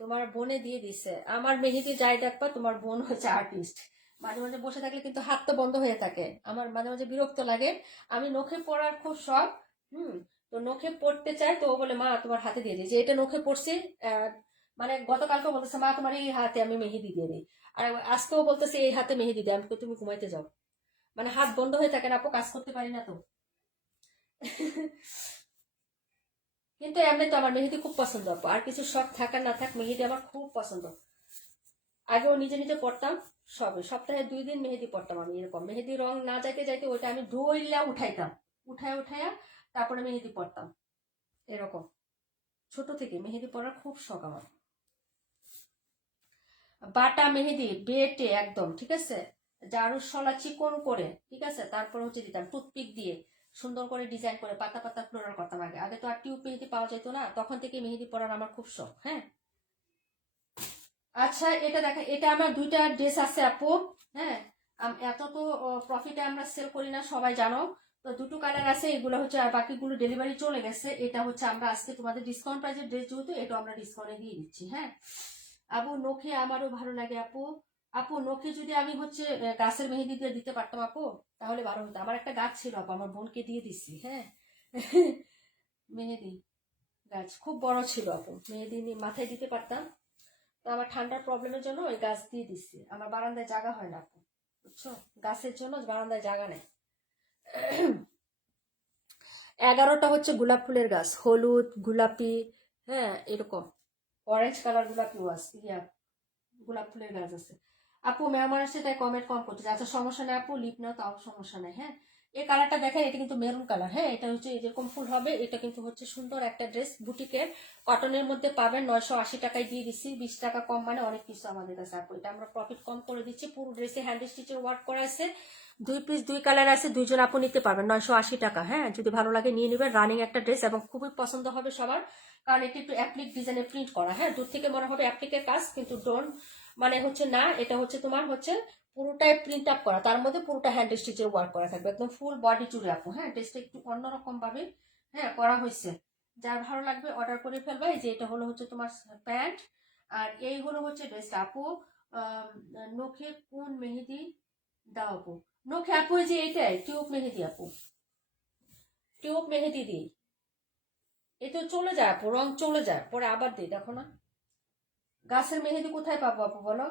তোমার বোনে দিয়ে দিছে। আমার মেহেদি যাই দেখবা, তোমার বোন হচ্ছে আর্টিস্ট। মাঝে মাঝে বসে থাকলে কিন্তু হাত তো বন্ধ হয়ে থাকে, আমার মাঝে মাঝে বিরক্ত লাগে। আমি নখে পড়ার খুব শখ। হুম। তো নখে পড়তে চাই, তো ও বলে মা তোমার হাতে দিয়ে দিই, যে এটা নখে পড়ছি। মানে গতকালকে বলতেছে মা তোমার এই হাতে আমি মেহেদি দিয়ে দিই, আর আজকেও বলতেছে এই হাতে মেহেদি দিয়ে। আমি কই, তুমি ঘুমাইতে যাও। মানে হাত বন্ধ হয়ে থাকে না আপু, কাজ করতে পারি না তো। কিন্তু এমনি তো আমার মেহেদি খুব পছন্দ আপু, আর কিছু শখ থাকা না থাক, মেহেদি আমার খুব পছন্দ। আগেও নিজে নিজে পড়তাম, সপ্তাহে 2 দিন মেহেদি পড়তাম আমি। এরকম মেহেদি রং না যাইতে যাইতে ওইটা আমি ধইলা উঠাইতাম, উঠাইয়া তারপরে মেহেদি পড়তাম। এরকম ছোট থেকে মেহেদি পড়ার খুব শখ আমার। বাটা মেহেদি বেটে একদম, ঠিক আছে, জারুর শলা চিকন করে, ঠিক আছে, তারপর হচ্ছে দিতাম টুথপিক দিয়ে সুন্দর করে ডিজাইন করে পাতা পাতা ফ্লোরাল করতাম। আগে আগে তো আর টিউব মেহেদি পাওয়া যেত না, তখন থেকে মেহেদি পড়ার আমার খুব শখ। হ্যাঁ। আচ্ছা, এটা দেখেন, এটা আমার 2টা ড্রেস আছে আপু। হ্যাঁ। এত তো প্রফিটে আমরা সেল করি না, সবাই জানো। তো 2টো কালার আছে, এগুলো হচ্ছে, আর বাকিগুলো ডেলিভারি চলে গেছে। এটা হচ্ছে আমরা আজকে তোমাদের ডিসকাউন্ট প্রাইসের ড্রেস, যেহেতু এটা আমরা ডিসকাউন্টে দিয়ে দিচ্ছি। হ্যাঁ। আপু নখে আমারও ভালো লাগে আপু। আপু নখে যদি আমি হচ্ছে গাছের মেহেদি দিয়ে দিতে পারতাম আপু, তাহলে ভালো হতো। আমার একটা গাছ ছিল আপু, আমার বোনকে দিয়ে দিচ্ছি। হ্যাঁ। মেহেদি গাছ খুব বড় ছিল আপু, মেহেদি মাথায় দিতে পারতাম। তো আমার ঠান্ডার প্রবলেমের জন্য ওই গাছ দিয়ে দিচ্ছি। আমার বারান্দায় জায়গা হয় না আপু, বুঝছো, গাছের জন্য বারান্দায় জায়গা নেই। 11টা হচ্ছে গোলাপ ফুলের গাছ, হলুদ গোলাপি, হ্যাঁ এরকম অরেঞ্জ কালার গোলাপি গোলাপ ফুলের গাছ আছে আপু। মেহমান আসছে তাই কমেন্ট কম করতেছে, আচ্ছা সমস্যা নেই আপু, লিপ নাও তাও সমস্যা নেই। হ্যাঁ। এই কালারটা দেখেন, এটা কিন্তু মেরুন কালার। হ্যাঁ, এটা হচ্ছে এরকম ফুল হবে, এটা কিন্তু হচ্ছে সুন্দর একটা ড্রেস, বুটিকের কটনের মধ্যে পাবেন। 980 টাকায় দিয়ে দিচ্ছি, 20 টাকা কম, মানে অনেক কিছু আমাদের কাছে আপু। এটা আমরা প্রফিট কম করে দিচ্ছি। পুরো ড্রেসে হ্যান্ড স্টিচের ওয়ার্ক করা আছে, 2 পিস 2 কালার আছে, 2জন আপু নিতে পারবেন 980 টাকা। হ্যাঁ, যদি ভালো লাগে নিয়ে নেবেন, রানিং একটা ড্রেস এবং খুবই পছন্দ হবে সবার, কারণ এটি একটু অ্যাপ্লিক ডিজাইনে প্রিন্ট করা। হ্যাঁ, দূর থেকে মনে হবে অ্যাপ্লিকের কাজ, কিন্তু ডোন্ট, মানে হচ্ছে না, এটা হচ্ছে তোমার হচ্ছে পুরোটাই প্রিন্ট আপ করা, তার মধ্যে পুরোটা হ্যান্ড স্টিচের ওয়ার্ক করা থাকবে, একদম ফুল বডি জুড়ে আপু। হ্যাঁ, ড্রেসটা একটু অন্যরকম ভাবে হ্যাঁ করা হয়েছে। যার ভালো লাগবে অর্ডার করে ফেলবে। এই যে এটা হলো হচ্ছে তোমার প্যান্ট, আর এই হলো হচ্ছে ড্রেসটা আপু। নখে কোন মেহেদি দাও আপু? নখে আপু এই যে এইটাই টিউব মেহেদি আপু, টিউব মেহেদি দিই। এটা চলে যায় আপু, রং চলে যায়, পরে আবার দিই, দেখো না। গাছের মেহেদি কোথায় পাবো আপু বলো?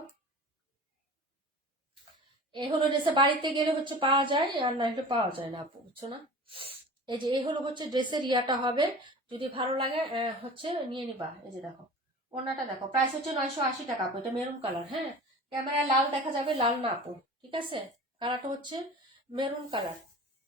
এই হলো ড্রেসে বাড়িতে গেলে হচ্ছে পাওয়া যায়, আর না হলে পাওয়া যায় না আপু, বুঝছো না। এই যে এই হলো হচ্ছে ড্রেসের ইয়াটা হবে, যদি ভালো লাগে হচ্ছে নিয়ে নিবা। এই যে দেখো ওড়নাটা দেখো, প্রাইস হচ্ছে 980 টাকা আপু। এটা মেরুন কালার। হ্যাঁ, ক্যামেরায় লাল দেখা যাবে, লাল না আপু, ঠিক আছে। কালারটা হচ্ছে মেরুন কালার,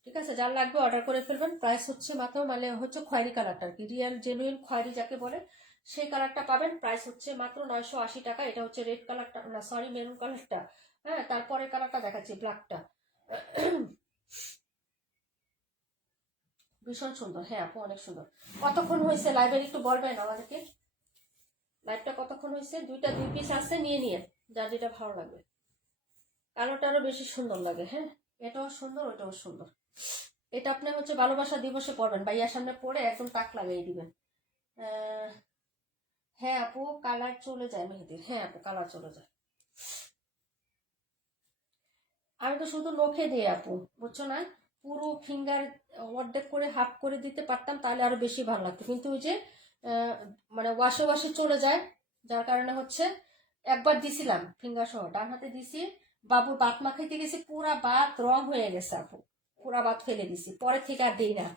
ঠিক আছে। যার লাগবে অর্ডার করে ফেলবেন। প্রাইস হচ্ছে মাত্র, মানে হচ্ছে খয়েরি কালারটা আর কি, রিয়েল জেনুইন খয়েরি যাকে বলে, সেই কালারটা পাবেন। প্রাইস হচ্ছে মাত্র 980 টাকা। এটা হচ্ছে রেড কালারটা, না সরি মেরুন কালারটা। হ্যাঁ, তারপরে কালারটা দেখাচ্ছি, ব্ল্যাকটা। ভীষণ সুন্দর। হ্যাঁ আপু, অনেক সুন্দর। কতক্ষণ হয়েছে লাইব্রেরি একটু বলবেন আমাদেরকে, লাইভটা কতক্ষণ হয়েছে? 2 পিস আছে, নিয়ে যার যেটা ভালো লাগবে। কালোটা আরো বেশি সুন্দর লাগে। হ্যাঁ, এটাও সুন্দর, ওটাও সুন্দর। এটা আপনি হচ্ছে ভালোবাসা দিবসে পড়বেন, ভাইয়ার সামনে পড়ে একদম তাক লাগিয়ে দিবেন। হ্যাঁ আপু, কালার চলে যায় মেহেদির। হ্যাঁ আপু, কালার চলে যায়। আমি তো শুধু নখে দিই আপু, বুঝছো না, পুরো ফিঙ্গার অর্ধেক করে হাফ করে দিতে পারতাম, তাহলে আরো বেশি ভালো লাগতো। কিন্তু ওই যে আহ, মানে ওয়াশে ওয়াশে চলে যায়, যার কারণে হচ্ছে একবার দিছিলাম ফিঙ্গার সহ, ডান হাতে দিছি, বাবুর ভাত মাখাইতে গেছি, পুরা ভাত রং হয়ে গেছে আপু, পুরা ভাত ফেলে দিছি, পরে থেকে আর দিই না।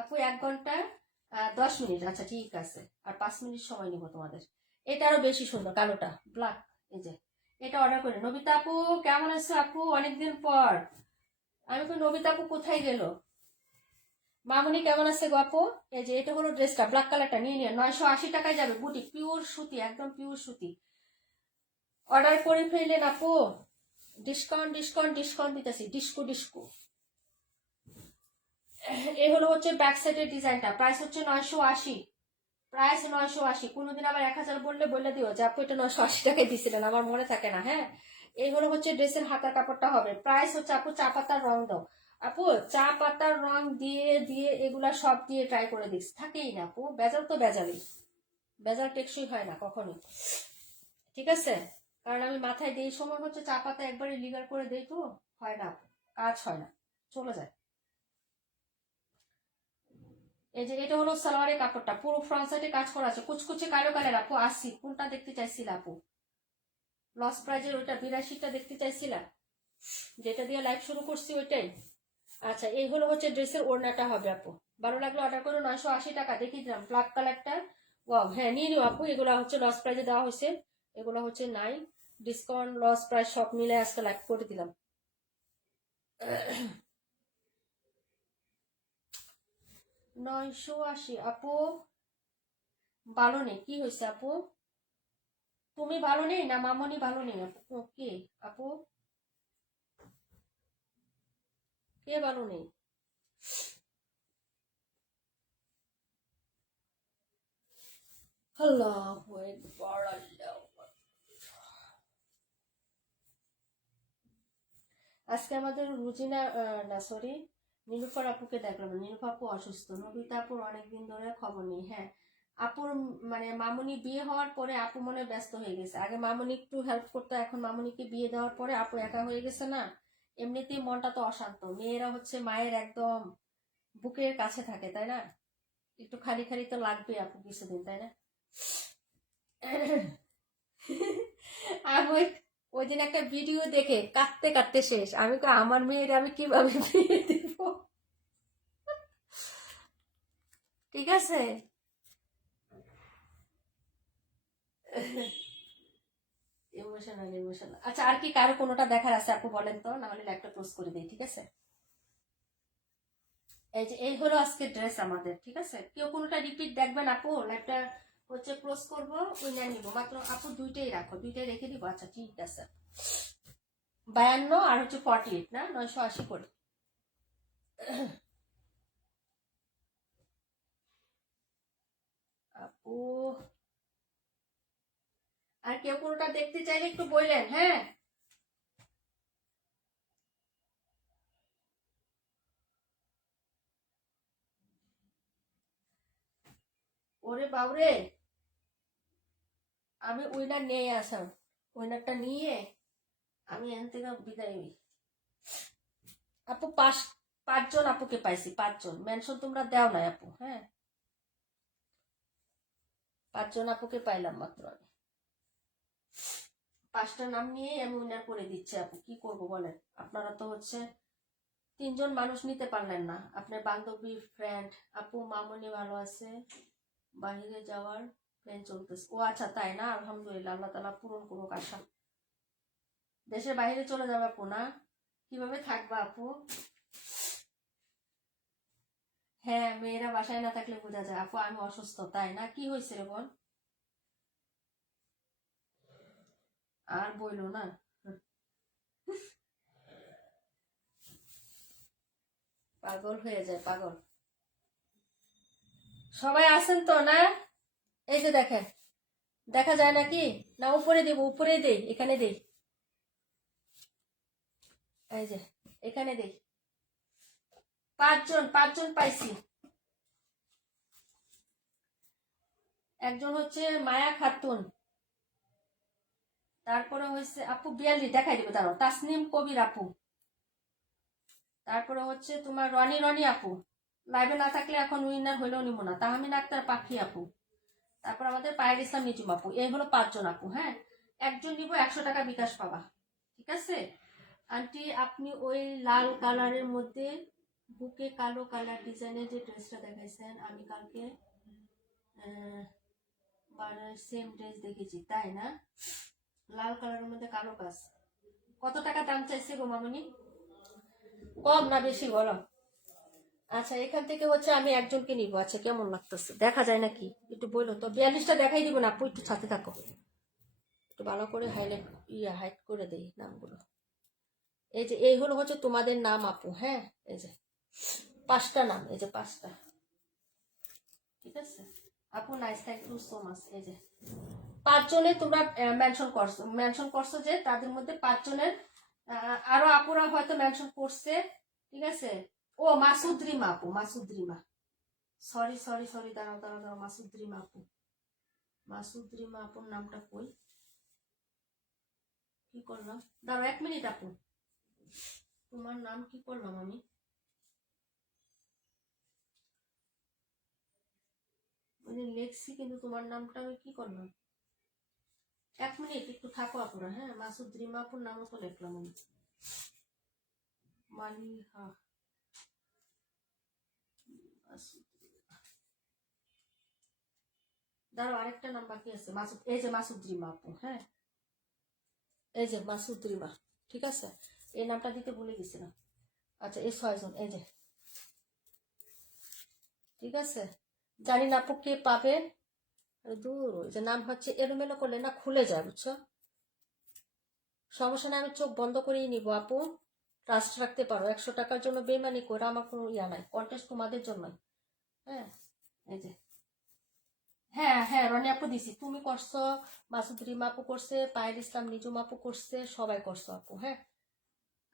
আপু 1 ঘন্টা 10 মিনিট, আচ্ছা ঠিক আছে, আর 5 মিনিট সময় নিব তোমাদের। এটা আরো বেশি সুন্দর, কালোটা ব্ল্যাক। এই যে এটা অর্ডার করে। নবিতা আপু কেমন আছো আপু, অনেকদিন পর। আমি তো নবিতা আপু কোথায় গেল। মামুনি কেমন আছে গো আপু? এই যে এটা হলো ড্রেসটা, ব্ল্যাক কালারটা নিয়ে নিয়ে 980 টাকায় যাবে, বুটি পিওর সুতি, একদম পিওর সুতি। অর্ডার করে ফেললেন আপু, ডিসকাউন্ট ডিসকাউন্ট ডিসকাউন্ট দিতেছি, ডিস্কো ডিস্কো। এই হলো হচ্ছে ব্যাক সাইডের ডিজাইনটা, প্রাইস হচ্ছে 980, প্রাইস 980। কোনোদিন আবার 1000 বললে বলে দিও যে আপু এটা 980 টাকায় দিছিলেন, আমার মনে থাকে না। হ্যাঁ, এই হলো হচ্ছে ড্রেসের হাতার কাপড়টা হবে। প্রাইস হচ্ছে আপু চা পাতার রং দাও। আপু চা পাতার রং দিয়ে দিয়ে এগুলা সব দিয়ে ট্রাই করে দিস, থাকেই না আপু, বেজাল তো বেজালই, বেজাল টেকসই হয় না কখনোই, ঠিক আছে? কারণ আমি মাথায় দেই সময় হচ্ছে চা পাতা একবারে লিগার করে দেই, তো হয় না আপু, কাজ হয় না, চলে যায়। এই যে এটা হলো সালোয়ারের কাপড়টা, পুরো ফ্রন্ট সাইডে কাজ করা আছে, কুচকুচে কালো কালার। আপু আসি কোনটা দেখতে চাইছিল আপু? লস প্রাইজের ওইটা 82টা দেখতে চাইছিলা, যেটা দিয়ে লাইভ শুরু করছি ওইটাই? আচ্ছা, এই হলো হচ্ছে ড্রেসের ওড়নাটা হবে আপু। ভালো লাগলো অর্ডার করো, 980 টাকা। দেখিয়ে দিলাম ব্ল্যাক কালারটা। ওয়াও, হ্যাঁ নিয়ে নিও আপু, এগুলো হচ্ছে লস প্রাইজে দেওয়া হয়েছে, এগুলো হচ্ছে নাই, ডিসকাউন্ট লস প্রাইস সব মিলে আজকে লাইভ করে দিলাম। 980 আপু, ভালো নেই, কি হয়েছে আপু? তুমি ভালো নেই না মামনি ভালো নেই আপু? কে আপু, কে ভালো নেই? আল্লাহু আকবার, আল্লাহু আকবার। আজকে আমাদের রুজিনা না সরি, নীলুফার আপুকে দেখলাম, নীলুফা আপু অসুস্থ, নবিতা আপুর অনেকদিন ধরে খবর নেই। হ্যাঁ, আপুর মানে মামুনি বিয়ে হওয়ার পরে আপু মনে হয় ব্যস্ত হয়ে গেছে, আগে মামুনি একটু হেল্প করতো, এখন মামুনিকে বিয়ে দেওয়ার পরে আপু একা হয়ে গেছে না। এমনিতেই মনটা তো অশান্ত, মেয়েরা হচ্ছে মায়ের একদম বুকের কাছে থাকে, তাই না? একটু খালি খালি তো লাগবে আপু কিছুদিন, তাই না? আমি ওই দিন একটা ভিডিও দেখে কাঁদতে কাঁদতে শেষ, আমি তো আমার মেয়ের আমি কিভাবে বিয়ে দিব, ঠিক আছে? Emotional emotional. আচ্ছা, আর কি কারো কোনোটা দেখার আছে আপু বলেন তো, না হলে ল্যাপটপ ক্লোজ করে দিই, ঠিক আছে? এই যে এই হলো আজকে ড্রেস আমাদের, ঠিক আছে? কেউ কোনোটা রিপিট দেখবেন আপু, ল্যাপটা হচ্ছে ক্লোজ করবো, উইনার নিবো মাত্র। আপু দুইটাই রাখো, দুইটাই রেখে দিব। আচ্ছা ঠিক আছে, 52 আর হচ্ছে 48 না, 980 করে। আপু আর কেউ কোনোটা দেখতে চাইলে একটু বললেন, হ্যাঁ? ওরে বাবরে, আমি উইনার নিয়ে আসাম, উইনারটা নিয়ে আমি এখান থেকে বিদায় হই। আপু পাঁচজন আপুকে পাইছি, পাঁচজন মেনশন তোমরা দেও নাই আপু। হ্যাঁ, পাঁচজন আপুকে পাইলাম মাত্র আমি, পাঁচটা নাম নিয়ে আমি উইনার করে দিচ্ছি আপু, কি করব বলেন? আপনারা তো হচ্ছে তিনজন মানুষ নিতে পারলেন না, আপনার বান্ধবী ফ্রেন্ড। আপু মামনি ভালো আছে, বাহিরে যাওয়ার প্ল্যান চলতেছে। ও আচ্ছা, তাই না? আলহামদুলিল্লাহ, আল্লাহ তালা পূরণ করুক আশা। দেশের বাইরে চলে যাবে আপু না? কিভাবে থাকবা আপু? হ্যাঁ, মেয়েরা বাসায় না থাকলে বোঝা যায় আপু আমি অসুস্থ, তাই না? কি হয়েছে রে বোন? আর বইলো না, পাগল হয়ে যায় পাগল। সবাই আছেন তো না? এই যে দেখেন, দেখা যায় নাকি? না উপরে দিব, উপরে দেই, এখানে দেই, এই যে এখানে দেই। পাঁচজন, পাঁচজন পাইছি। একজন হচ্ছে মায়া খাতুন, তারপরে হচ্ছে আপু 42 দেখাই দিব, দাঁড়াও, তাসনিম কবির আপু, তারপরে হচ্ছে তোমার রনি রনি আপু, লাইভে না থাকলে এখন উইনার হইলেও নিব না, তাহমিন আক্তার পাখি আপু, তারপর আমাদের পায়ের ইসলাম নিজুম আপু। এই হলো পাঁচজন আপু। হ্যাঁ, একজন নিব 100 টাকা বিকাশ পাবা, ঠিক আছে? আন্টি আপনি ওই লাল কালারের মধ্যে বুকে কালো কালার ডিজাইনের যে ড্রেসটা দেখাইছেন, আমি কালকে সেম ড্রেস দেখেছি, তাই না? লাল কালারের মধ্যে কালো কাজ, কত টাকা দাম চাইছে গো মামনি? কম না বেশি বলো? আচ্ছা, এখান থেকে হচ্ছে আমি একজনকে নিব। আচ্ছা, কেমন লাগতেছে দেখা যায় নাকি একটু বললো তো? 42টা দেখাই দিব না আপু, একটু সাথে থাকো, একটু ভালো করে হাইলাইট হাইড করে দেই নামগুলো। এই যে এই হলো হচ্ছে তোমাদের নাম আপু। হ্যাঁ, এই যে 5টা নাম, এই যে 5টা, ঠিক আছে আপু। Nice, thank you so much. এই যে 5 জনে তোমরা মেনশন করছো যে তাদের মধ্যে 5 জনের আরো আপুরা হয়তো মেনশন করছে, ঠিক আছে। ও মাসুদ রিমা আপু, Masud Rima, sorry sorry sorry, দাঁড়াও দাঁড়াও দাঁড়াও, মাসুদ রিমা আপু, মাসুদ রিমা আপুর নামটা কই, কি করলাম, দাঁড়াও 1 মিনিট আপু, তোমার নাম কি করলাম আমি, মানে লেখছি কিন্তু তোমার নামটা আমি কি করলাম, 1 মিনিট একটু থাকো আপুরা, হ্যাঁ। মাসুদ রিমা আপুর নামও তো লিখলাম আমি, মালিহা মাসুদ রিমা। দাঁড়াও আরেকটা নাম বাকি আছে, মাসুদ, এই যে মাসুদ রিমা আপু, হ্যাঁ এই যে মাসুদ রিমা, ঠিক আছে। এই নামটা দিতে ভুলে গেছিলাম। আচ্ছা এই 6 জন, এই যে, ঠিক আছে। জানি না আপু কে পাবে, দূর ওই যে নাম হচ্ছে এলোমেলো করলে না খুলে যায়, বুঝছো। সমস্যা নেই, আমি চোখ বন্ধ করেই নিব আপু, ট্রাস্ট রাখতে পারো। 100 টাকার জন্য বেমানি করে আমার কোনো ইয়া নাই, কন্টেস্ট তোমাদের জন্য, হ্যাঁ। এই যে, হ্যাঁ হ্যাঁ রনি আপু দিছি, তুমি করছো, মাসুদ রিমা আপু করছে, পায়েল ইসলাম নিজুম আপু করছে, সবাই করছো আপু, হ্যাঁ।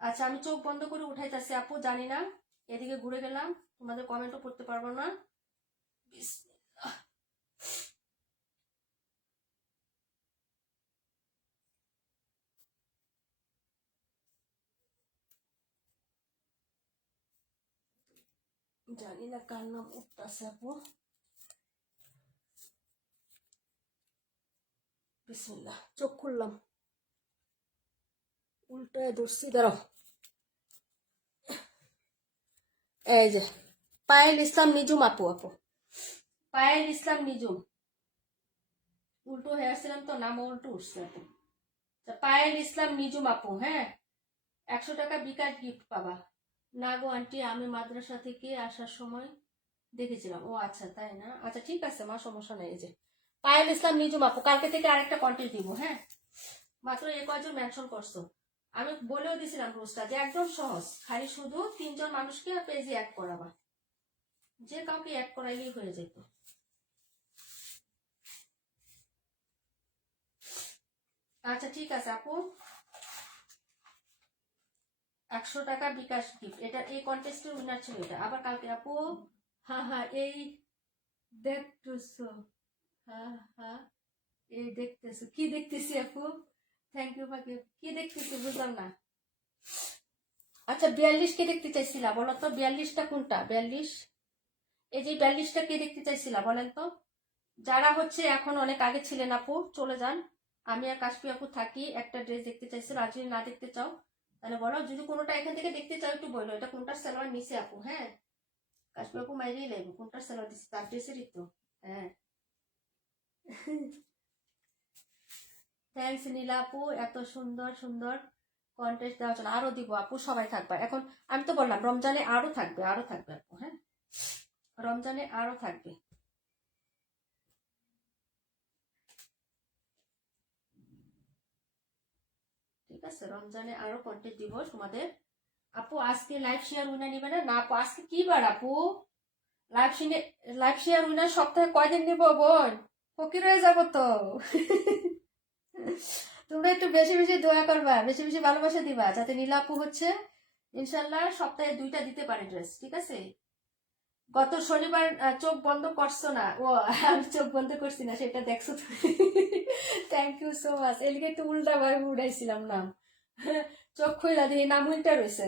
আচ্ছা আমি চোখ বন্ধ করে উঠাইতেছি আপু, জানি না, এদিকে ঘুরে গেলাম, তোমাদের কমেন্টও পড়তে পারবো না। বিসমিল্লাহ। জানি না কার নাম উঠতেছে আপু, বিসমিল্লাহ, চোখ খুললাম, উল্টায় ধরছি, দাঁড়াও। এই যে পায়েল ইসলাম নিজুম আপু, আপু পায়েল ইসলাম নিজুম, উল্টো হয়ে আসছিলাম তো, নাম উল্টো উঠছে আপু। পায়েল ইসলাম নিজুম আপু, হ্যাঁ 100 টাকা বিকাশ গিফট পাবা। না গো আন্টি, আমি মাদ্রাসা থেকে আসার সময় দেখেছিলাম। ও আচ্ছা তাই না, আচ্ছা ঠিক আছে মা, সমস্যা নেই। এই যে পায়েল ইসলাম নিজুম আপু, কালকে থেকে আরেকটা কন্টেন্ট দিব, হ্যাঁ। মাত্র এই কয়জন মেনশন করছো, আমি বলেও দিছিলাম রোজটা যে একদম সহজ, খালি শুধু 3 জন মানুষকে পেজে অ্যাড করাবা, যে কাউকে অ্যাড করাইলেই হয়ে যেত। আচ্ছা ঠিক আছে আপু, 100 টাকা বিকাশ গিফট, এটা এই কন্টেস্টের উইনার ছিল এটা। আবার কালকে আপু, হ্যাঁ হ্যাঁ এই দেখতেছো, হ্যাঁ হ্যাঁ এই দেখতেছো, কি দেখতেছি আপু, থ্যাংক ইউ পাখি, কি দেখতেছি বুঝলাম না। আচ্ছা 42 কে দেখতে চাইছিলা বলো তো, 42টা কোনটা 42, এই যে 42টা কে দেখতে চাইছিলা বলেন তো। যারা হচ্ছে এখন অনেক আগে ছিলেন আপু চলে যান, আমি আর কাশফি আপু থাকি, একটা ড্রেস দেখতে চাইছিল, আর যদি না দেখতে চাও তাহলে বলো, যদি কোনোটা এখান থেকে দেখতে চাও একটু বলো, এটা কোনটার সালোয়ার নিচে আপু, হ্যাঁ। কাশফি আপু মাইরেই লাগবে, কোনটার সালোয়ার দিচ্ছে, তার ড্রেসেরই তো, হ্যাঁ। থ্যাংকস নীলা আপু, এত সুন্দর সুন্দর কন্টেস্ট দেওয়ার জন্য। আরো দিব আপু, সবাই থাকবে এখন, আমি তো বললাম রমজানে আরো থাকবে, আরো থাকবে আপু, হ্যাঁ রমজানে আরো থাকবে, ঠিক আছে। রমজানে আরো কন্টেন্ট দিব তোমাদের। আপু আজকে লাইভ শেয়ার উইনার নিবে না, না আপু আজকে কি বার আপু, লাইভ লাইভ শেয়ার উইনার সপ্তাহে কয়দিন নিব বোন, ফকির হয়ে যাবো তো। তোমরা একটু বেশি বেশি দোয়া করবা, বেশি বেশি ভালোবাসা দিবা, যাতে নীলা আপু হচ্ছে ইনশাল্লাহ সপ্তাহে 2টা দিতে পারে ড্রেস, ঠিক আছে। গত শনিবার চোখ বন্ধ করছো না, ও আমি চোখ বন্ধ করছি না সেটা দেখছো তুমি। থ্যাংক ইউ সো মাচ, এদিকে একটু উল্টা ভাবে উড়াইছিলাম নাম, চোখ খুইলা দিয়ে নাম উল্টা রয়েছে।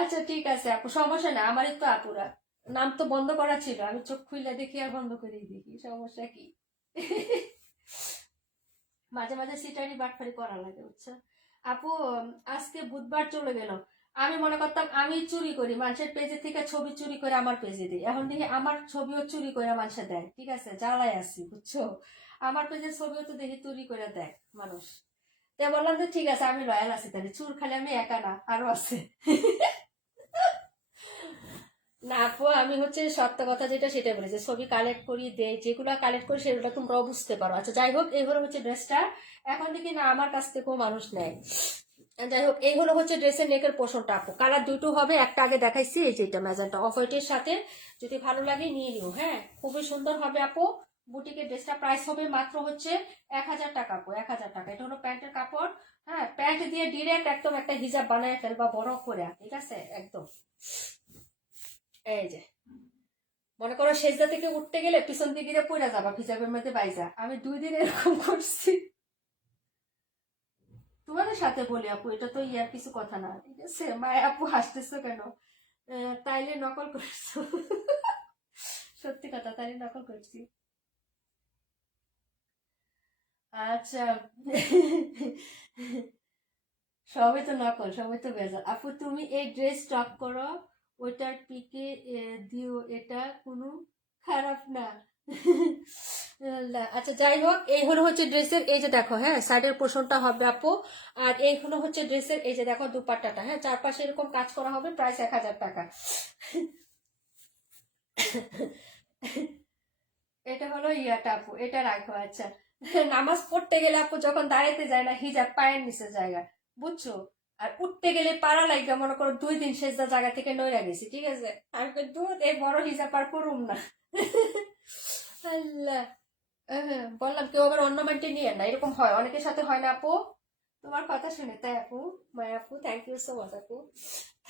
আচ্ছা ঠিক আছে আপু, সমস্যা না, আমারই তো আপুরা, নাম তো বন্ধ করা ছিল, আমি চোখ খুইলা দেখি আর বন্ধ করে দেখি, সমস্যা কি। মাঝে মাঝে সিটারি বাটফারি করা লাগে, বুঝছো আপু। আজকে বুধবার চলে গেল, আমি মনে করতাম আমি চুরি করি, মানুষের পেজে থেকে ছবি চুরি করে আমার পেজে দিই, এখন দেখি আমার ছবিও চুরি করে মানুষে দেয়, ঠিক আছে, জ্বালাই আছি বুঝছো। আমার পেজের ছবিও তো দেখি চুরি করে দেয় মানুষ, তাই বললাম যে ঠিক আছে আমি লয়াল আছি, তাহলে চুর খালি আমি একা না, আরো আছে। না আপু, আমি হচ্ছে সত্য কথা যেটা সেটা বলেছি, ছবি কালেক্ট করি দেয়, যেগুলো কালেক্ট করি সেগুলো তোমরাও বুঝতে পারো। আচ্ছা যাই হোক, এই হলো হচ্ছে ড্রেসটা, এখন দেখি না আমার কাছ থেকেও মানুষ নেয়, যাই হোক, এই হলো হচ্ছে ড্রেসের নেকের পোর্শনটা আপু। কালার দুটো হবে, একটা আগে দেখাইছি, এই যে এটা ম্যাজেন্টা অফ হোয়াইটের সাথে। যদি ভালো লাগে নিয়ে নিও, হ্যাঁ খুবই সুন্দর হবে আপু। বুটিকের ড্রেসটা প্রাইস হবে মাত্র হচ্ছে 1000 টাকা আপু, 1000 টাকা। এটা হলো প্যান্টের কাপড়, হ্যাঁ প্যান্ট দিয়ে ডিরেক্ট একদম একটা হিজাব বানায় ফেলবা বড় করে, ঠিক আছে একদম। এই যে মনে করো সেজদা থেকে উঠতে গেলে পিছন দিকে পড়ে যাবা হিজাবের মধ্যে বাইজা। আমি 2 দিন এরকম করছি, তোমাদের সাথে বলি আপু, এটা তো ইয়ার কিছু কথা না, ঠিক আছে। মায় আপু হাসতেছো কেন? তাইলে নকল করছো? সত্যি কথা, তাইলে নকল করছি। আচ্ছা। সবই তো নকল, সবই তো ভেজাল আপু। তুমি এই ড্রেস স্টক করো, ওইটার পিকে দিও, এটা কোনো খারাপ না। আচ্ছা যাই হোক, এই হলো হচ্ছে ড্রেসের, এই যে দেখো হ্যাঁ সাইডের পোর্শনটা হবে আপু। আর এই হলো হচ্ছে ড্রেসের, এই যে দেখো দুপাট্টাটা, হ্যাঁ চারপাশে এরকম কাজ করা হবে, প্রাইস 1000 টাকা। এটা হলো ইয়াটা আপু, এটা রাখো আচ্ছা। নামাজ পড়তে গেলে আপু যখন দাঁড়াইতে যায় না, হিজাব পায়ের নিচে জায়গা, বুঝছো। আর উঠতে গেলে পাড়া লাগবে, মনে করো 2 দিন সেজদা জায়গা থেকে নইরা গেছি, ঠিক আছে। আমি দুধ এই বড় হিজাব আর করুম না। আল্লাহ। বললাম কেউ আবার অর্নামেন্টে নিয়ে না, এরকম হয় অনেকের সাথে, হয় না আপু? তোমার কথা শুনে তাই আপু। মায়া আপু থ্যাংক ইউ সো মাচ আপু।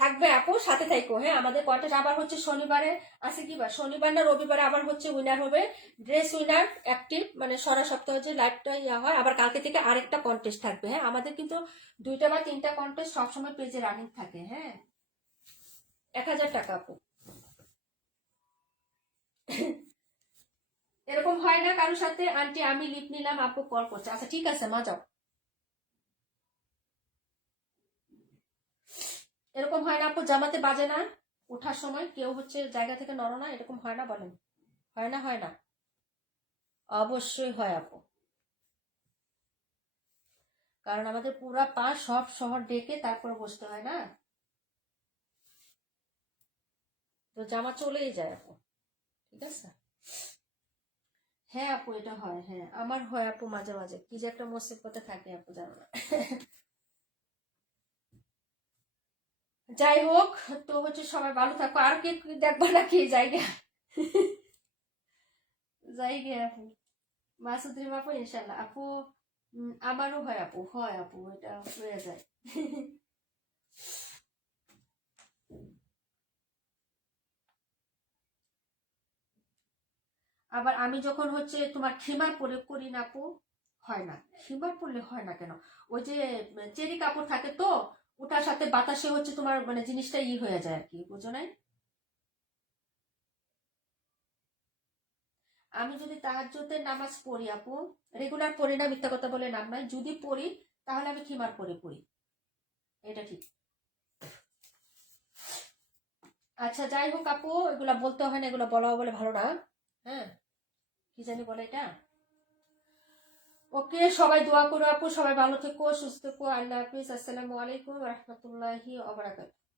থাকবে আপু, সাথে থাকো, হ্যাঁ আমাদের কন্টেস্ট আবার হচ্ছে শনিবারে আছে, কি বার শনিবার না রবিবারে আবার হচ্ছে উইনার হবে, ড্রেস উইনার অ্যাক্টিভ, মানে সারা সপ্তাহে যে লাইভটা ইয়া হয়। আবার কালকে থেকে আরেকটা কন্টেস্ট থাকবে, হ্যাঁ আমাদের কিন্তু 2টা বা 3টা কন্টেস্ট সবসময় পেজে রানিং থাকে, হ্যাঁ। 1000 টাকা আপু। এরকম হয় না কারোর সাথে, আন্টি আমি লিপ নিলাম, আপু কল করছে, আচ্ছা ঠিক আছে মা যাও। এরকম হয় না আপু, জামাতে বাজে না ওঠার সময় কেউ হচ্ছে জায়গা থেকে নড়ো না, এরকম হয় না বলেন? হয় না, হয় না? অবশ্যই হয় আপু, কারণ আমাদের পুরা পা সব শহর ডেকে তারপর বসতে হয় না, তো জামা চলেই যায় আপু, ঠিক আছে। হ্যাঁ আপু এটা হয়, হ্যাঁ আমার হয় আপু, মাঝে মাঝে কি যে একটা মুসিবতে থাকে আপু, জানো না। যাই হোক, তো হচ্ছে সবাই ভালো থাকো। আর কি দেখবো নাকি জায়গা? জায়গা আপু, মাসুদ্রিম আপু ইনশাল্লাহ আপু। আমারও হয় আপু, হয় আপু, এটা হয়ে যায়। আবার আমি যখন হচ্ছে তোমার খিমার পরে করি না আপু, হয় না। খিমার পরলে হয় না কেন? ওই যে চেরি কাপড় থাকে তো, ওটার সাথে বাতাসে হচ্ছে তোমার মানে জিনিসটা হয়ে যায় আর কি, বুঝো নাই? আমি যদি তাহাজ্জুদের নামাজ পড়ি আপু, রেগুলার পড়ি না, মিথ্যা কথা বলে নাম নাই, যদি পড়ি তাহলে আমি খিমার পরে পড়ি, এটা ঠিক। আচ্ছা যাই হোক আপু, এগুলা বলতে হয় না, এগুলা বলা বলে ভালো না, হ্যাঁ। কি জানি বলে এটা। ওকে, সবাই দোয়া করো আপু, সবাই ভালো থেকো, সুস্থ থেকো, আল্লাহ হাফিজ, আসসালামু আলাইকুম রহমতুল্লাহি ওয়া বারাকাতুহু।